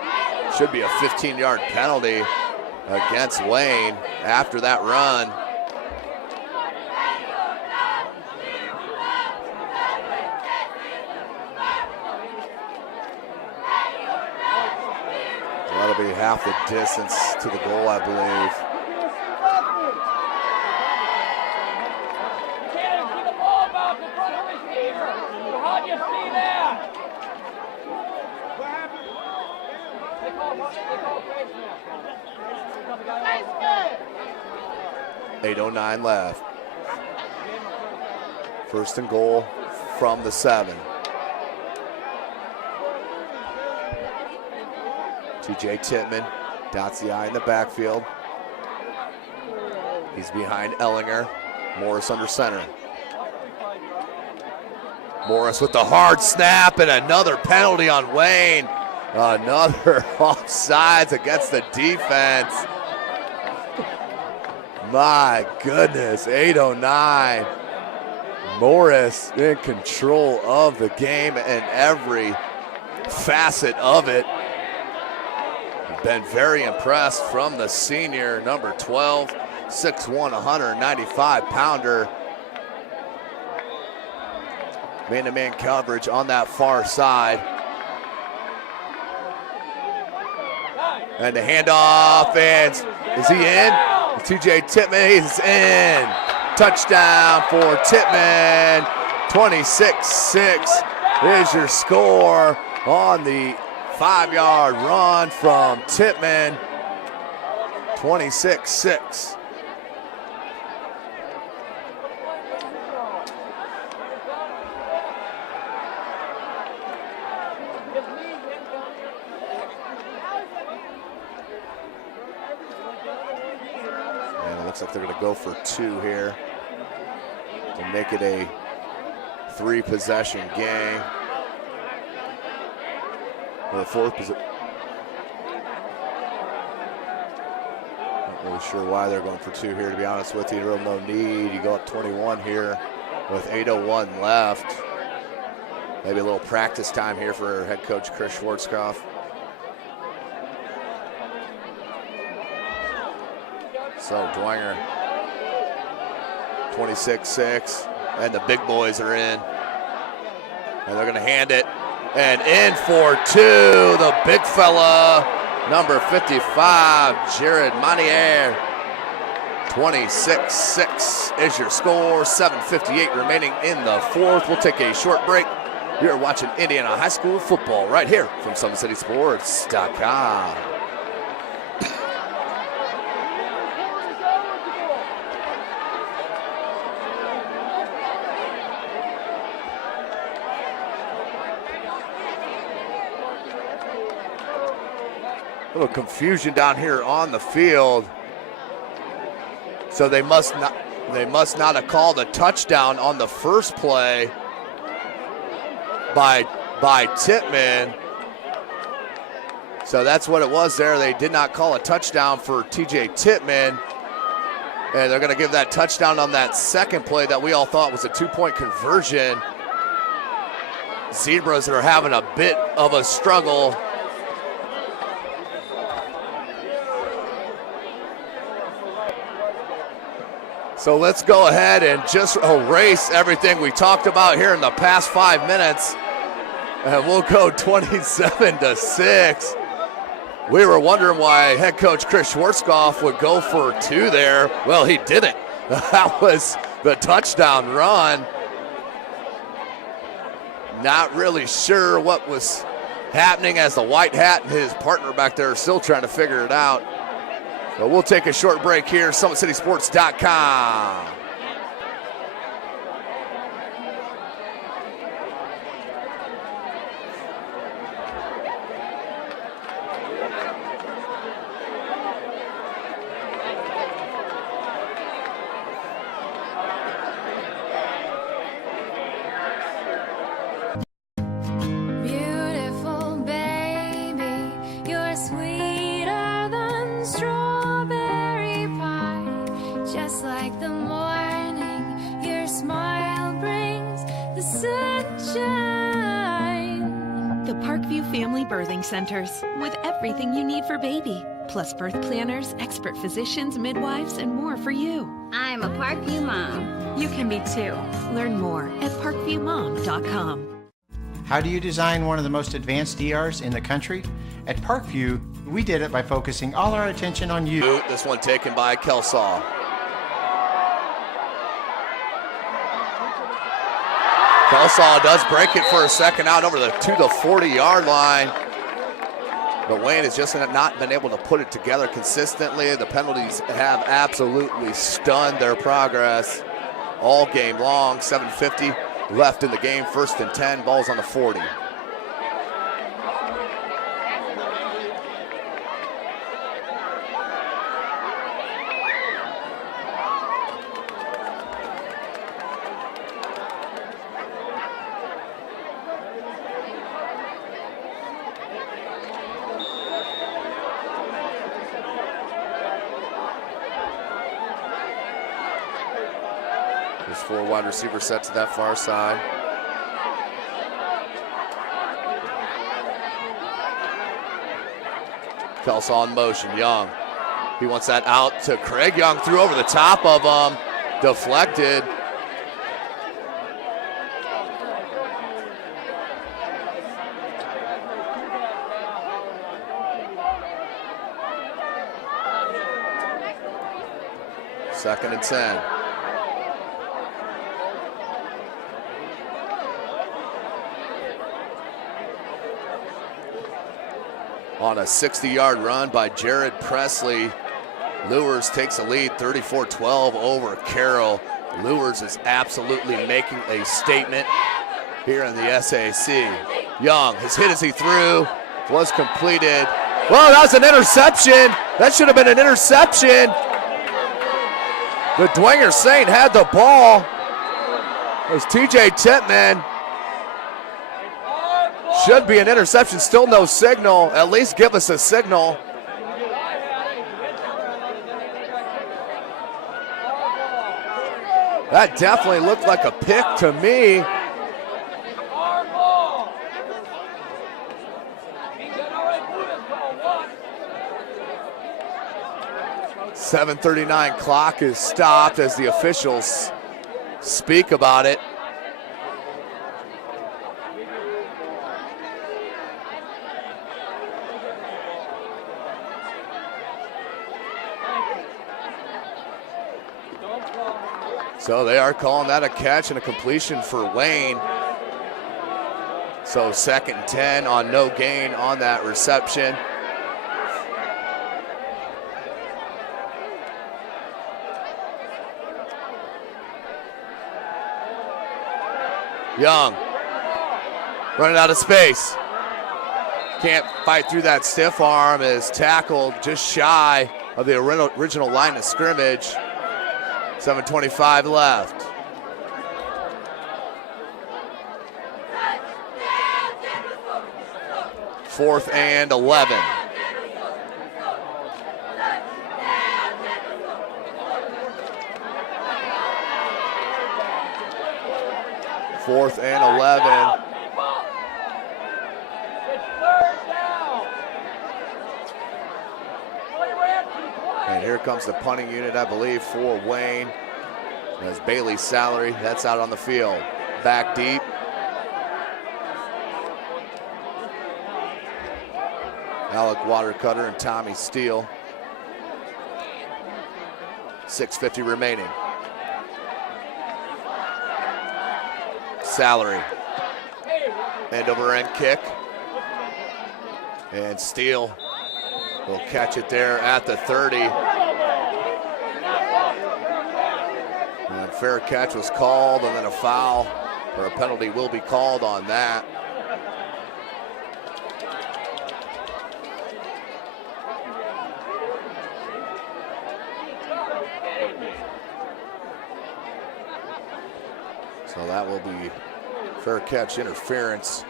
Should be a 15-yard penalty against Wayne after that run. That'll be half the distance to the goal, I believe. How'd you see that? 8:09 left. First and goal from the 7. TJ Tittman dots the I in the backfield. He's behind Ellinger. Morris under center. Morris with the hard snap and another penalty on Wayne. Another offsides against the defense. My goodness, 8:09. Morris in control of the game and every facet of it. Been very impressed from the senior, number 12, 6'1", 195-pounder. Man-to-man coverage on that far side. And the handoff, and is he in? TJ Tittman, he's in. Touchdown for Tittman. 26-6 is your score on the 5-yard run from Tittman. 26-6. And it looks like they're going to go for 2 here to make it a 3-possession game. The 4th position. Not really sure why they're going for 2 here, to be honest with you. Real no need. You go up 21 here with 8:01 left. Maybe a little practice time here for head coach Chris Schwarzkopf. So Dwenger, 26-6, and the big boys are in. And they're going to hand it. And in for 2, the big fella, number 55, Jared Monnier. 26-6 is your score. 7:58 remaining in the 4th. We'll take a short break. You're watching Indiana High School football right here from SummitCitySports.com. A little confusion down here on the field. So they must not have called a touchdown on the first play by Tittman. So that's what it was there. They did not call a touchdown for TJ Tittman. And they're going to give that touchdown on that second play that we all thought was a 2-point conversion. Zebras are having a bit of a struggle. So let's go ahead and just erase everything we talked about here in the past 5 minutes. And we'll go 27-6. We were wondering why head coach Chris Schwarzkopf would go for 2 there. Well, he didn't. That was the touchdown run. Not really sure what was happening as the white hat and his partner back there are still trying to figure it out. But we'll take a short break here, SummitCitySports.com. Beautiful baby, you're sweeter than strawberries. Birthing Centers with everything you need for baby, plus birth planners, expert physicians, midwives, and more for you. I'm a Parkview mom. You can be too. Learn more at parkviewmom.com. How do you design one of the most advanced ERs in the country? At Parkview, we did it by focusing all our attention on you. This one taken by Kelsaw. Kelsaw does break it for a second out over to the 40-yard line. But Wayne has just not been able to put it together consistently. The penalties have absolutely stunned their progress all game long. 7:50 left in the game, 1st and 10, ball's on the 40. There's 4 wide receivers set to that far side. Kelsaw in motion, Young. He wants that out to Craig. Young threw over the top of him, deflected. Second and 10. On a 60-yard run by Jared Presley, Lewers takes a lead 34-12 over Carroll. Lewers is absolutely making a statement here in the SAC. Young, his hit as he threw was completed. Well, that was an interception. That should have been an interception. The Dwenger Saint had the ball. It was TJ Titman. Should be an interception, still no signal. At least give us a signal. That definitely looked like a pick to me. .739 clock is stopped as the officials speak about it. So they are calling that a catch and a completion for Wayne. So 2nd and 10 on no gain on that reception. Young running out of space. Can't fight through that stiff arm, is tackled just shy of the original line of scrimmage. 7:25 left. Fourth and 11. Fourth and 11. And here comes the punting unit, I believe, for Wayne. As Bailey's salary, that's out on the field. Back deep. Alec Watercutter and Tommy Steele. 6:50 remaining. Salary. End over end kick. And Steele will catch it there at the 30. And fair catch was called, and then a foul or a penalty will be called on that. So that will be fair catch interference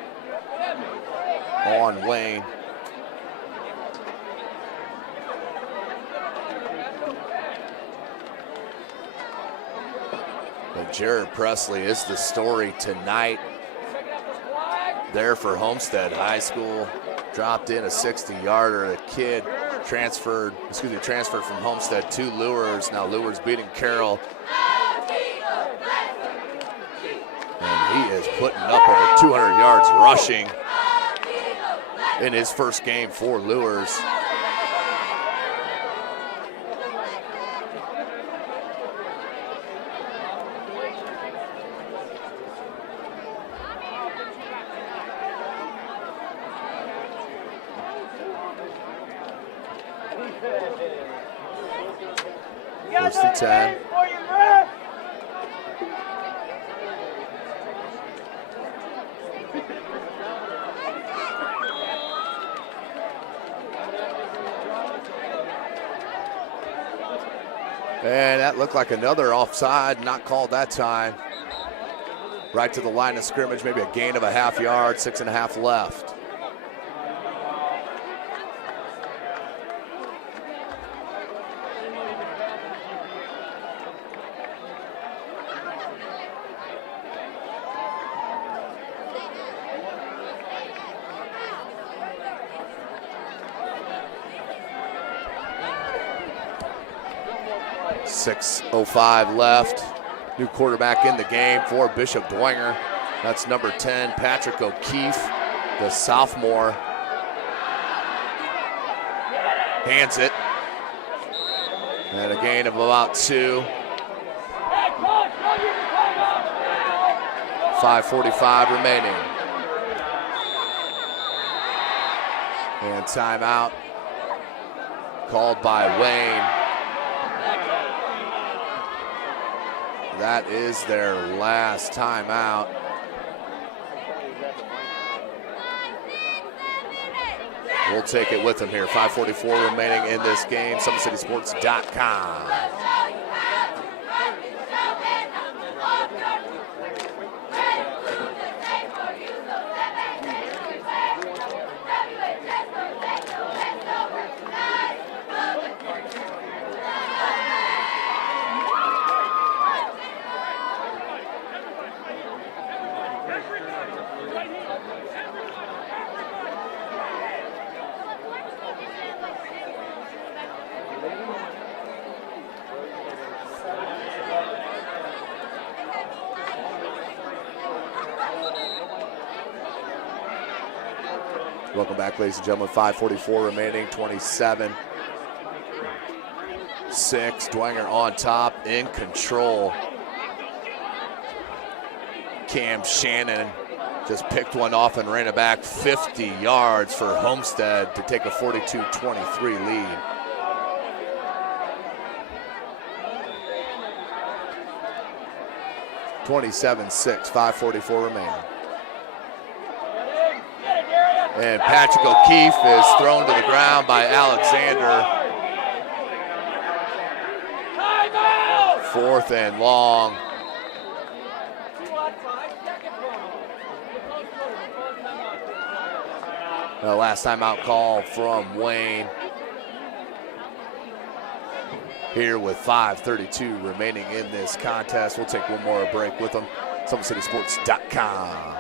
on Wayne. But Jared Presley is the story tonight there for Homestead High School. dropped in a 60-yarder. The kid transferred from Homestead to Lures. Now Lures beating Carroll. And he is putting up over 200 yards rushing in his first game for Lures. First and 10. And that looked like another offside, not called that time. Right to the line of scrimmage, maybe a gain of a half yard, 6.5 left. .605 left. New quarterback in the game for Bishop Dwenger. That's number 10, Patrick O'Keefe, the sophomore. Hands it. And a gain of about 2. 5:45 remaining. And timeout called by Wayne. That is their last timeout. We'll take it with them here. 5:44 remaining in this game. SummitCitySports.com. Welcome back, ladies and gentlemen. 5:44 remaining, 27-6. Dwenger on top, in control. Cam Shannon just picked one off and ran it back 50 yards for Homestead to take a 42-23 lead. (27-6), 5:44 remaining. And Patrick O'Keefe is thrown to the ground by Alexander. 4th and long. The last timeout call from Wayne. Here with 5:32 remaining in this contest. We'll take one more break with them. SummitCitySports.com.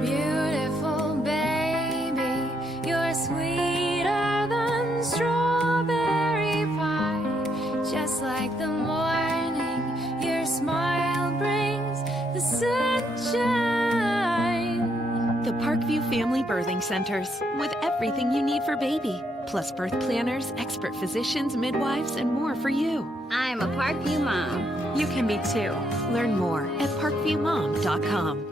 Beautiful baby, you're sweeter than strawberry pie. Just like the morning, your smile brings the sunshine. The Parkview Family Birthing Centers, with everything you need for baby, plus birth planners, expert physicians, midwives, and more for you. I'm a Parkview mom. You can be too. Learn more at parkviewmom.com.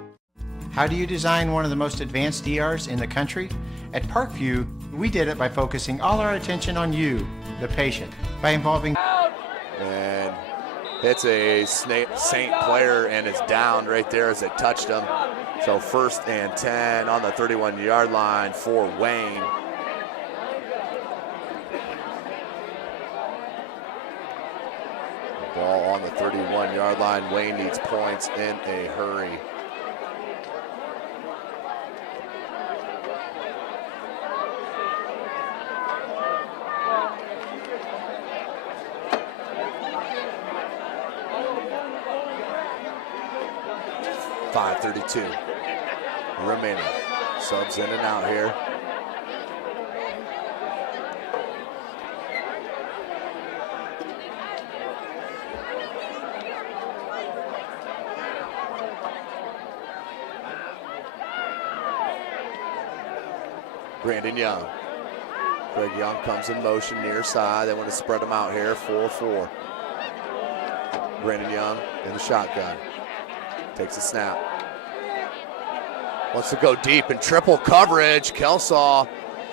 How do you design one of the most advanced ERs in the country? At Parkview, we did it by focusing all our attention on you, the patient, by involving... And hits a St. player and it's down right there as it touched him. So 1st and 10 on the 31-yard line for Wayne. Ball on the 31-yard line. Wayne needs points in a hurry. 5:32 remaining. Subs in and out here. Brandon Young. Craig Young comes in motion near side. They want to spread him out here, 4-4. Brandon Young in the shotgun. Takes a snap. Wants to go deep in triple coverage. Kelsaw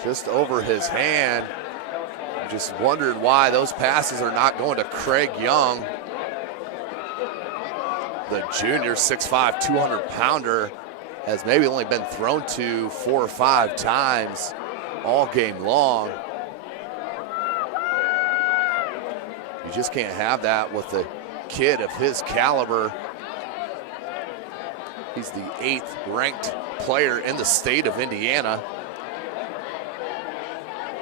just over his hand. Just wondered why those passes are not going to Craig Young. The junior 6'5", 200-pounder has maybe only been thrown to 4 or 5 times all game long. You just can't have that with a kid of his caliber. He's the 8th ranked player in the state of Indiana.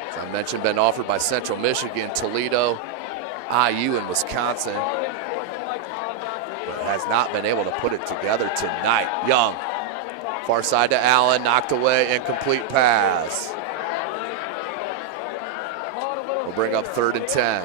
As I mentioned, been offered by Central Michigan, Toledo, IU, and Wisconsin. But has not been able to put it together tonight. Young, far side to Allen, knocked away, incomplete pass. We'll bring up 3rd and 10.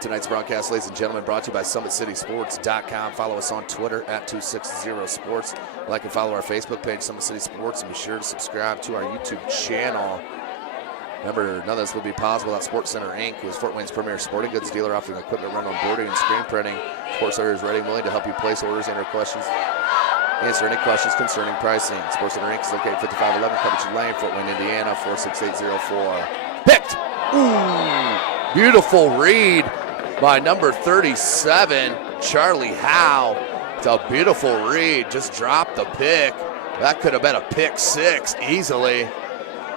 Tonight's broadcast, ladies and gentlemen, brought to you by SummitCitySports.com. Follow us on Twitter at 260sports. Like and follow our Facebook page, Summit City Sports, and be sure to subscribe to our YouTube channel. Remember, none of this would be possible without Sports Center Inc., who is Fort Wayne's premier sporting goods dealer, offering equipment, rental, boarding, and screen printing. Sports Center is ready and willing to help you place orders and answer any questions concerning pricing. Sports Center Inc. is located 5511 Covington Lane, Fort Wayne, Indiana, 46804. Picked! Ooh! Beautiful read by number 37, Charlie Howe. It's a beautiful read, just dropped the pick. That could have been a pick 6 easily,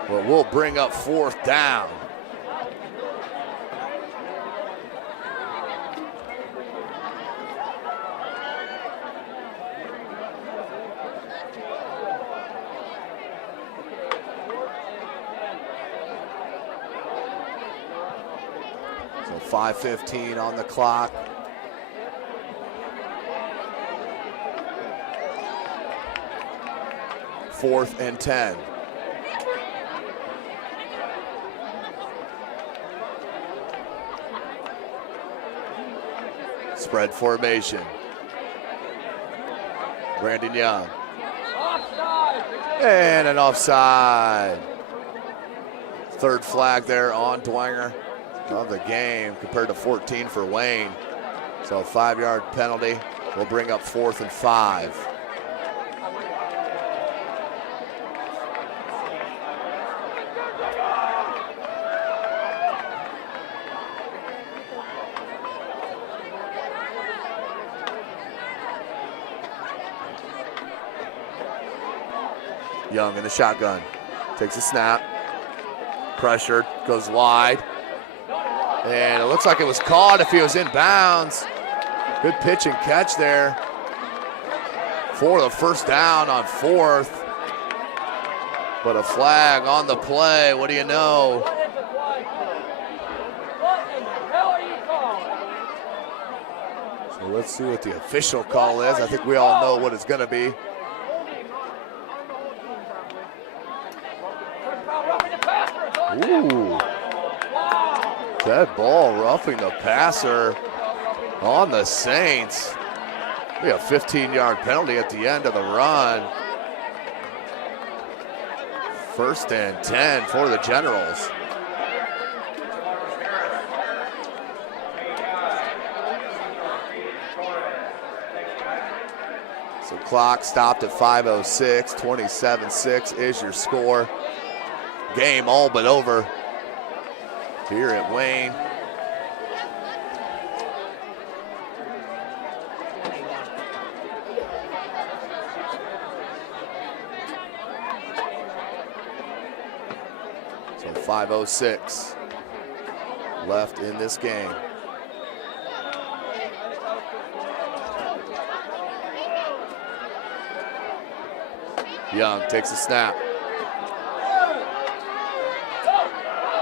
but we'll bring up 4th down. So 5:15 on the clock. Fourth and 10. Spread formation. Brandon Young. And an offside. 3rd flag there on Dwenger of the game compared to 14 for Wayne. So a 5-yard penalty will bring up 4th and 5. Young in the shotgun, takes a snap, pressured, goes wide, and it looks like it was caught if he was in bounds. Good pitch and catch there for the 1st down on 4th, but a flag on the play. What do you know? So let's see what the official call is. I think we all know what it's going to be. Ooh, dead ball roughing the passer on the Saints. We have a 15-yard penalty at the end of the run. 1st and 10 for the Generals. So clock stopped at 5:06, 27-6 is your score. Game all but over here at Wayne. So 5:06 left in this game. Young takes a snap.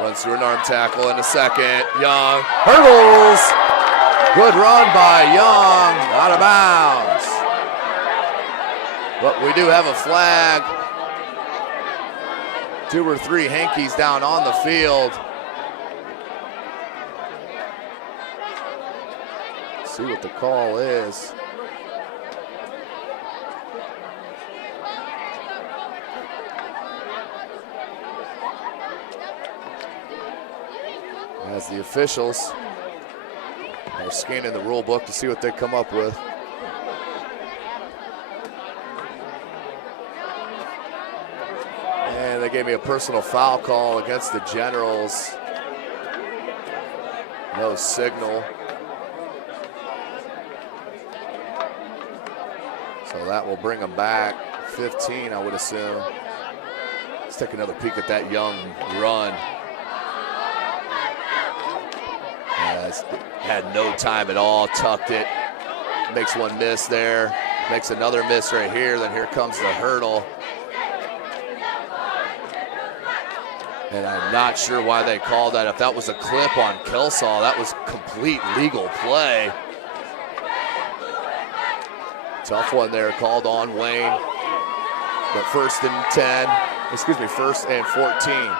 Runs through an arm tackle in a second. Young hurdles. Good run by Young, out of bounds. But we do have a flag. 2 or 3 hankies down on the field. Let's see what the call is. As the officials are scanning the rule book to see what they come up with. And they gave me a personal foul call against the Generals. No signal. So that will bring them back 15, I would assume. Let's take another peek at that Young run. Had no time at all, tucked it, makes one miss there, makes another miss right here, then here comes the hurdle. And I'm not sure why they called that. If that was a clip on Kelsaw, that was complete legal play. Tough one there, called on Wayne. But first and 14.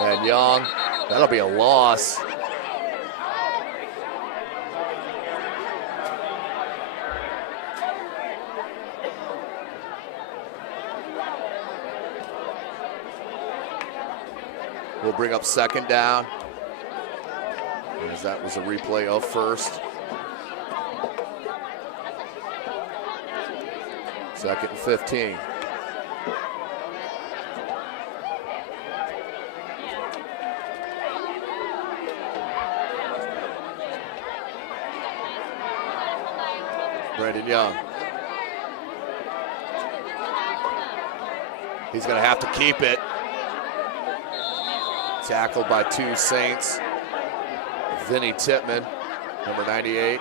And Young, that'll be a loss. We'll bring up second down, as that was a replay of first. Second and 15. Brandon Young. He's going to have to keep it. Tackled by 2 Saints. Vinny Tittman, number 98.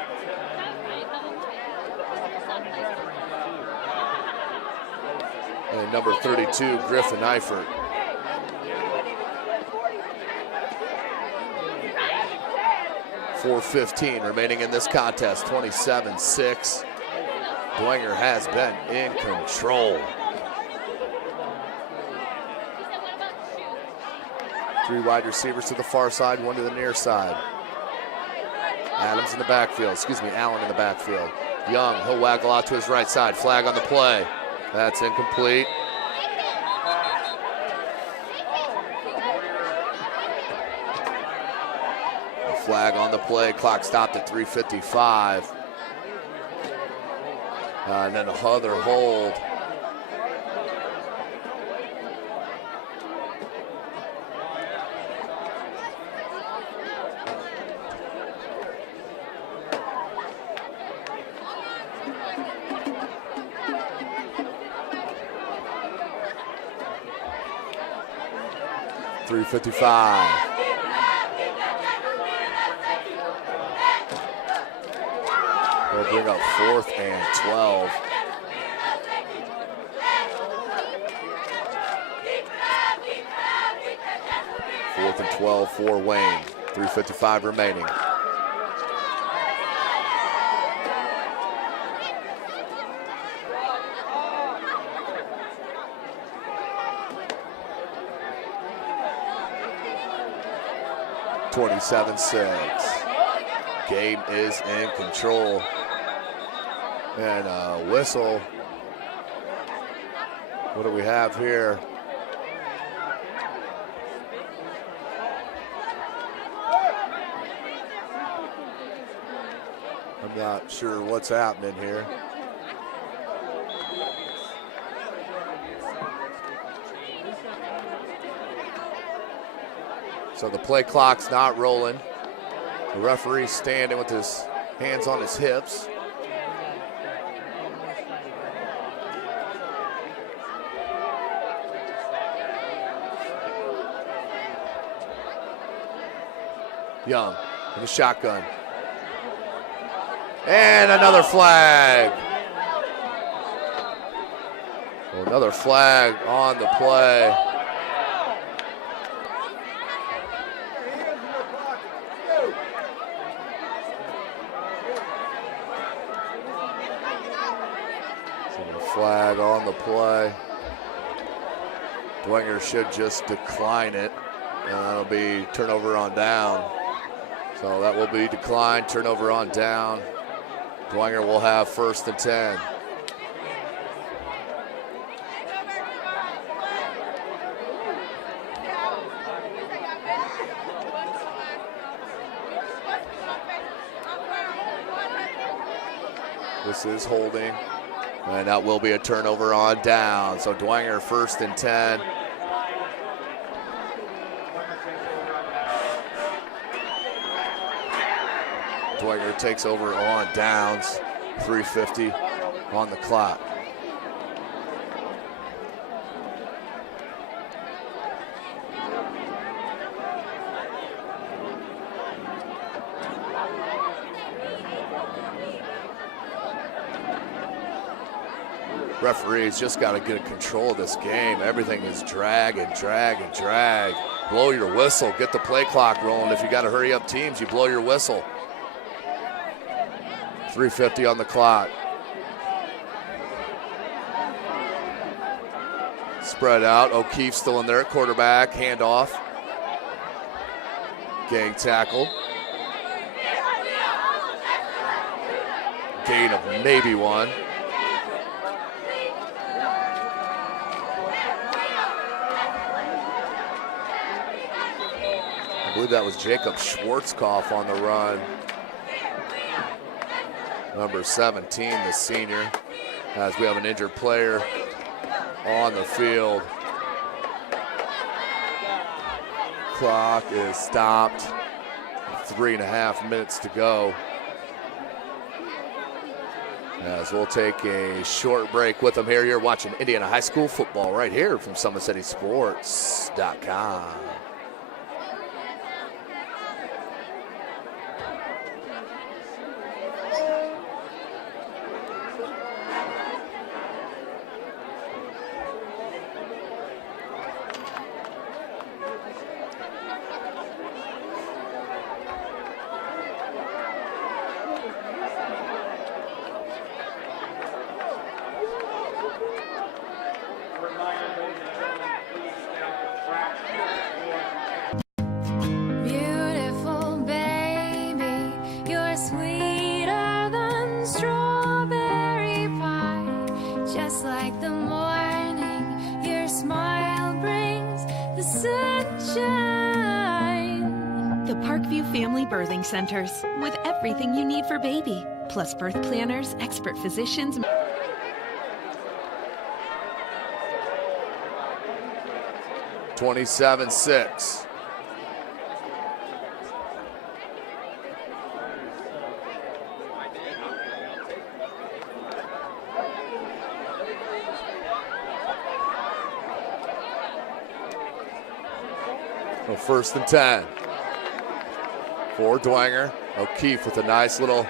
And number 32, Griffin Eifert. .4:15 remaining in this contest, 27-6. Dwenger has been in control. 3 wide receivers to the far side, 1 to the near side. Allen in the backfield. Young, he'll waggle out to his right side. Flag on the play. That's incomplete. A flag on the play. Clock stopped at 3:55. And then another hold. .355. We'll bring up 4th and 12. Fourth and 12 for Wayne. 3:55 remaining. .27-6. Game is in control. And a whistle. What do we have here? I'm not sure what's happening here. So the play clock's not rolling. The referee's standing with his hands on his hips. Young in the shotgun. And another flag. Another flag on the play. Flag on the play. Dwenger should just decline it, and that'll be turnover on down. So that will be declined, turnover on down. Dwenger will have 1st and 10. This is holding, and that will be a turnover on down. So Dwenger 1st and 10. Dwenger takes over on downs, 3:50 on the clock. Referees just got to get control of this game. Everything is drag and drag and drag. Blow your whistle, get the play clock rolling. If you got to hurry up teams, you blow your whistle. 3:50 on the clock. Spread out. O'Keefe still in there at quarterback. Handoff. Gang tackle. Gain of maybe 1. I believe that was Jacob Schwarzkopf on the run. Number 17, the senior, as we have an injured player on the field. Clock is stopped. 3.5 minutes to go. As we'll take a short break with them here. You're watching Indiana High School football right here from SummitCitySports.com. Beautiful baby, you're sweeter than strawberry pie. Just like the morning, your smile brings the sunshine. The Parkview Family Birthing Centers, with everything you need for baby, plus birth planners, expert physicians. 27-6. So 1st and 10 for Dwenger. O'Keefe with a nice little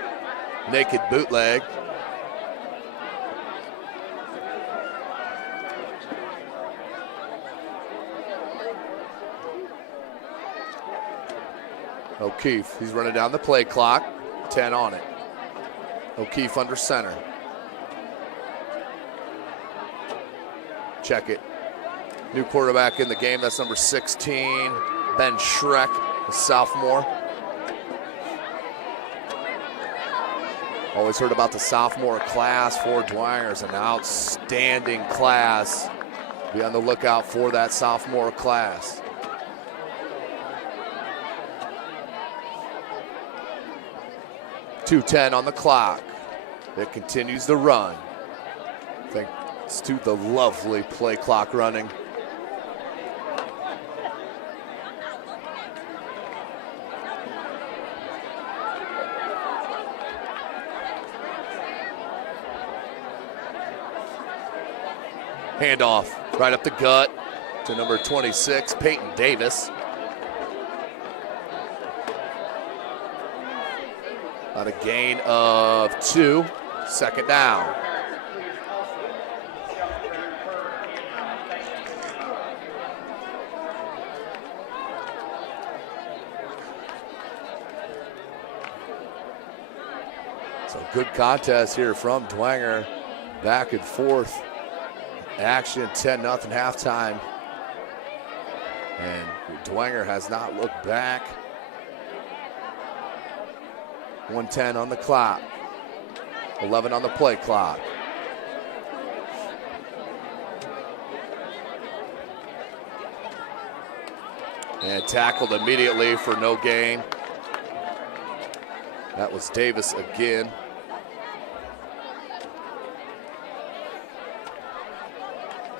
naked bootleg. O'Keefe, he's running down the play clock, 10 on it. O'Keefe under center. Check it. New quarterback in the game, that's number 16, Ben Schreck, a sophomore. Always heard about the sophomore class for Dwenger. It's an outstanding class. Be on the lookout for that sophomore class. .210 on the clock. It continues the run. Thanks to the lovely play clock running. Handoff right up the gut to number 26, Peyton Davis. About a gain of 2, 2nd down. So good contest here from Dwenger. back and forth action, 10-0 halftime. And Dwenger has not looked back. 1:10 on the clock. 11 on the play clock. And tackled immediately for no gain. That was Davis again.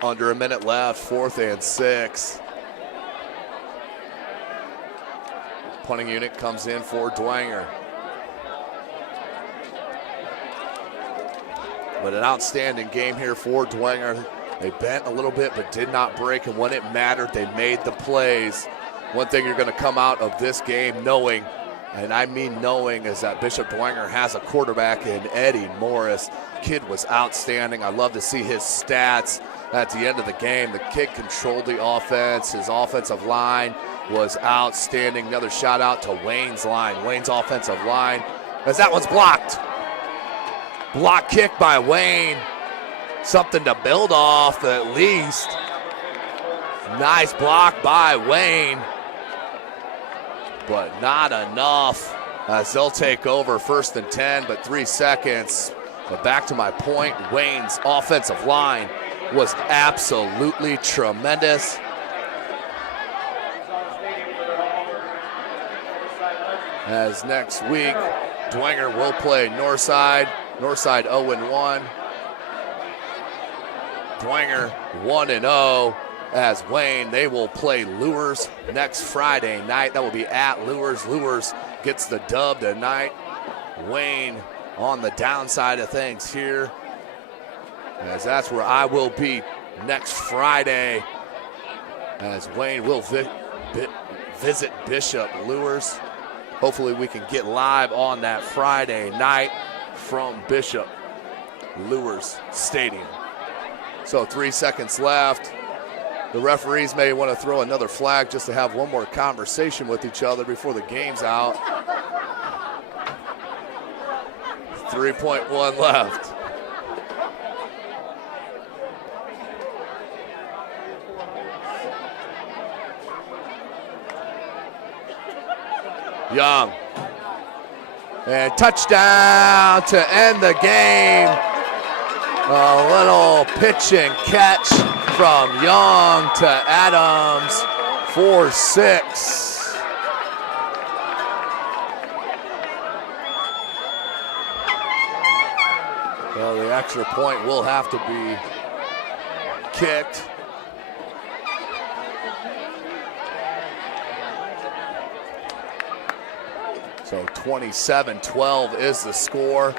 Under a minute left, 4th and 6. Punting unit comes in for Dwenger. But an outstanding game here for Dwenger. They bent a little bit but did not break, and when it mattered, they made the plays. One thing you're going to come out of this game knowing, and I mean knowing, is that Bishop Dwenger has a quarterback in Eddie Morris. Kid was outstanding. I love to see his stats at the end of the game. The kid controlled the offense. His offensive line was outstanding. Another shout out to Wayne's line. Wayne's offensive line, as that one's blocked. Block kick by Wayne. Something to build off at least. Nice block by Wayne, but not enough, as they'll take over 1st and 10, but 3 seconds. But back to my point, Wayne's offensive line was absolutely tremendous. As next week, Dwenger will play Northside. Northside 0-1. Dwenger 1-0. As Wayne, they will play Lures next Friday night. That will be at Lures. Lures gets the dub tonight. Wayne on the downside of things here, as that's where I will be next Friday, as Wayne will visit Bishop Lures. Hopefully we can get live on that Friday night from Bishop Lures Stadium. So 3 seconds left. The referees may want to throw another flag just to have one more conversation with each other before the game's out. 3.1 left. Young. And touchdown to end the game. A little pitch and catch from Young to Adams for 6. Well, the extra point will have to be kicked. So 27-12 is the score.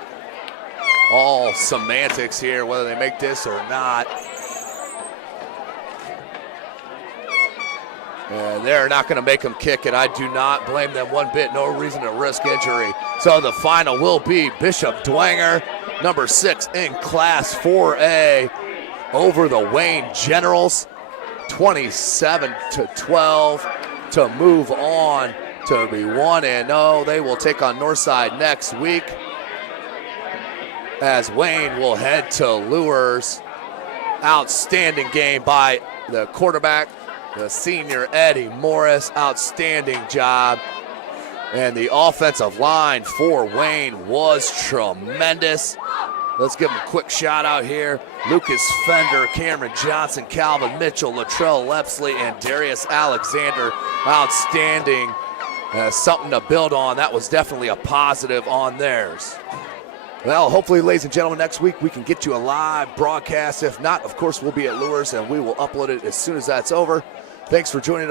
All semantics here, whether they make this or not. And they're not going to make them kick it. I do not blame them one bit. No reason to risk injury. So the final will be Bishop Dwenger, number 6 in Class 4A, over the Wayne Generals, 27-12 to move on to be 1-0. They will take on Northside next week, as Wayne will head to Lures. Outstanding game by the quarterback, the senior Eddie Morris. Outstanding job. And the offensive line for Wayne was tremendous. Let's give them a quick shout out here. Lucas Fender, Cameron Johnson, Calvin Mitchell, Latrell Lepsley, and Darius Alexander. Outstanding. Something to build on. That was definitely a positive on theirs. Well, hopefully, ladies and gentlemen, next week we can get you a live broadcast. If not, of course, we'll be at Lures and we will upload it as soon as that's over. Thanks for joining us.